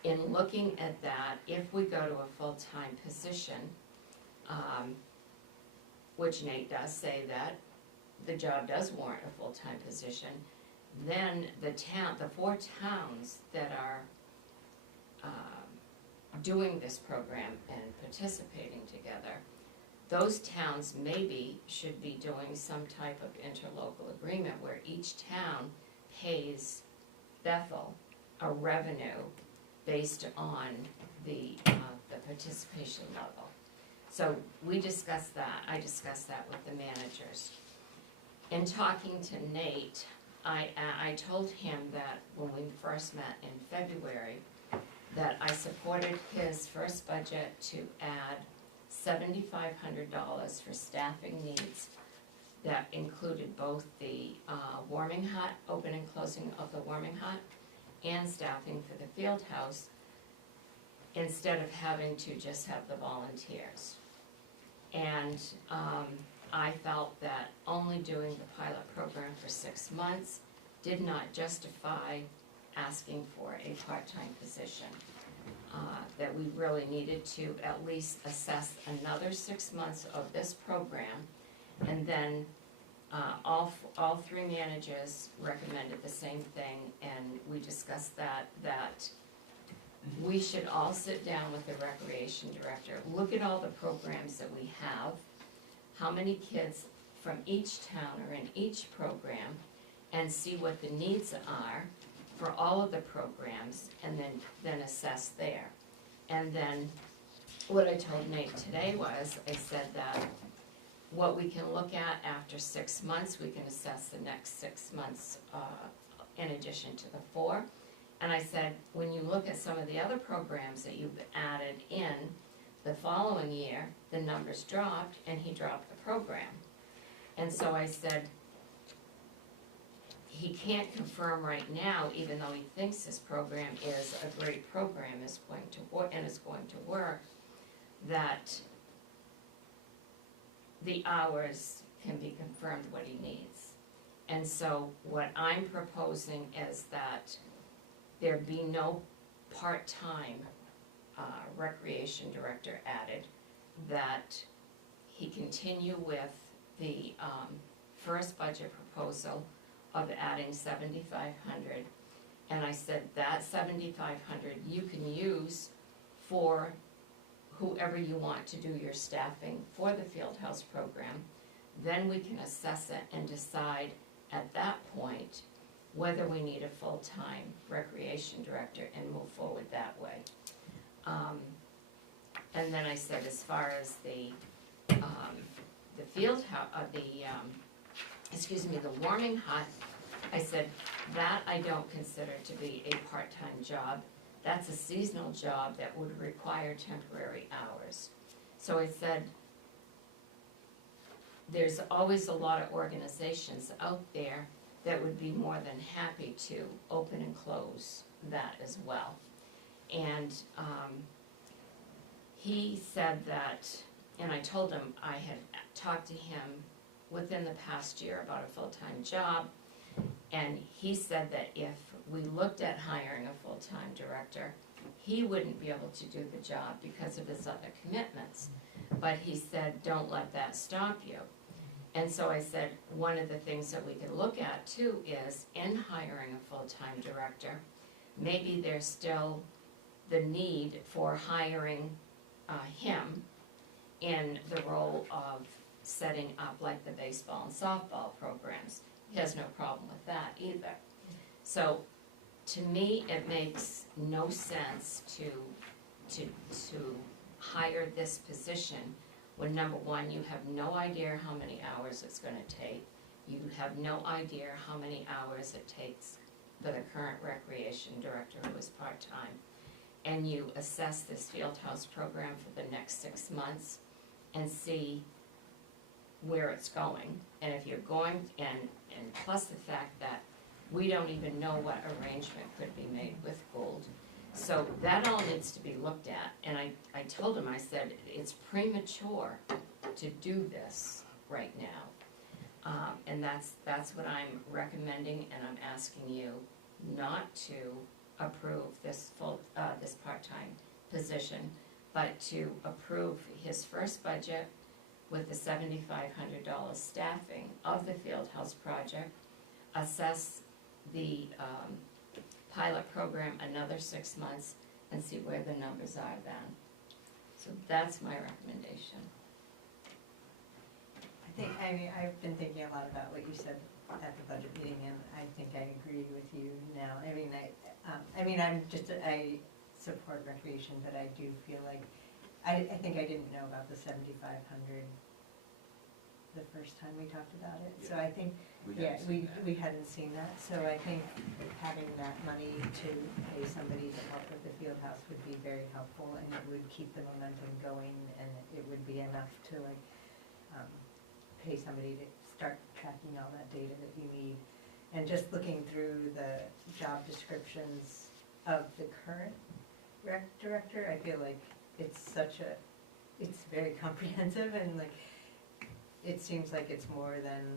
in looking at that, if we go to a full-time position, which Nate does say that the job does warrant a full-time position, then the 4 towns that are doing this program and participating together, those towns maybe should be doing some type of interlocal agreement where each town pays Bethel a revenue based on the participation level. So we discussed that, I discussed that with the managers. In talking to Nate, I told him that when we first met in February, that I supported his first budget to add $7,500 for staffing needs that included both the warming hut, open and closing of the warming hut, and staffing for the field house, instead of having to just have the volunteers. And I felt that only doing the pilot program for 6 months did not justify asking for a part-time position. That we really needed to at least assess another 6 months of this program, and then all 3 managers recommended the same thing, and we discussed that we should all sit down with the recreation director, look at all the programs that we have, how many kids from each town are in each program, and see what the needs are for all of the programs, and then assess there. And then what I told Nate today was, I said that what we can look at after 6 months, we can assess the next 6 months in addition to the 4. And I said, when you look at some of the other programs that you've added in, the following year, the numbers dropped, and he dropped the program. And so I said, he can't confirm right now, even though he thinks this program is a great program, is going to work, and is going to work, that the hours can be confirmed what he needs. And so what I'm proposing is that there be no part-time recreation director added, that he continue with the first budget proposal of adding $7,500, and I said that $7,500 you can use for whoever you want to do your staffing for the field house program. Then we can assess it and decide at that point whether we need a full-time recreation director and move forward that way. And then I said, as far as the field house, the warming hut, I said, that I don't consider to be a part-time job. That's a seasonal job that would require temporary hours. So I said, there's always a lot of organizations out there that would be more than happy to open and close that as well. And he said that, and I told him I had talked to him within the past year about a full-time job, and he said that if we looked at hiring a full-time director, he wouldn't be able to do the job because of his other commitments. But he said, don't let that stop you. And so I said, one of the things that we could look at too is, in hiring a full-time director, maybe there's still the need for hiring him in the role of setting up like the baseball and softball programs. He has no problem with that either. So to me, it makes no sense to hire this position when, number one, you have no idea how many hours it's gonna take. You have no idea how many hours it takes for the current recreation director who is part-time. And you assess this field house program for the next 6 months and see where it's going. And if you're going, and plus the fact that we don't even know what arrangement could be made with Gould. So that all needs to be looked at. And I told him, I said, it's premature to do this right now. And that's what I'm recommending, and I'm asking you not to approve this this part-time position, but to approve his first budget with the $7,500 staffing of the field house project, assess the pilot program another 6 months, and see where the numbers are then. So that's my recommendation. I mean, I've been thinking a lot about what you said at the budget meeting, and I think I agree with you now. I mean, I support recreation, but I do feel like, I think I didn't know about the 7,500 the first time we talked about it. So I think, we hadn't seen that. So I think having that money to pay somebody to help with the field house would be very helpful, and it would keep the momentum going, and it would be enough to pay somebody to start tracking all that data that you need. And just looking through the job descriptions of the current rec director, I feel like it's very comprehensive, and like, it seems like it's more than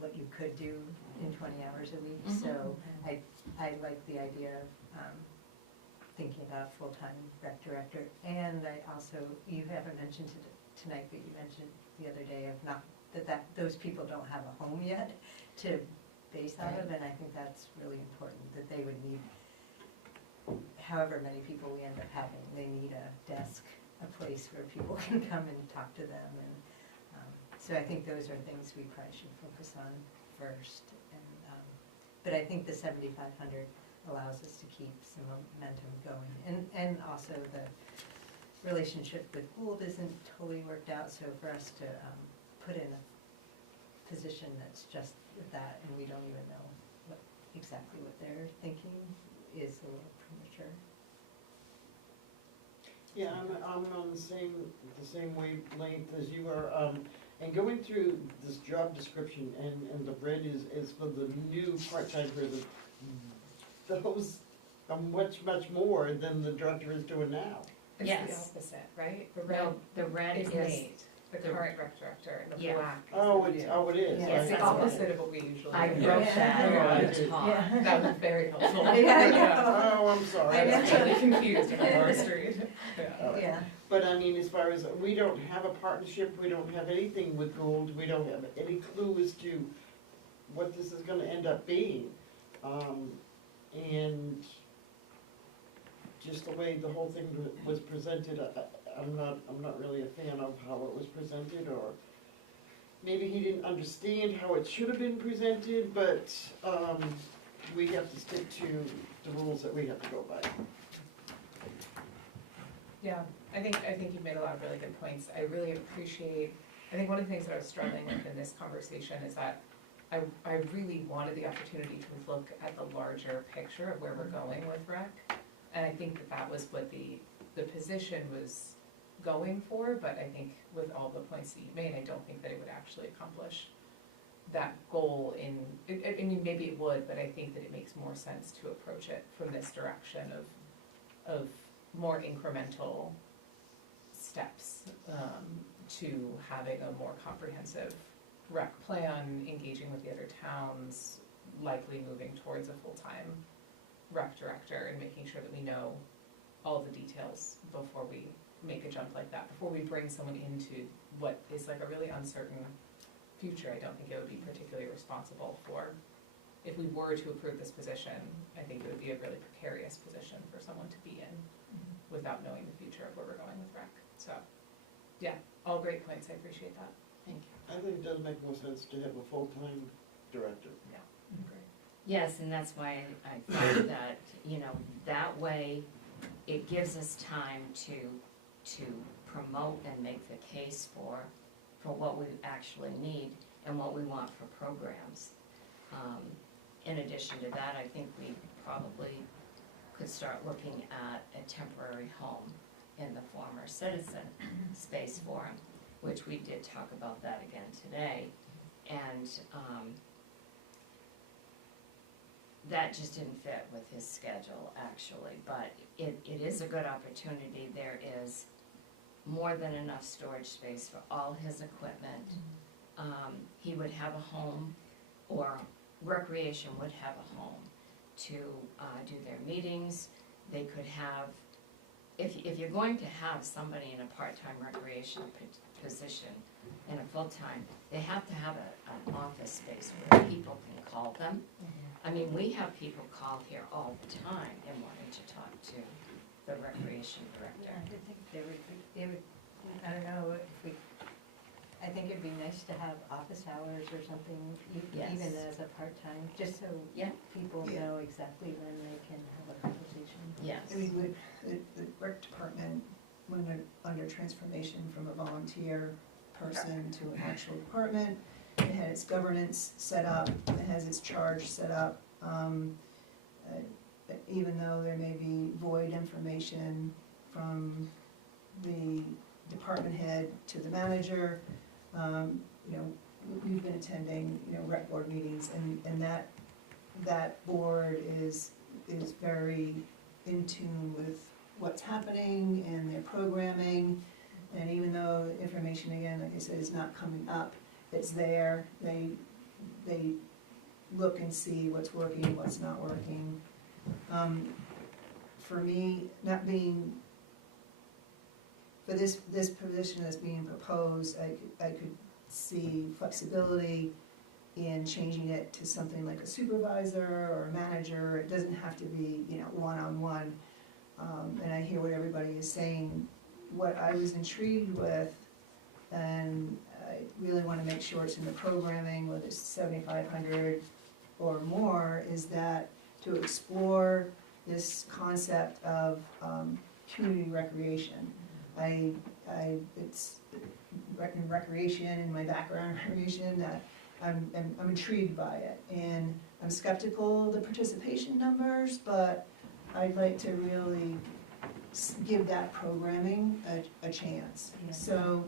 what you could do in 20 hours a week. So I like the idea of thinking about full-time rec director. And I also, you haven't mentioned tonight, but you mentioned the other day of not, that those people don't have a home yet to base out of, and I think that's really important, that they would need, however many people we end up having, they need a desk, a place where people can come and talk to them, and so I think those are things we probably should focus on first. And but I think the 7,500 allows us to keep some momentum going, and also the relationship with Gould isn't totally worked out, so for us to put in a position that's just with that, and we don't even know exactly what they're thinking, is a little premature. Yeah, I'm on the same wavelength as you are, and going through this job description, and the red is for the new part-time person, those are much more than the director is doing now. It's Yes. the opposite, right? The No, the red is is, Nate, the current rec director, and the Yeah. black is Oh, the it new. is. Yes, It's the that's what- opposite of what we usually do. I wrote Yeah. that Oh, I on did. top. Yeah. That was very helpful. Yeah, I know. Oh, I'm sorry. I know. I was totally confused on Mark Street. Yeah. All right. Yeah. But I mean, as far as, we don't have a partnership, we don't have anything with Gould, we don't have any clue as to what this is gonna end up being. And just the way the whole thing was presented, I'm not really a fan of how it was presented, or maybe he didn't understand how it should have been presented, but, we have to stick to the rules that we have to go by. Yeah, I think you've made a lot of really good points. I really appreciate, I think one of the things that I was struggling with in this conversation is that I really wanted the opportunity to look at the larger picture of where we're going with rec. And I think that was what the position was going for, but I think with all the points that you made, I don't think that it would actually accomplish that goal I mean, maybe it would, but I think that it makes more sense to approach it from this direction of more incremental steps to having a more comprehensive rec plan, engaging with the other towns, likely moving towards a full-time rec director, and making sure that we know all the details before we make a jump like that, before we bring someone into what is like a really uncertain future. I don't think it would be particularly responsible for, if we were to approve this position, I think it would be a really precarious position for someone to be in without knowing the future of where we're going with rec. So, yeah, all great points, I appreciate that. Thank you. I think it does make more sense to have a full-time director. Great. Yes, and that's why I thought that, that way it gives us time to promote and make the case for what we actually need and what we want for programs. In addition to that, I think we probably could start looking at a temporary home in the former Citizen Space Forum, which we did talk about that again today. And that just didn't fit with his schedule, actually, but it is a good opportunity. There is more than enough storage space for all his equipment. he would have a home, or recreation would have a home to do their meetings. They could have, if you're going to have somebody in a part-time recreation position and a full-time, they have to have an office space where people can call them. I mean, we have people call here all the time and wanting to talk to the recreation director. Yeah, I think they would, I don't know, if we, I think it'd be nice to have office hours or something, Yes. even as a part-time, just so Yeah. people Yeah. know exactly when they can have a conversation. Yes. I mean, with the rec department, when they're under transformation from a volunteer person to an actual department, it has its governance set up, it has its charge set up. Even though there may be void information from the department head to the manager, you know, we've been attending, you know, rec board meetings, and that board is very in tune with what's happening and their programming. And even though information, again, like I said, is not coming up, it's there. They look and see what's working, what's not working. For me, not being, for this position that's being proposed, I could see flexibility in changing it to something like a supervisor or a manager. It doesn't have to be, you know, one-on-one. And I hear what everybody is saying. What I was intrigued with, and I really wanna make sure it's in the programming, whether it's 7,500 or more, is that to explore this concept of community recreation. It's recreation in my background, recreation, that I'm intrigued by it. And I'm skeptical of the participation numbers, but I'd like to really give that programming a chance. Yeah. So,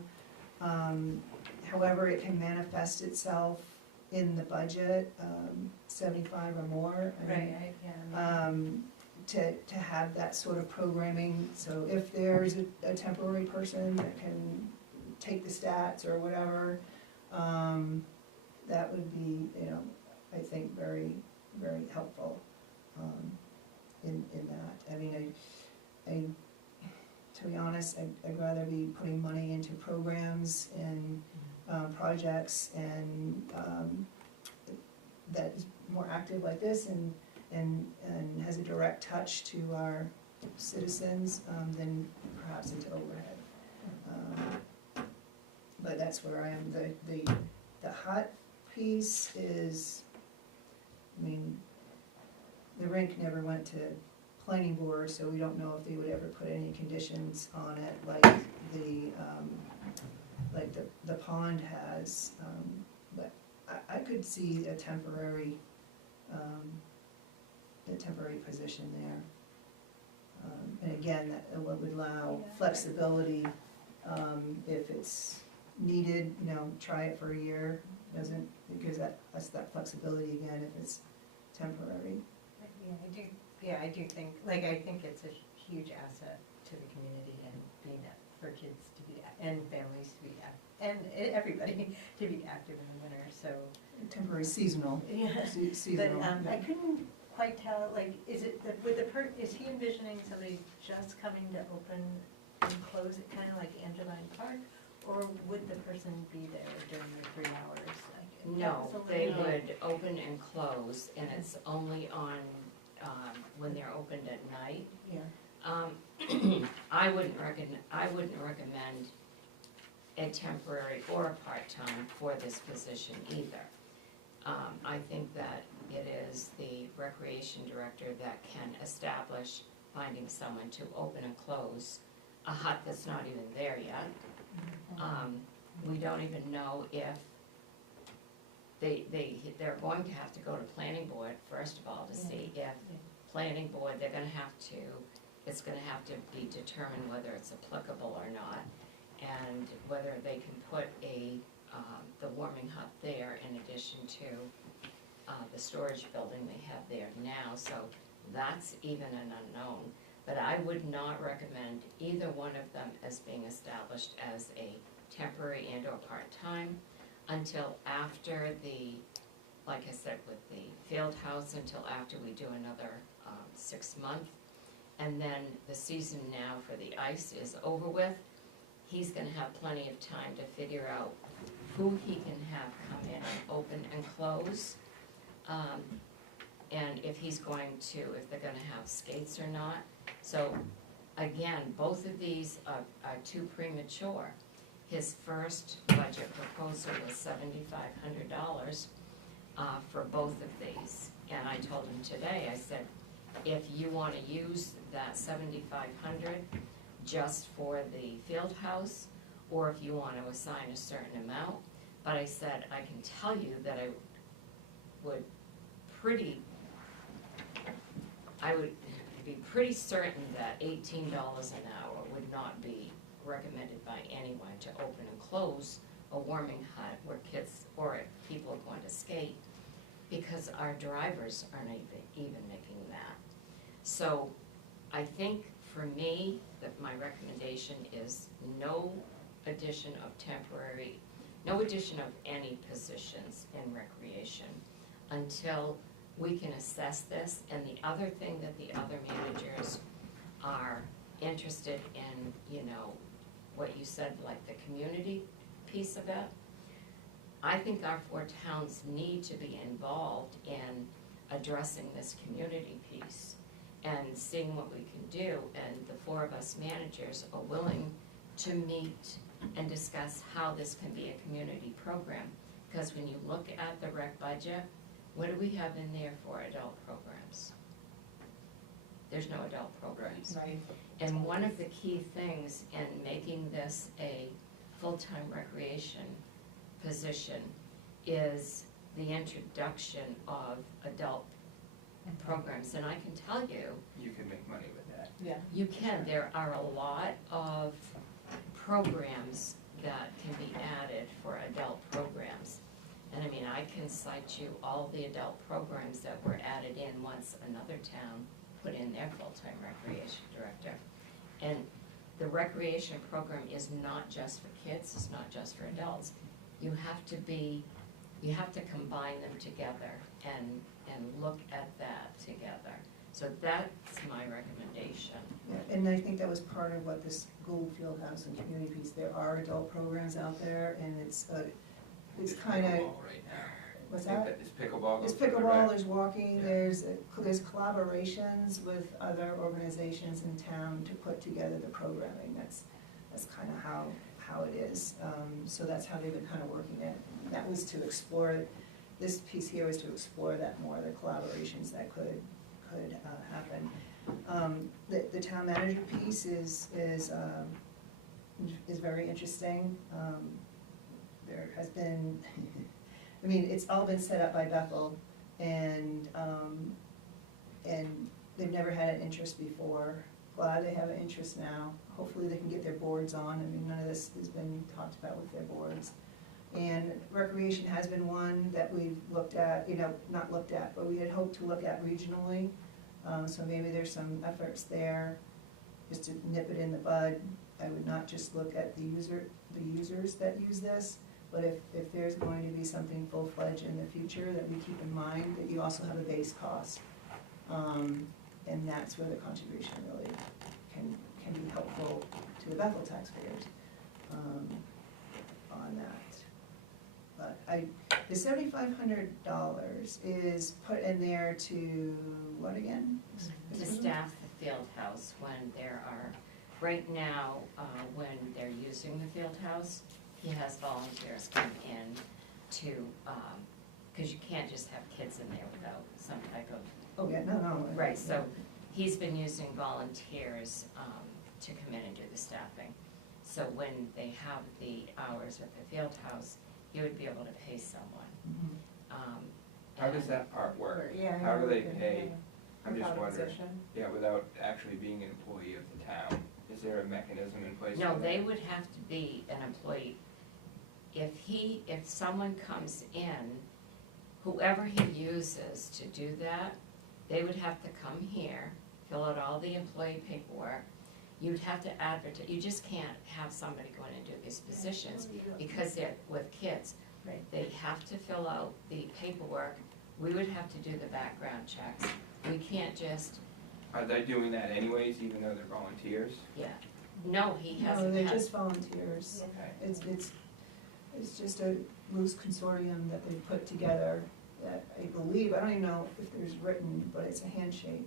however it can manifest itself in the budget, 75 or more. I mean, Yeah. to have that sort of programming, so if there's a temporary person that can take the stats or whatever, that would be, you know, I think very, very helpful, in that. I mean, to be honest, I'd rather be putting money into programs and, projects and, that is more active like this and has a direct touch to our citizens, than perhaps into overhead. But that's where I am. The hot piece is, I mean, the rink never went to planning board, so we don't know if they would ever put any conditions on it like the pond has, but I could see a temporary position there. And again, that would allow flexibility, if it's needed, you know, try it for a year, doesn't, because that's that flexibility again, if it's temporary. I do think, like, I think it's a huge asset to the community and being that for kids to be, and families to be, and everybody to be active in the winter, so. Temporary seasonal. Yeah. Seasonal. But, I couldn't quite tell, like, is it, is he envisioning somebody just coming to open and close it, kinda like Angeline Park? Or would the person be there during the 3 hours? Like, No, that's a they little- would open and close, and it's only on, when they're opened at night. Yeah. I wouldn't recommend a temporary or a part-time for this position either. I think that it is the recreation director that can establish finding someone to open and close a hut that's not even there yet. We don't even know if they're going to have to go to planning board, first of all, to see if planning board, it's gonna have to be determined whether it's applicable or not, and whether they can put the warming hut there in addition to the storage building they have there now, so that's even an unknown. But I would not recommend either one of them as being established as a temporary and or part-time until after the, like I said, with the field house, until after we do another 6 month. And then the season now for the ice is over with. He's gonna have plenty of time to figure out who he can have come in and open and close. And if he's going to, if they're gonna have skates or not. So again, both of these are too premature. His first budget proposal was $7,500 for both of these. And I told him today, I said, if you wanna use that $7,500 just for the field house, or if you wanna assign a certain amount, but I said, I can tell you that I would be pretty certain that $18 an hour would not be recommended by anyone to open and close a warming hut where kids or people are going to skate, because our drivers aren't even making that. So I think for me, that my recommendation is no addition of any positions in recreation until we can assess this. And the other thing that the other managers are interested in, you know, what you said, like the community piece of it. I think our 4 towns need to be involved in addressing this community piece and seeing what we can do. And the 4 of us managers are willing to meet and discuss how this can be a community program. Because when you look at the rec budget, what do we have in there for adult programs? There's no adult programs. Right. And one of the key things in making this a full-time recreation position is the introduction of adult programs. And I can tell you, You can make money with that. Yeah. you can, there are a lot of programs that can be added for adult programs. And I mean, I can cite you all the adult programs that were added in once another town put in their full-time recreation director. And the recreation program is not just for kids, it's not just for adults. You have to combine them together and look at that together. So that's my recommendation. Yeah, and I think that was part of what this Gould Fieldhouse and community piece, there are adult programs out there, and it's kind of, Pickleball right now. what's I think that? Is pickleball? There's goes for the pickleball, rec? there's walking, Yeah. there's collaborations with other organizations in town to put together the programming. That's kind of how it is. So that's how they've been kind of working it. That was to explore, this piece here was to explore that more, the collaborations that could happen. The town manager piece is very interesting. There has been, I mean, it's all been set up by Bethel, and they've never had an interest before. Glad they have an interest now. Hopefully they can get their boards on. I mean, none of this has been talked about with their boards. And recreation has been one that we've looked at, not looked at, but we had hoped to look at regionally. So maybe there's some efforts there, just to nip it in the bud. I would not just look at the users that use this, but if there's going to be something full-fledged in the future, that we keep in mind that you also have a base cost. And that's where the contribution really can be helpful to the Bethel taxpayers on that. But the $7,500 is put in there to, what again? To staff the field house when there are, right now, when they're using the field house, he has volunteers come in to, because you can't just have kids in there without some type of. Oh, yeah, no. Right, so he's been using volunteers to come in and do the staffing. So when they have the hours at the field house, he would be able to pay someone. Mhm. How does that part work? Yeah. How do they pay? I'm just Without a wondering. position. Yeah, without actually being an employee of the town. Is there a mechanism in place? No, for they that? would have to be an employee. If someone comes in, whoever he uses to do that, they would have to come here, fill out all the employee paperwork. You'd have to advertise, you just can't have somebody go in and do these positions because they're with kids. Right. They have to fill out the paperwork, we would have to do the background checks. We can't just, Are they doing that anyways, even though they're volunteers? yeah, no, he No, hasn't they're had. just volunteers. Okay. It's just a loose consortium that they put together that I believe, I don't even know if there's written, but it's a handshake,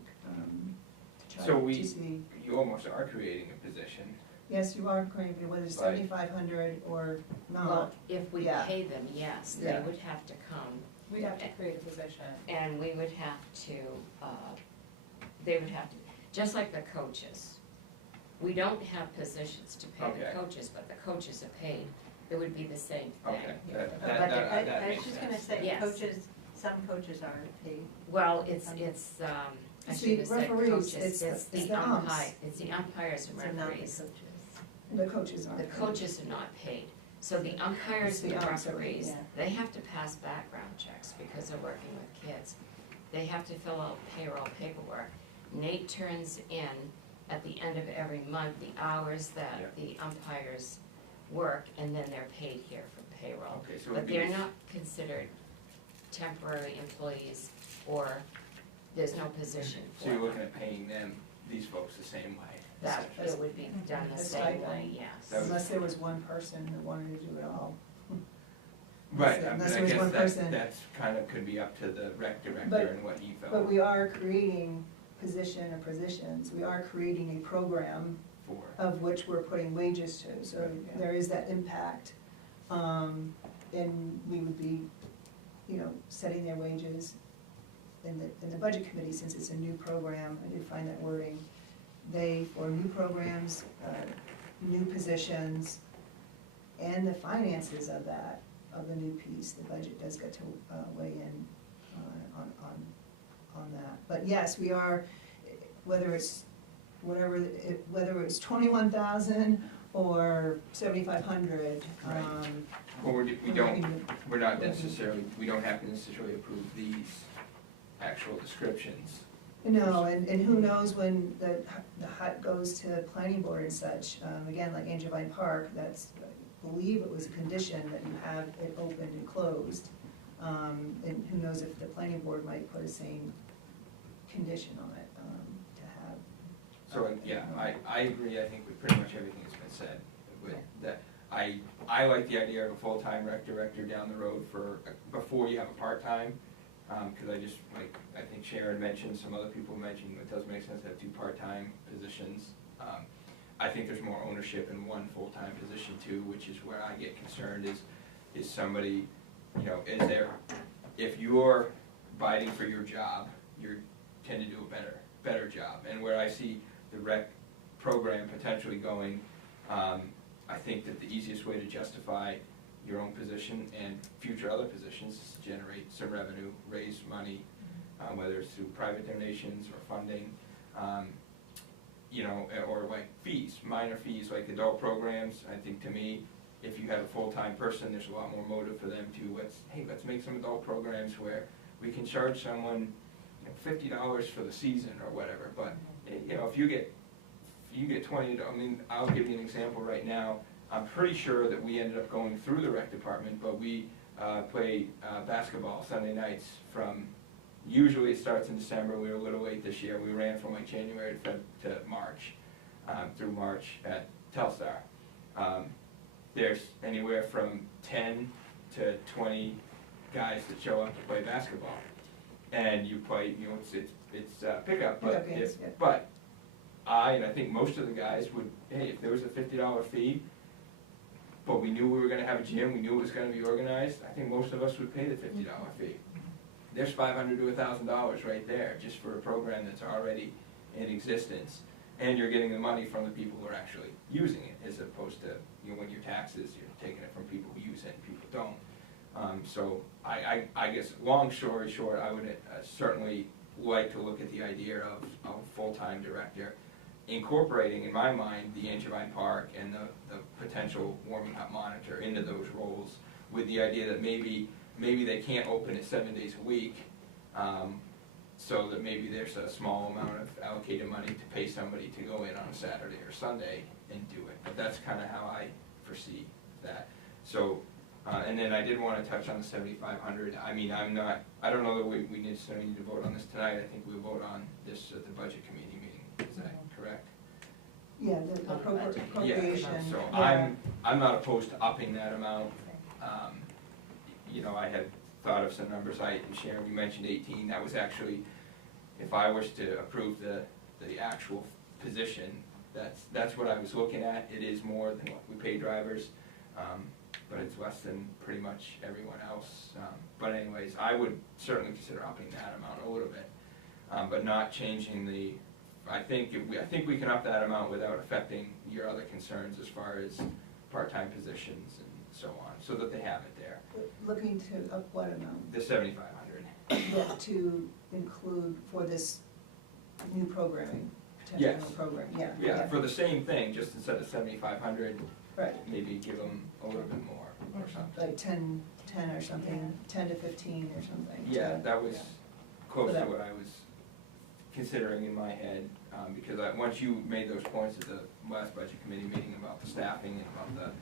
to So try to see. You almost are creating a position. Yes, you are going to be, whether it's Right. 7,500 or Well, not. if we Yeah. pay them, yes, they Yeah. would have to come, We'd have to create a position. and we would have to, they would have to, just like the coaches. We don't have positions to pay the Okay. coaches, but the coaches are paid, it would be the same thing. Okay, But that I makes was just gonna sense. say, Yes. coaches, some coaches are paid. Well, it's, I See, shouldn't have said referees, coaches, it's the the umps. it's the umpires and So not the referees. coaches. The coaches The aren't. coaches are not paid, so the umpires It's and the the umps that are paid, referees, yeah. they have to pass background checks because they're working with kids. They have to fill out payroll paperwork. Nate turns in at the end of every month the hours that Yeah. the umpires work, and then they're paid here for payroll. Okay, so it'd But be they're this- not considered temporary employees, or there's no position So for you're them. looking at paying them, these folks, the same way? That, it would be done the That's same right. way, yes. That was- Unless there was one person who wanted to do it all. Right, Unless but there I was guess one person. that's kind of could be up to the rec director But- and what he felt But we are creating position or positions, we are creating a program for. of which we're putting wages to, so Right. there is that impact. And we would be, you know, setting their wages in the budget committee, since it's a new program, I did find that wording. They, for new programs, new positions, and the finances of that, of the new piece, the budget does get to weigh in on that. But yes, we are, whether it's, whether it's 21,000 or 7,500, Well, we're not necessarily, we don't have to necessarily approve these actual descriptions. No, and who knows when the hut goes to planning board and such, again, like Angevine Park, that's, I believe it was a condition that you have it opened and closed. And who knows if the planning board might put a same condition on it, to have. So, yeah, I agree, I think with pretty much everything that's been said. With that, I like the idea of a full-time rec director down the road for, before you have a part-time. Cause I just, like, I think Sharon mentioned, some other people mentioned, it does make sense to have two part-time positions. I think there's more ownership in one full-time position too, which is where I get concerned is somebody, you know, is there, if you're biting for your job, you tend to do a better job. And where I see the rec program potentially going, I think that the easiest way to justify your own position and future other positions is to generate some revenue, raise money, whether it's through private donations or funding, you know, or like fees, minor fees, like adult programs. I think to me, if you have a full-time person, there's a lot more motive for them to, let's make some adult programs where we can charge someone, you know, $50 for the season or whatever. But, you know, if you get $20, I mean, I'll give you an example right now. I'm pretty sure that we ended up going through the rec department, but we play basketball Sunday nights from, usually it starts in December, we were a little late this year, we ran from like January to March, through March at Telstar. There's anywhere from 10 to 20 guys that show up to play basketball. And you play, you know, it's pickup, but Pickup games, yeah. but and I think most of the guys would, hey, if there was a $50 fee, but we knew we were gonna have a gym, we knew it was gonna be organized, I think most of us would pay the $50 fee. There's $500 to $1,000 right there, just for a program that's already in existence. And you're getting the money from the people who are actually using it, as opposed to, you know, when your taxes, you're taking it from people who use it and people don't. So I guess, long story short, I would certainly like to look at the idea of a full-time director, incorporating, in my mind, the Angevine Park and the potential warming up monitor into those roles, with the idea that maybe they can't open it 7 days a week, so that maybe there's a small amount of allocated money to pay somebody to go in on a Saturday or Sunday and do it. But that's kind of how I foresee that. So And then I did wanna touch on the 7,500. I mean, I don't know that we necessarily need to vote on this tonight. I think we'll vote on this at the budget committee meeting. Is that correct? Yeah, the appropriation. Yeah, so yeah. I'm not opposed to upping that amount. You know, I had thought of some numbers, Sharon, you mentioned 18, that was actually, if I was to approve the actual position, that's what I was looking at. It is more than what we pay drivers, but it's less than pretty much everyone else. But anyways, I would certainly consider upping that amount a little bit, but not changing I think we can up that amount without affecting your other concerns as far as part-time positions and so on, so that they have it there. Looking to up what amount? The 7,500. Yeah, to include for this new programming, potential Yes. new program, yeah. Yeah, for the same thing, just instead of 7,500, Right, maybe give them a little bit more or something. like 10 or something, 10 to 15 or something. Yeah, that was close to that- what I was considering in my head, because once you made those points at the last budget committee meeting about the staffing and about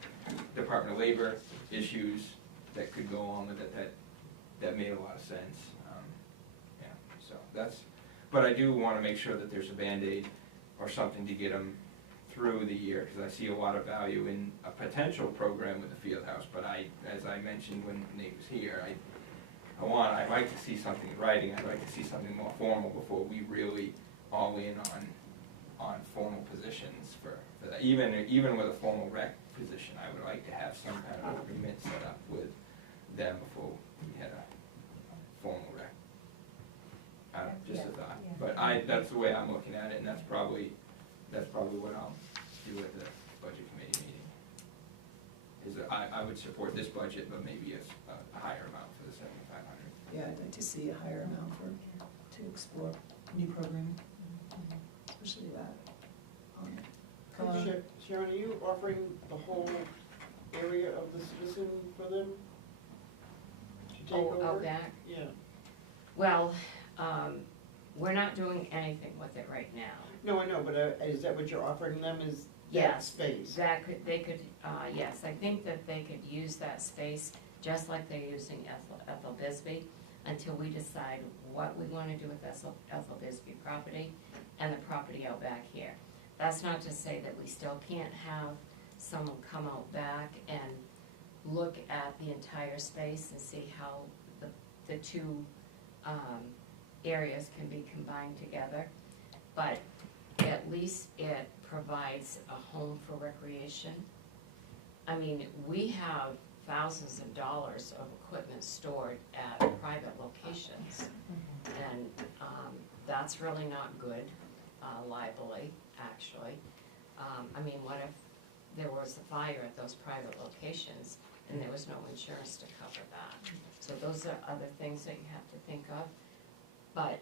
the Department of Labor issues that could go along with it, that made a lot of sense. Yeah, so but I do wanna make sure that there's a Band-Aid or something to get them through the year, because I see a lot of value in a potential program with the field house, but as I mentioned when Nate was here, I'd like to see something in writing. I'd like to see something more formal before we really all in on formal positions for that. Even with a formal rec position, I would like to have some kind of agreement set up with them before we had a formal rec. Just a thought, but that's the way I'm looking at it, and that's probably what I'll do at the budget committee meeting. Is that I would support this budget, but maybe a higher amount for the 7,500. Yeah, I'd like to see a higher amount to explore new programming, especially that. Sharon, are you offering the whole area of the citizen for them to take over? Out back? Yeah. Well, we're not doing anything with it right now. No, I know, but is that what you're offering them, is that Yes, space? they could, yes, I think that they could use that space just like they're using Ethel Bisbee until we decide what we wanna do with Ethel Bisbee property and the property out back here. That's not to say that we still can't have someone come out back and look at the entire space and see how the two, areas can be combined together. But at least it provides a home for recreation. I mean, we have thousands of dollars of equipment stored at private locations. And that's really not good, liability, actually. I mean, what if there was a fire at those private locations and there was no insurance to cover that? So those are other things that you have to think of. But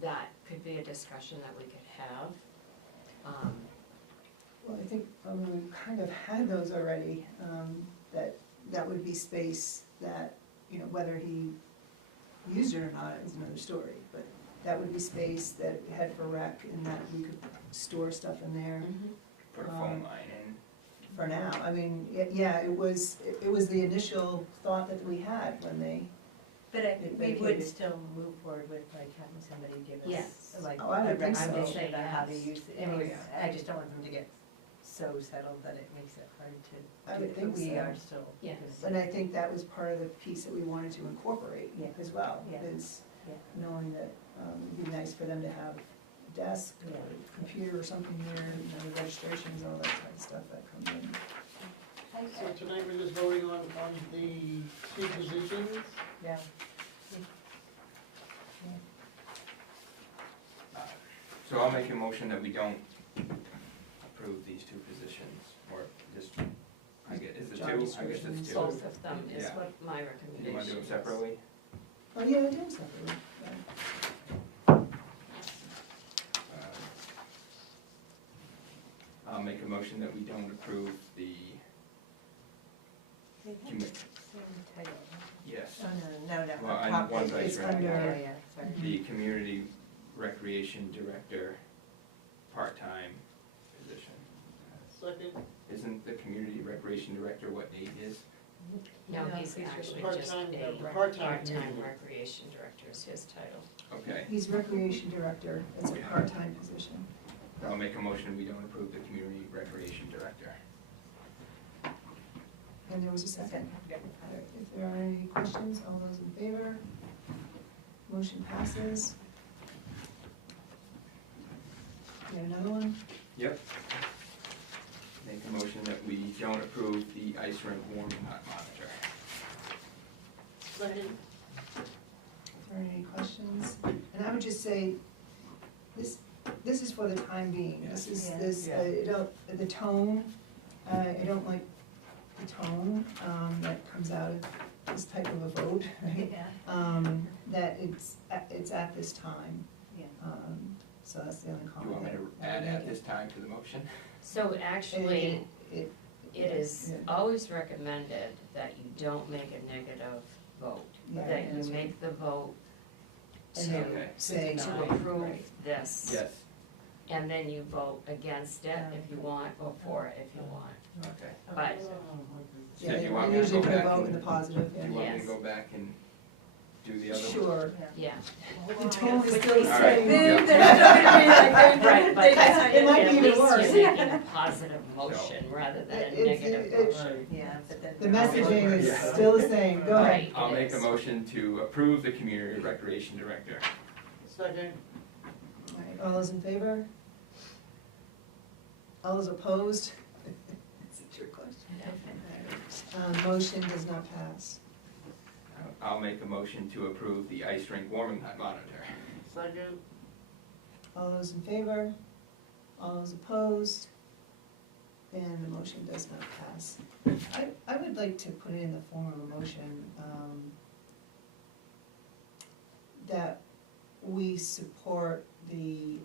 that could be a discussion that we could have. Well, I think, we've kind of had those already, that would be space that, whether he used it or not is another story, but that would be space that had for rec and that we could store stuff in there. Put a phone line in. For now, I mean, yeah, it was the initial thought that we had when they, But I think we would Vacated. still move forward with like having somebody give us, Yes. like, Oh, I would a think so. recommendation about how to use it. Oh, Anyways, yeah. I just don't want them to get so settled that it makes it hard to I do would it, think but we so. are still. Yes. and I think that was part of the piece that we wanted to incorporate Yeah. as well, Yeah. is Yeah. knowing that, it'd be nice for them to have a desk or a computer or something here, the registrations, all that kind of stuff that comes in. So tonight we're just voting on the two positions? Yeah. So I'll make a motion that we don't approve these two positions, or just, is it Job two? I guess descriptions. it's two. Both of them is Yeah. what my You recommendation wanna do them is. separately? Oh, yeah, I do separately, yeah. I'll make a motion that we don't approve the, yes, Oh, no, Well, I- top one page. vice It's versa. under- Yeah, sorry. the community recreation director, part-time position. Second? Isn't the community recreation director what Nate is No, No, he's he's actually part-time, just a part-time part-time community. recreation director is his title. Okay, He's recreation director, it's a part-time position. I'll make a motion, we don't approve the community recreation director. And there was a second. Yeah. If there are any questions, all those in favor? Motion passes. You have another one? Yep. Make a motion that we don't approve the ice rink warming hot monitor. Second. If there are any questions? And I would just say, this is for the time being. This is, Yeah. this, the tone, I don't like the tone, that comes out of this type of a vote, right? Yeah. That it's at this time. Yeah. So that's the only You comment. want me to I would add at make. this time to the motion? So actually, It it is yeah. always recommended that you don't make a negative vote, Yeah, that you that's right. make the vote And to, then Okay. say, to Deny, approve right. this. Yes, And then you vote against it if you want, or for it if you want. okay. But So yeah, do you want we me to usually go put a back vote in and, the positive, do yeah. you want me to Yes. go back and do the other one? Sure. Yeah, The tone is still the All right. same. Yep. right, but It might be at even least worse. you're making a positive motion rather than a It's- negative it- motion. Yeah, but then. The messaging is Yeah. still the same, go ahead. Right, I'll it make a is. motion to approve the community recreation director. Second. All right, all those in favor? All those opposed? That's a trick question. Motion does not pass. I'll make a motion to approve the ice rink warming hot monitor. Second. All those in favor? All those opposed? And the motion does not pass. I would like to put it in the form of a motion, that we support the,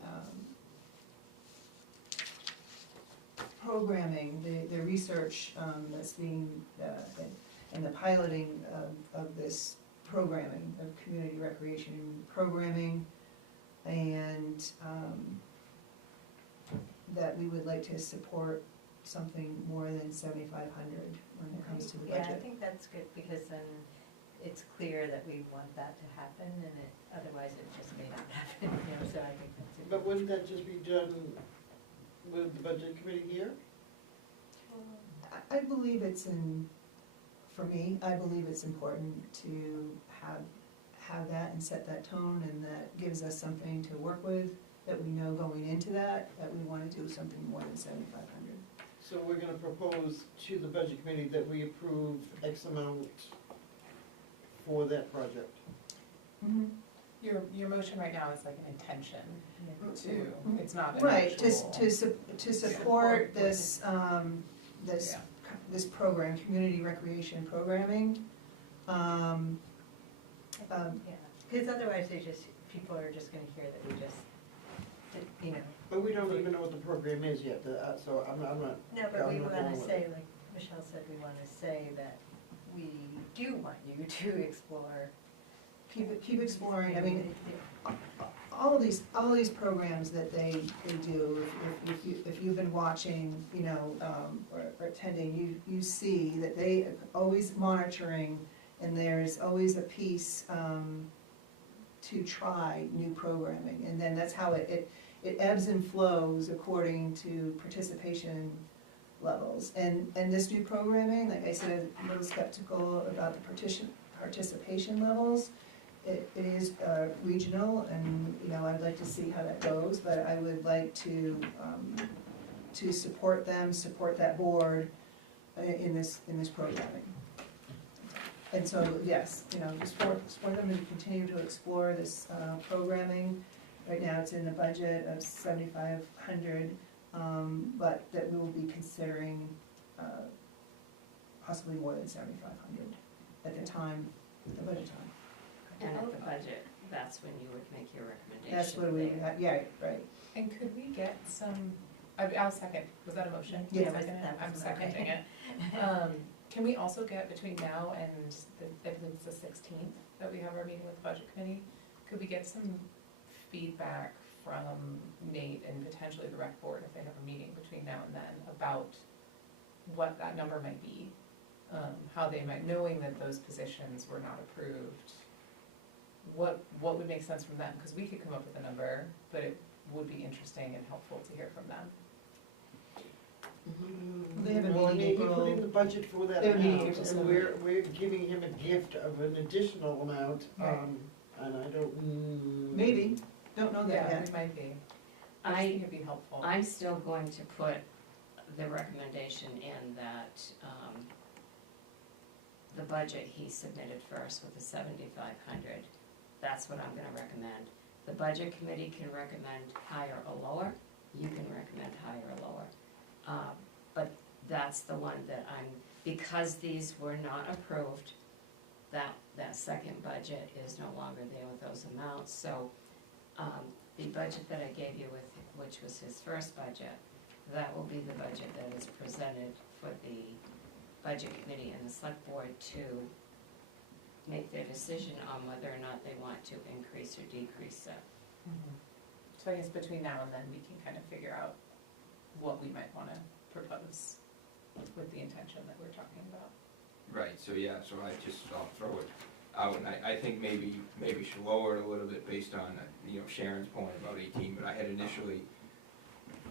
programming, the research, that's being, and the piloting of this programming, of community recreation programming, and, that we would like to support something more than 7,500 when it comes to the Yeah, I budget. think that's good, because then it's clear that we want that to happen, and otherwise it just may not happen, so I think that's it. But wouldn't that just be done with the budget committee here? I believe for me, I believe it's important to have that and set that tone, and that gives us something to work with, that we know going into that we wanna do something more than 7,500. So we're gonna propose to the budget committee that we approve X amount for that project. Your motion right now is like an intention to, it's not an Right, actual. to support this, this, Yeah. this program, community recreation programming. Yeah, because otherwise people are just gonna hear that we just, But we don't even know what the program is yet, so I'm not. No, but we I'm not wanna going with say, it. like Michelle said, we wanna say that we do want you to explore. Keep exploring, I mean, all of these programs that they do, if you've been watching, or attending, you see that they are always monitoring, and there's always a piece, to try new programming, and then that's how it ebbs and flows according to participation levels. And this new programming, like I said, I'm a little skeptical about the participation levels. It is regional, and, I'd like to see how that goes, but I would like to support them, support that board in this programming. And so, yes, just for them to continue to explore this programming. Right now, it's in the budget of 7,500, but that we will be considering possibly more than 7,500 at the time, the budget time. and at the budget, that's when you would make your recommendation. That's what we, there. yeah, right. And could we get some, I'll second, was that a motion? Yeah. You seconded it? That I'm was seconding okay. it. Can we also get between now and I believe it's the 16th that we have our meeting with the budget committee? Could we get some feedback from Nate and potentially the rec board if they have a meeting between now and then about what that number might be? how they might, knowing that those positions were not approved, what would make sense from them? Because we could come up with a number, but it would be interesting and helpful to hear from them. They have a Well, I meeting mean, he April- put in the budget for that they have a meeting amount, April and 7th. we're giving him a gift of an additional amount, Right. and I don't. Maybe, don't know that Yeah, yet. it might be. I just think it'd be helpful. I'm still going to put the recommendation in that, the budget he submitted first with the 7,500, that's what I'm gonna recommend. The budget committee can recommend higher or lower, you can recommend higher or lower. But that's the one that because these were not approved, that second budget is no longer there with those amounts, so, the budget that I gave you which was his first budget, that will be the budget that is presented for the budget committee and the select board to make their decision on whether or not they want to increase or decrease it. So I guess between now and then, we can kind of figure out what we might wanna propose with the intention that we're talking about. Right, so yeah, so I'll throw it out, and I think maybe we should lower it a little bit based on, Sharon's point about 18, but I had initially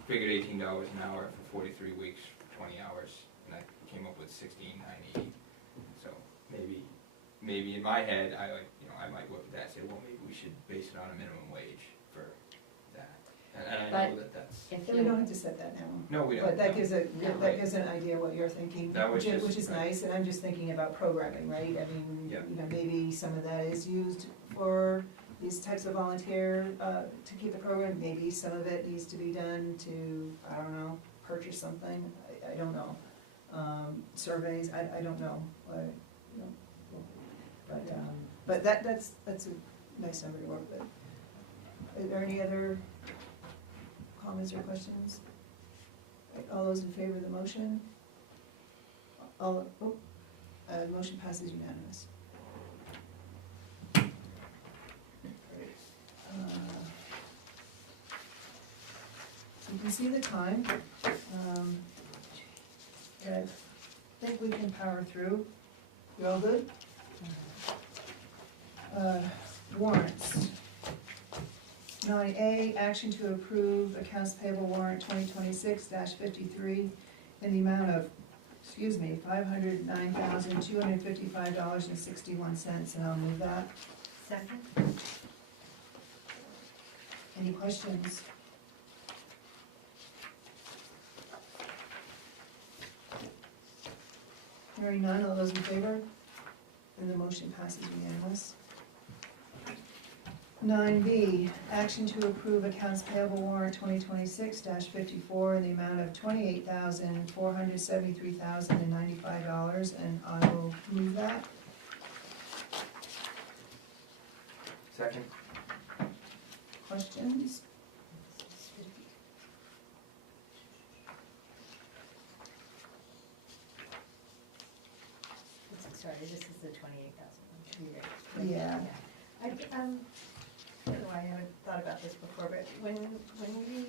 figured $18 an hour for 43 weeks, for 20 hours, and I came up with $16,980. So maybe in my head, I might look at that and say, well, maybe we should base it on a minimum wage for that. And I know that's, If We don't have to set that now. no, we don't. But that gives No. that gives an idea what you're thinking, That was just- which is right. nice, and I'm just thinking about programming, right? I mean, Yeah. maybe some of that is used for these types of volunteer, to keep the program, maybe some of it needs to be done to, I don't know, purchase something, I don't know. Surveys, I don't know, you know, but that's a nice number to work with. Are there any other comments or questions? All those in favor of the motion? Motion passes unanimous. You can see the time. I think we can power through. You all good? Warrants. 9A, action to approve accounts payable warrant 2026-53 in the amount of, $509,255.61, and I'll move that. Second? Any questions? Hearing none, all those in favor? And the motion passes unanimous. 9B, action to approve accounts payable warrant 2026-54 in the amount of $28,473,095, and I will move that. Second? Questions? Sorry, this is the 28,000. Yeah. I don't know why I haven't thought about this before, but when we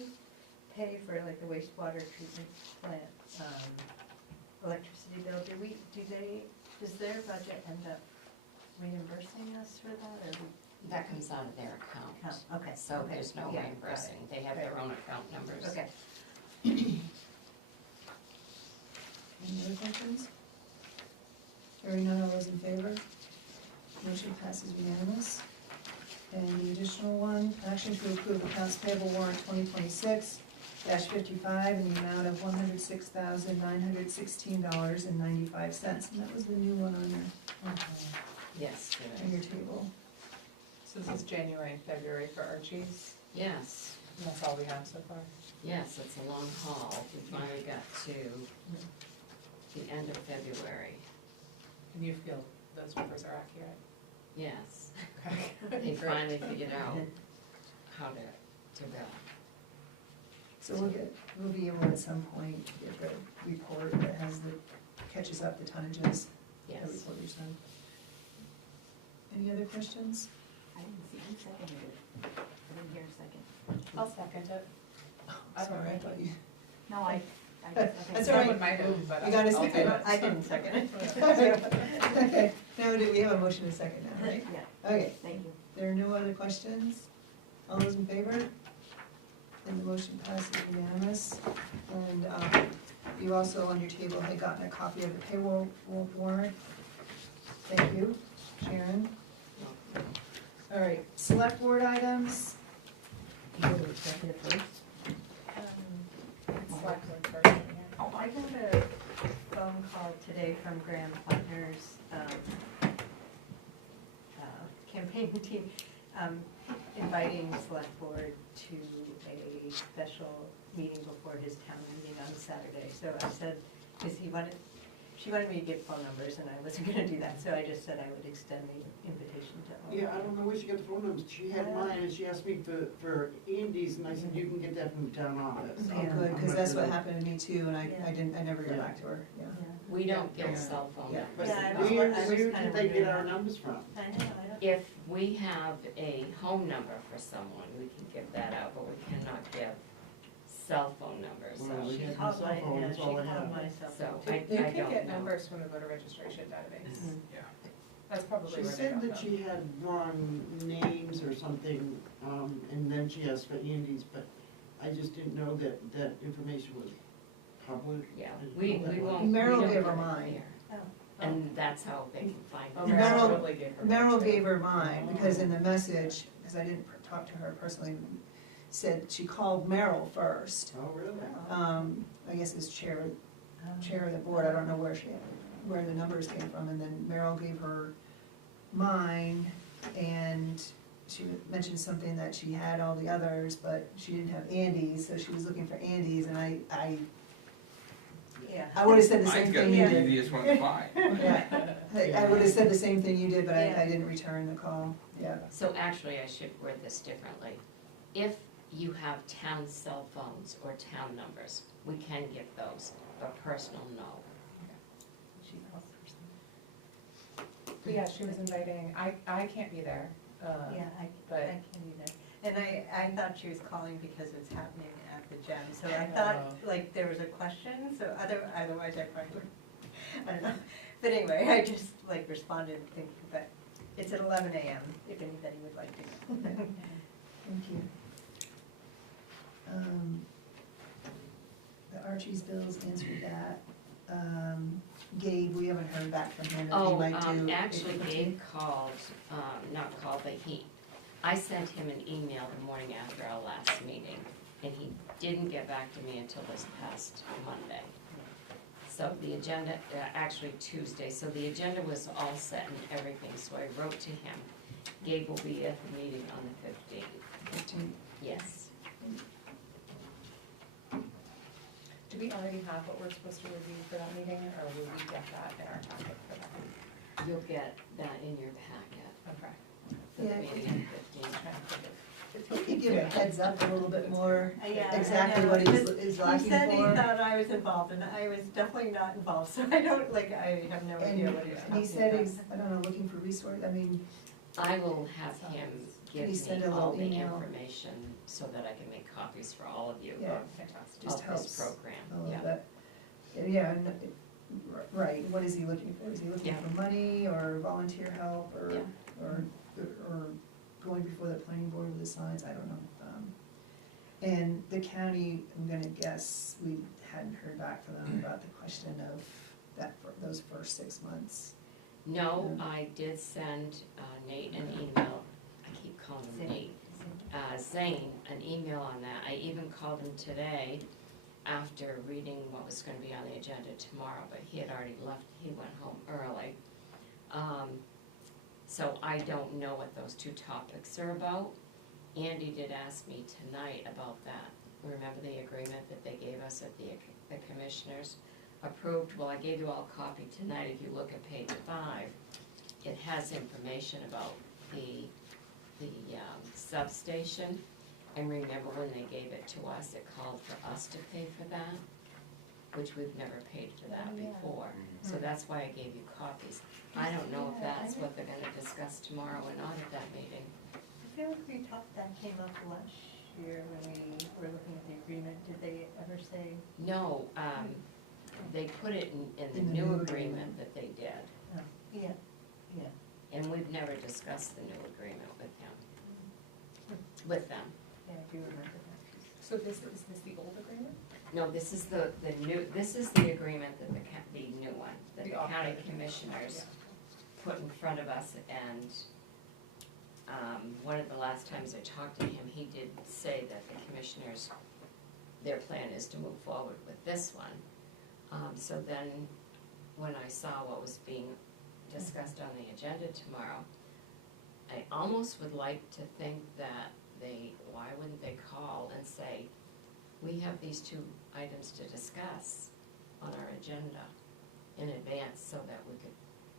pay for like the wastewater treatment plant, electricity bill, does their budget end up reimbursing us for that, or? That comes out of their account. Okay. So okay, there's no yeah, got it. reimbursing, they have their own account numbers. Okay. Any other questions? Hearing none, all those in favor? Motion passes unanimous. And the additional one, action to approve accounts payable warrant 2026-55 in the amount of $106,916.95, and that was the new one on Yes, your table. So this is January and February for Archie's, yes, and that's all we have so far. yes, it's a long haul, we finally got to the end of February, And you feel those numbers are accurate? yes. Okay. They finally figured out how to bill. So we'll be able at some point to get the report that catches up the tonnages. Yes. The report you're done. Any other questions? I didn't see who seconded it. I didn't hear a second. I'll second it. Sorry, I thought you. No, I That's all right. Someone might have, but You got a I'll do second? it. I can second it. Okay, now do we have a motion and a second now, right? Yeah, Okay, thank you. there are no other questions? All those in favor? And the motion passes unanimous. And you also on your table had gotten a copy of the payroll warrant. Thank you, Sharon. All right, select board items. You go to executive first. Select board person here. Oh, I got a phone call today from Graham Putner's campaign team, inviting the select board to a special meeting before his town meeting on Saturday. So I said, because she wanted me to give phone numbers, and I wasn't gonna do that, so I just said I would extend the invitation to all. Yeah, I don't know where she got the phone numbers. She had mine and she asked me for Andy's and I said, you can get that from the town office. Oh, good, because that's what happened to me too, and I never got Yeah. back to her, yeah. We don't get Yeah. cell phone Yeah. numbers. Yeah, I Where was where kinda did they wondering get our that. numbers from? I know, I don't. If we have a home number for someone, we can give that out, but we cannot give cell phone numbers, Well, so, we She had my call cell my, phone, yeah, that's she all I called have. my cell so phone I, I too. You don't can get know. numbers from the voter registration database. Mhm. Yeah. That's probably She where they said got that them. she had wrong names or something, and then she asked for Andy's, but I just didn't know that that information was public. Yeah, I didn't we know that was. won't, we Merrill don't gave give her it mine. here. Oh. And that's how they can find Oh, it. Merrill- Merrill probably gave her. Merrill that, gave too. her mine, because in the message, because I didn't talk to her personally, said she called Merrill first. Oh, really? I guess as chair of the board, I don't know where the numbers came from, and then Merrill gave her mine, and she mentioned something that she had all the others, but she didn't have Andy's, so she was looking for Andy's, and I Yeah. would've said the Mine's same gotta thing be you the did. easiest one to find. Yeah, I would've said the same thing you did, but Yeah. I didn't return the call, yeah. So actually, I should word this differently. If you have town cell phones or town numbers, we can give those, but personal, no. She calls person. But yeah, she was inviting, I can't be there. Yeah, I but- can either. And I thought she was calling because it's happening at the gym, so I thought, like, there was a question, so otherwise I probably would, I don't know. But anyway, I just, like, responded thinking, but it's at 11 a.m. if anybody would like to know. Thank you. The Archie's bills answered that. Gabe, we haven't heard back from him, if he Oh, might do. actually April Gabe called, not called, but I sent him an email the morning after our last meeting, and he didn't get back to me until this past Monday. So the agenda, actually Tuesday, so the agenda was all set and everything, so I wrote to him. Gabe will be at the meeting on the 15th. 15th. Yes. Do we already have what we're supposed to review for that meeting, or will we get that in our packet for that? You'll get that in your packet Okay. for the Yeah, meeting on the 15th. Trying to figure. If he could give a heads up a little bit more, Yeah, I exactly know, what because he's looking He said he for. thought I was involved, and I was definitely not involved, so I don't, like, I have no idea what he was And talking he said about. he's, I don't know, looking for resource, I mean, I will have him give Can you send me a all little the email? information so that I can make copies for all of you Yeah. of Fantastic. just this helps program, a little yeah. bit. Yeah, and, right, what is he looking for? Is he looking Yeah. for money or volunteer help or, Yeah. or, or going before the planning board with the signs? I don't know. And the county, I'm gonna guess, we hadn't heard back from them about the question of those first 6 months. No, Yeah. I did send Nate an email, I keep calling him Nate, Zane, an email on that. I even called him today after reading what was gonna be on the agenda tomorrow, but he had already left, he went home early. So I don't know what those two topics are about. Andy did ask me tonight about that. Remember the agreement that they gave us that the commissioners approved? Well, I gave you all a copy tonight. If you look at page 5, it has information about the substation. And remember when they gave it to us, it called for us to pay for that, which we've never paid for that Oh, yeah. before. So that's why I gave you copies. I don't know if that's what they're gonna discuss tomorrow or not at that meeting. I feel like we talked, that came up last year when we were looking at the agreement, did they ever say? No, they put it in the new agreement that they did, Oh, yeah, yeah. and we've never discussed the new agreement with him, with them. Yeah, I do remember that. So is this the old agreement? No, this is the new, this is the agreement that the new one, that the The county operating. commissioners put in front of us, and, one of the last times I talked to him, he did say that the commissioners, their plan is to move forward with this one. So then, when I saw what was being discussed on the agenda tomorrow, I almost would like to think that why wouldn't they call and say, we have these two items to discuss on our agenda in advance so that we could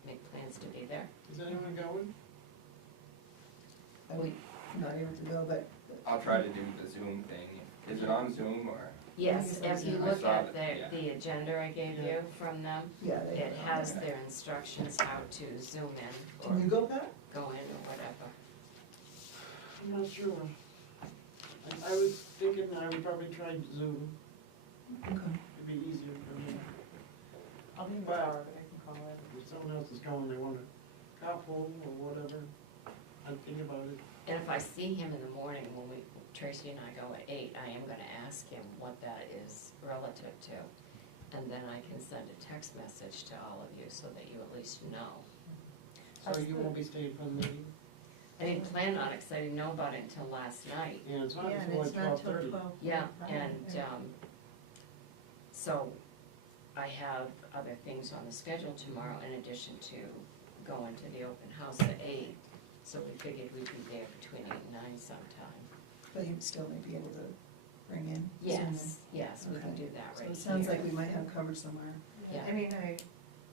make plans to be there. Is anyone going? I would not able to go, but I'll try to do the Zoom thing. Is it on Zoom or? Yes, if you I look saw at that, the agenda I gave Yeah. you from them, yeah, they. it has their instructions how to zoom in Can you or go, Pat? go in or whatever. I'm not sure. I was thinking I would probably try Zoom. Okay. It'd be easier for me. I'll be in the But- car, but I can call it. If someone else is going, they want to carpool or whatever, I'm thinking about it. And if I see him in the morning when Tracy and I go at 8, I am gonna ask him what that is relative to. And then I can send a text message to all of you so that you at least know. So you won't be staying for the meeting? I didn't plan on it, 'cause I didn't know about it until last night. Yeah, it's not Yeah, and before it's not till 12:30. 12. Yeah, Right. and, so I have other things on the schedule tomorrow in addition to going to the open house at 8. So we figured we'd be there between 8 and 9 sometime. But you still may be able to bring in. Yes, yes, we can Okay. do that So right it sounds here. like we might have covered somewhere. Yeah. I mean,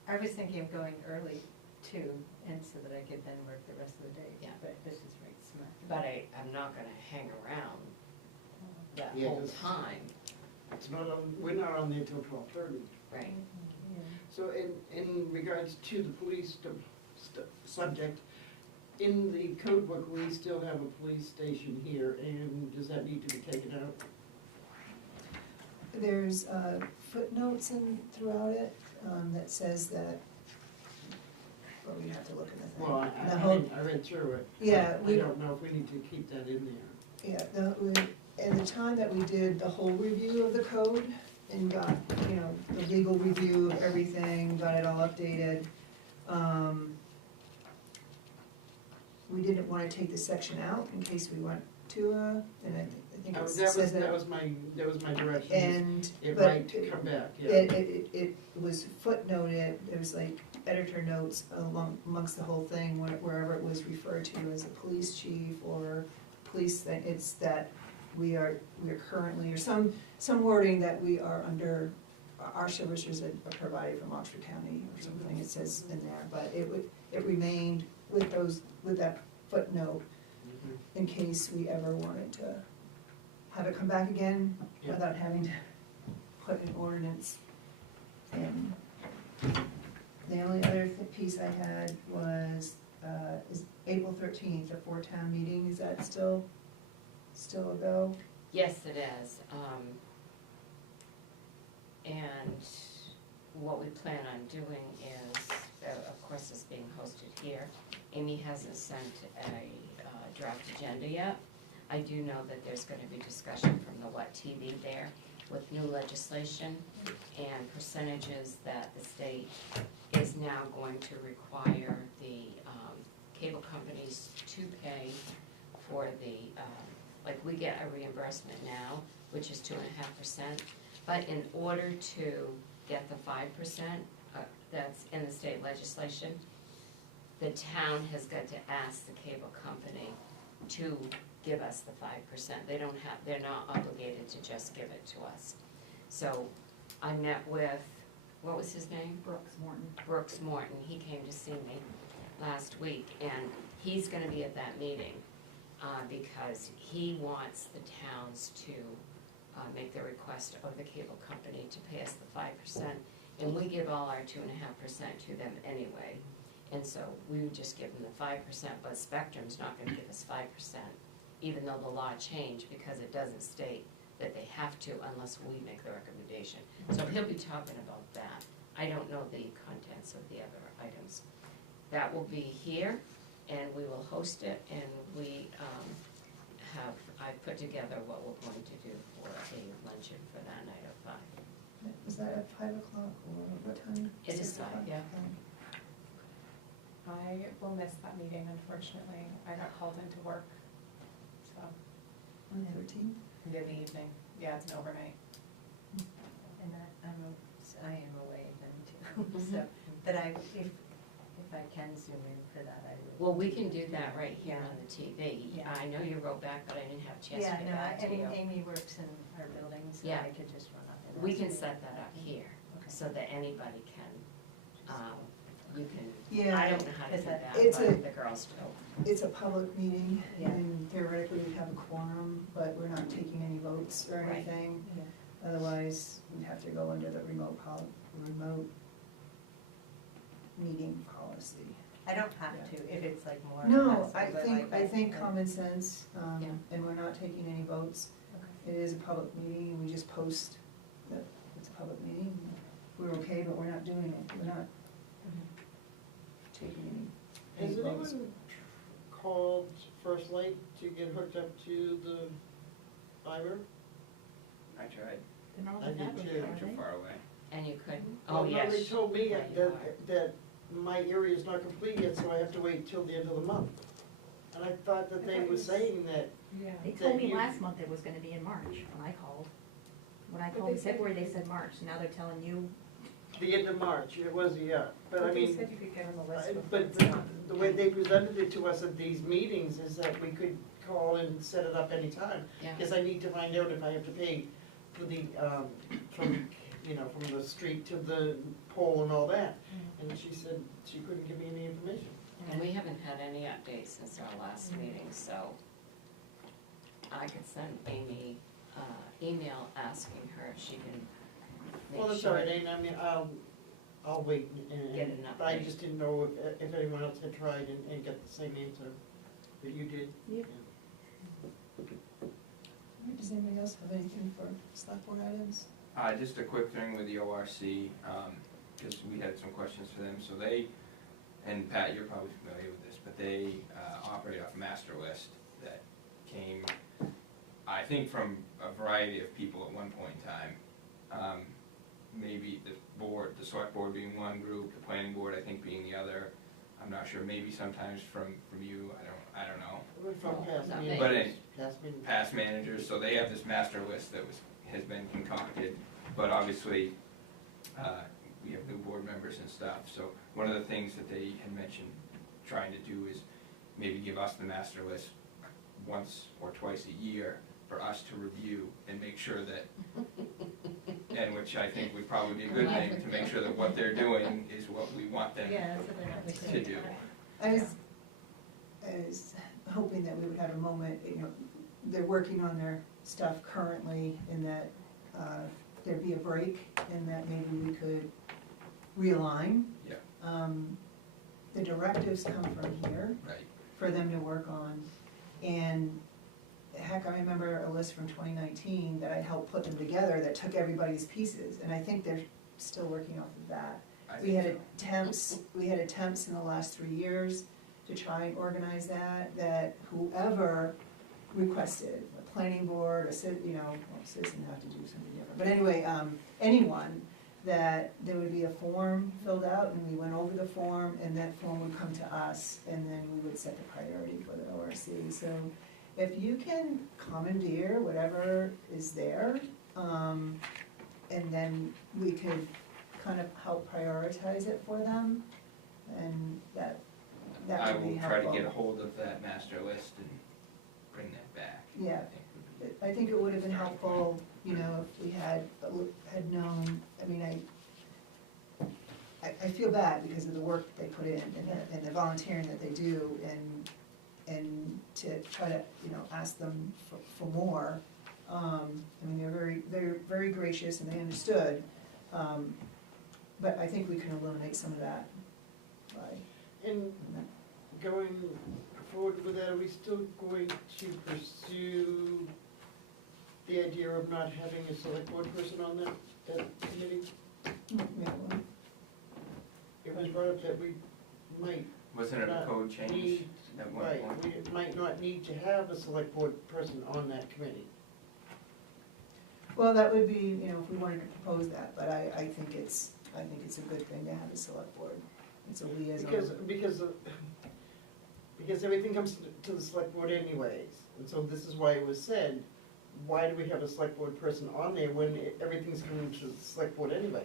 I was thinking of going early too, and so that I could then work the rest of the day. Yeah. But this is right smack. But I'm not gonna hang around that Yeah, whole 'cause- time, It's not on, we're not on there till 12:30. right? Yeah. So in regards to the police subject, in the code book, we still have a police station here, and does that need to be taken out? There's footnotes throughout it that says that, well, we'd have to look at the thing. Well, The whole- I read through it. Yeah, I we, don't know if we need to keep that in there. yeah, in the time that we did the whole review of the code and got, the legal review of everything, got it all updated, we didn't wanna take the section out in case we went to and I think it says That was my direction, And, it but might come back, yeah. it was footnoted, there was like editor notes amongst the whole thing, wherever it was referred to as a police chief or police thing, it's that we are currently, or some wording that we are under, our services are provided from Oxford County or something, it says in there, but it remained with that footnote Mhm. in case we ever wanted to have it come back again Yeah. without having to put an ordinance in. The only other piece I had was, is April 13th, the four-town meeting, is that still a go? Yes, it is. And what we plan on doing is, of course, it's being hosted here. Amy hasn't sent a draft agenda yet. I do know that there's gonna be discussion from the W.H.A.T there with new legislation and percentages that the state is now going to require the cable companies to pay for the, like we get a reimbursement now, which is 2.5%, but in order to get the 5% that's in the state legislation, the town has got to ask the cable company to give us the 5%. They're not obligated to just give it to us. So I met with, what was his name? Brooks Morton. He came to see me last week, and he's gonna be at that meeting, because he wants the towns to make the request of the cable company to pay us the 5%, and we give all our 2.5% to them anyway. And so we would just give them the 5%, but Spectrum's not gonna give us 5%. even though the law changed, because it doesn't state that they have to unless we make the recommendation. So he'll be talking about that. I don't know the contents of the other items. That will be here, and we will host it, and I put together what we're going to do for a luncheon for that night at 5. Is that at 5 o'clock or what time? It is 6 o'clock? 5, yeah. I will miss that meeting, unfortunately. I got called into work, so, On the 13th? in the evening. Yeah, it's an overnight. And I am away then too, so, but if I can zoom in for that, I will. Well, we can do that right here on the TV. Yeah. I know you wrote back, but I didn't have a chance Yeah, to get no, back to you. Amy works in our building, so Yeah. I could just run up and. We can ask set that up here, Okay. so that anybody can, you can, Yeah. I don't know how to do Is that- that, It's but a- the girls do. It's a public meeting, Yeah. and theoretically we have a quorum, but we're not taking any votes or Right. anything. Yeah. Otherwise, we'd have to go under the remote meeting policy. I don't have to, if it's like more. No, hassle, I but think, like I think that- common sense, Yeah. and we're not taking any votes. Okay. It is a public meeting, and we just post that it's a public meeting. We're okay, but we're not doing it, we're not taking any Has votes. anyone called First Light to get hooked up to the fiber? I tried, They're not I did that too. way, I'm are too they? far away. And you couldn't? Well, Oh, no, yes. they told me Yeah, you are. that my area is not complete yet, so I have to wait till the end of the month. And I thought that they were saying that, Yeah. They told me you- last month it was gonna be in March when I called. When I But called they in said- February, they said March, now they're telling you, the end of March, it was, yeah, but I But they mean, said you could get on the list before but it's done. the way they presented it to us at these meetings is that we could call and set it up anytime. Yeah. Because I need to find out if I have to pay for the, from, from the street to the pole and all that. And she said she couldn't give me any information. And we haven't had any updates since our last meeting, so I could send Amy, email asking her if she can make Well, that's sure. all right, and I mean, I'll wait and, Get an I update. just didn't know if anyone else had tried and got the same answer that you did. Yep. Does anybody else have anything for select board items? Just a quick thing with the ORC, because we had some questions for them, so they, and Pat, you're probably familiar with this, but they operate off a master list that came, I think, from a variety of people at one point in time. Maybe the board, the select board being one group, the planning board, I think, being the other. I'm not sure, maybe sometimes from you, I don't know. From past Not meetings. But in- Past meetings. Past managers, so they have this master list that has been concocted, but obviously, we have new board members and stuff, so one of the things that they had mentioned trying to do is maybe give us the master list once or twice a year for us to review and make sure that, and which I think would probably be a good thing, to make sure that what they're doing is what we want them Yeah, that's what they're not to do. I was hoping that we would have a moment, they're working on their stuff currently, and that there'd be a break, and that maybe we could realign. Yeah. The directives come from here Right, for them to work on, and heck, I remember a list from 2019 that I helped put them together that took everybody's pieces, and I think they're still working off of that. I We think had so. we had attempts in the last 3 years to try and organize that whoever requested, a planning board, citizen have to do something different, but anyway, anyone, that there would be a form filled out, and we went over the form, and that form would come to us, and then we would set the priority for the ORC, so if you can commandeer whatever is there, and then we could kind of help prioritize it for them, and that I would be will helpful. try to get a hold of that master list and bring that back. Yeah. I think would be- I think it would have been helpful, if we had known, I feel bad because of the work they put in and the volunteering that they do, and to try to, ask them for more. They're very gracious and they understood, but I think we can eliminate some of that by, And going forward with that, are we still going to pursue the idea of not having a select board person on that committee? Yeah, well, It was brought up that we might Wasn't it a code change need, at one right, point? we might not need to have a select board person on that committee. well, that would be, you know, if we wanted to propose that, but I think it's a good thing to have a select board. It's a liaison. Because everything comes to the select board anyways, and so this is why it was said, why do we have a select board person on there when everything's coming to the select board anyways?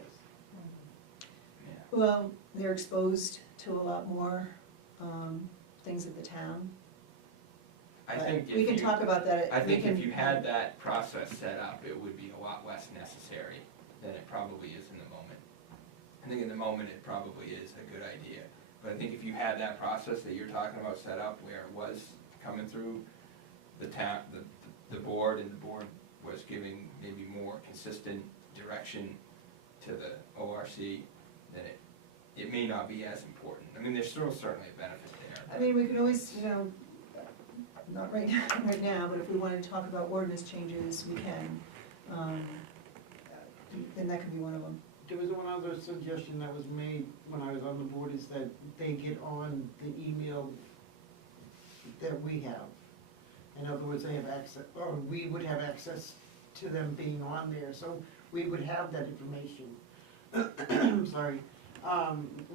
Yeah. Well, they're exposed to a lot more, things at the town. I But think we can if you, talk about that. I think we can- if you had that process set up, it would be a lot less necessary than it probably is in the moment. I think in the moment, it probably is a good idea, but I think if you had that process that you're talking about set up where it was coming through the town, the board, and the board was giving maybe more consistent direction to the ORC, then it may not be as important. I mean, there's still certainly a benefit there. I mean, we can always, you know, not right now, but if we wanted to talk about ordinance changes, we can. Then that could be one of them. There was one other suggestion that was made when I was on the board, is that they get on the email that we have. In other words, they have access, or we would have access to them being on there, so we would have that information. Sorry,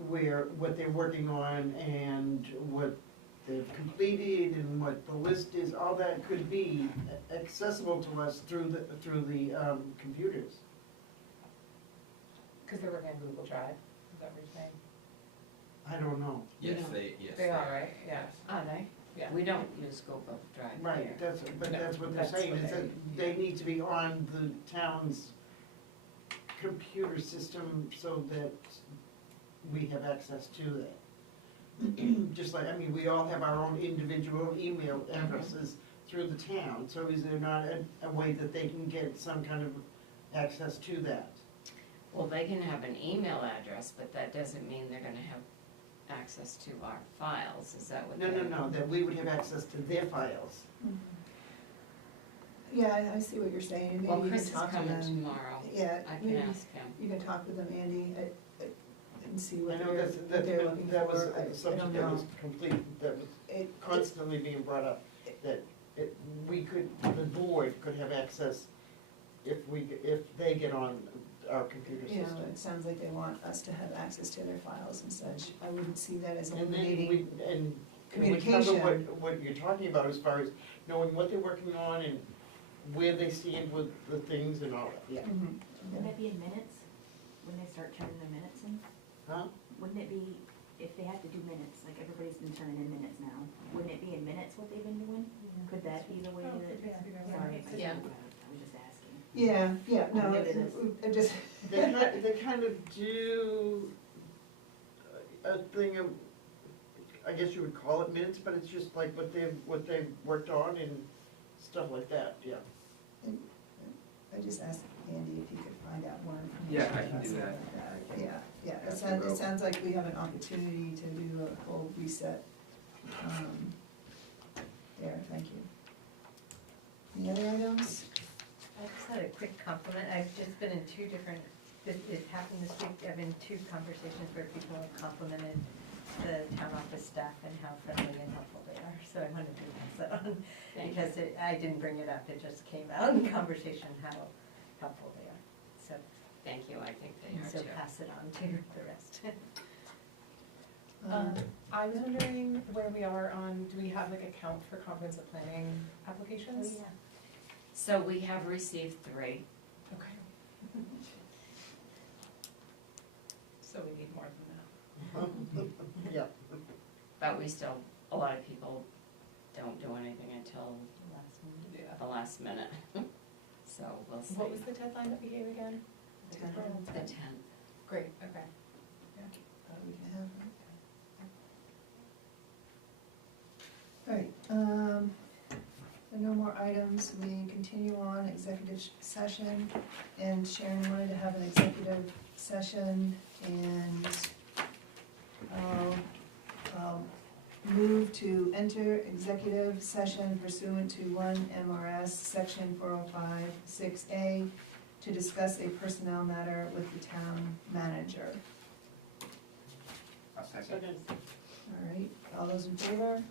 where, what they're working on and what they've completed and what the list is, all that could be accessible to us through the computers. Because they're working on Google Drive, is that what you're saying? I don't know. Yes, They are, right? Yeah. Are they? Yeah. We don't use Google Drive here. Right, but No, that's what they're that's saying, what is that they need to be on the town's computer system so that we have access to that. Just like, I mean, we all have our own individual email addresses through the town, so is there not a way that they can get some kind of access to that? Well, they can have an email address, but that doesn't mean they're gonna have access to our files, is that what No, they're? no, no, that we would have access to their files. Yeah, I see what you're saying. Maybe Well, you can Chris is talk to coming them. tomorrow. Yeah, I can maybe ask him. you can talk with them, Andy, and see I what know they're, that, they're looking for. that was I a don't subject that know. was complete, that was It- constantly being brought up, that we could, the board could have access if they get on our computer You know, system. it sounds like they want us to have access to their files and such. I wouldn't see that as And then eliminating. we cover communication. what you're talking about as far as knowing what they're working on and where they stand with the things and all that, yeah. Mhm. Wouldn't it be in minutes, when they start turning their minutes in? Huh? Wouldn't it be, if they have to do minutes, like everybody's been turning in minutes now, wouldn't it be in minutes what they've been doing? Could that be the way Oh, that, yeah. sorry, Yeah. I was just asking. Yeah, no, Maybe it is. I just, They kind of do a thing of, I guess you would call it minutes, but it's just like what they've worked on and stuff like that, yeah. I just asked Andy if he could find out more information. Yeah, I can about do something that. like that. Yeah, it ask sounds, about- it sounds like we have an opportunity to do a whole reset. There, thank you. Any other items? I just had a quick compliment. I've just been in two different, it happened this week, I've been in two conversations where people have complimented the town office staff and how friendly and helpful they are. So I wanted to pass that on, Thank you. because I didn't bring it up, it just came out in conversation how helpful they are. So, Thank you, I think they are so too. pass it on to the rest. I was wondering where we are on, do we have like a count for comprehensive planning applications? So we have received 3. Okay. So we need more than that. Yeah, But we still, a lot of people don't do anything until Yeah. the last minute. So we'll see. What was the deadline that we gave again? The 10th. Great, okay. We can have, all right, no more items, we continue on executive session, and Sharon wanted to have an executive session, and I'll move to enter executive session pursuant to 1 MRS Section 4056A to discuss a personnel matter with the town manager. I'll second. All right, all those in favor?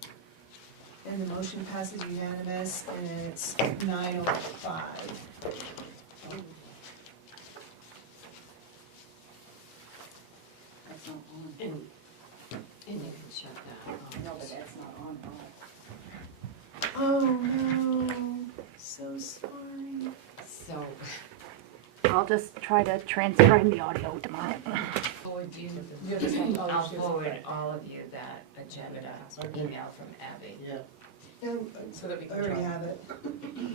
And the motion passes unanimous, and it's 9:05. That's not on. And you can shut that off. No, but that's not on. Oh, no, so sorry. So, I'll just try to transcribe the audio tomorrow. forward you, You'll just have all I'll your shoes forward back. all of you that agenda email from Abby. Yeah. So that we I can already try. have it.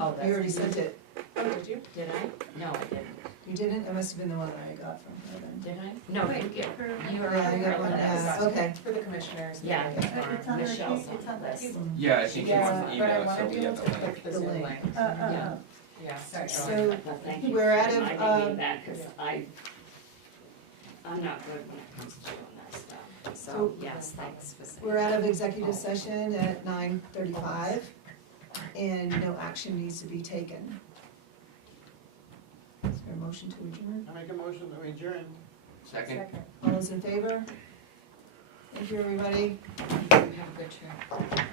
Oh, I already sent it. Oh, did you? Did I? No, I didn't. You didn't? It must have been the one that I got from her then. Did I? No, you get, you were Yeah, I on got her one, list. yeah, okay. For the commissioners. Yeah, It's on the Michelle's sheet, it's on on the the list. sheet. Yeah, I think she Yeah, wants to but I email us, so wanted we you have to the link. click the Zoom link. link. Yeah. Yeah, sorry. So, Well, thank you. we're out of, I didn't need that, cause I'm not good when it comes to doing that stuff. So, yes, thanks for saying. we're out of executive session at 9:35, and no action needs to be taken. Is there a motion to adjourn? I make a motion to adjourn. Second. All those in favor? Thank you, everybody. Have a good trip.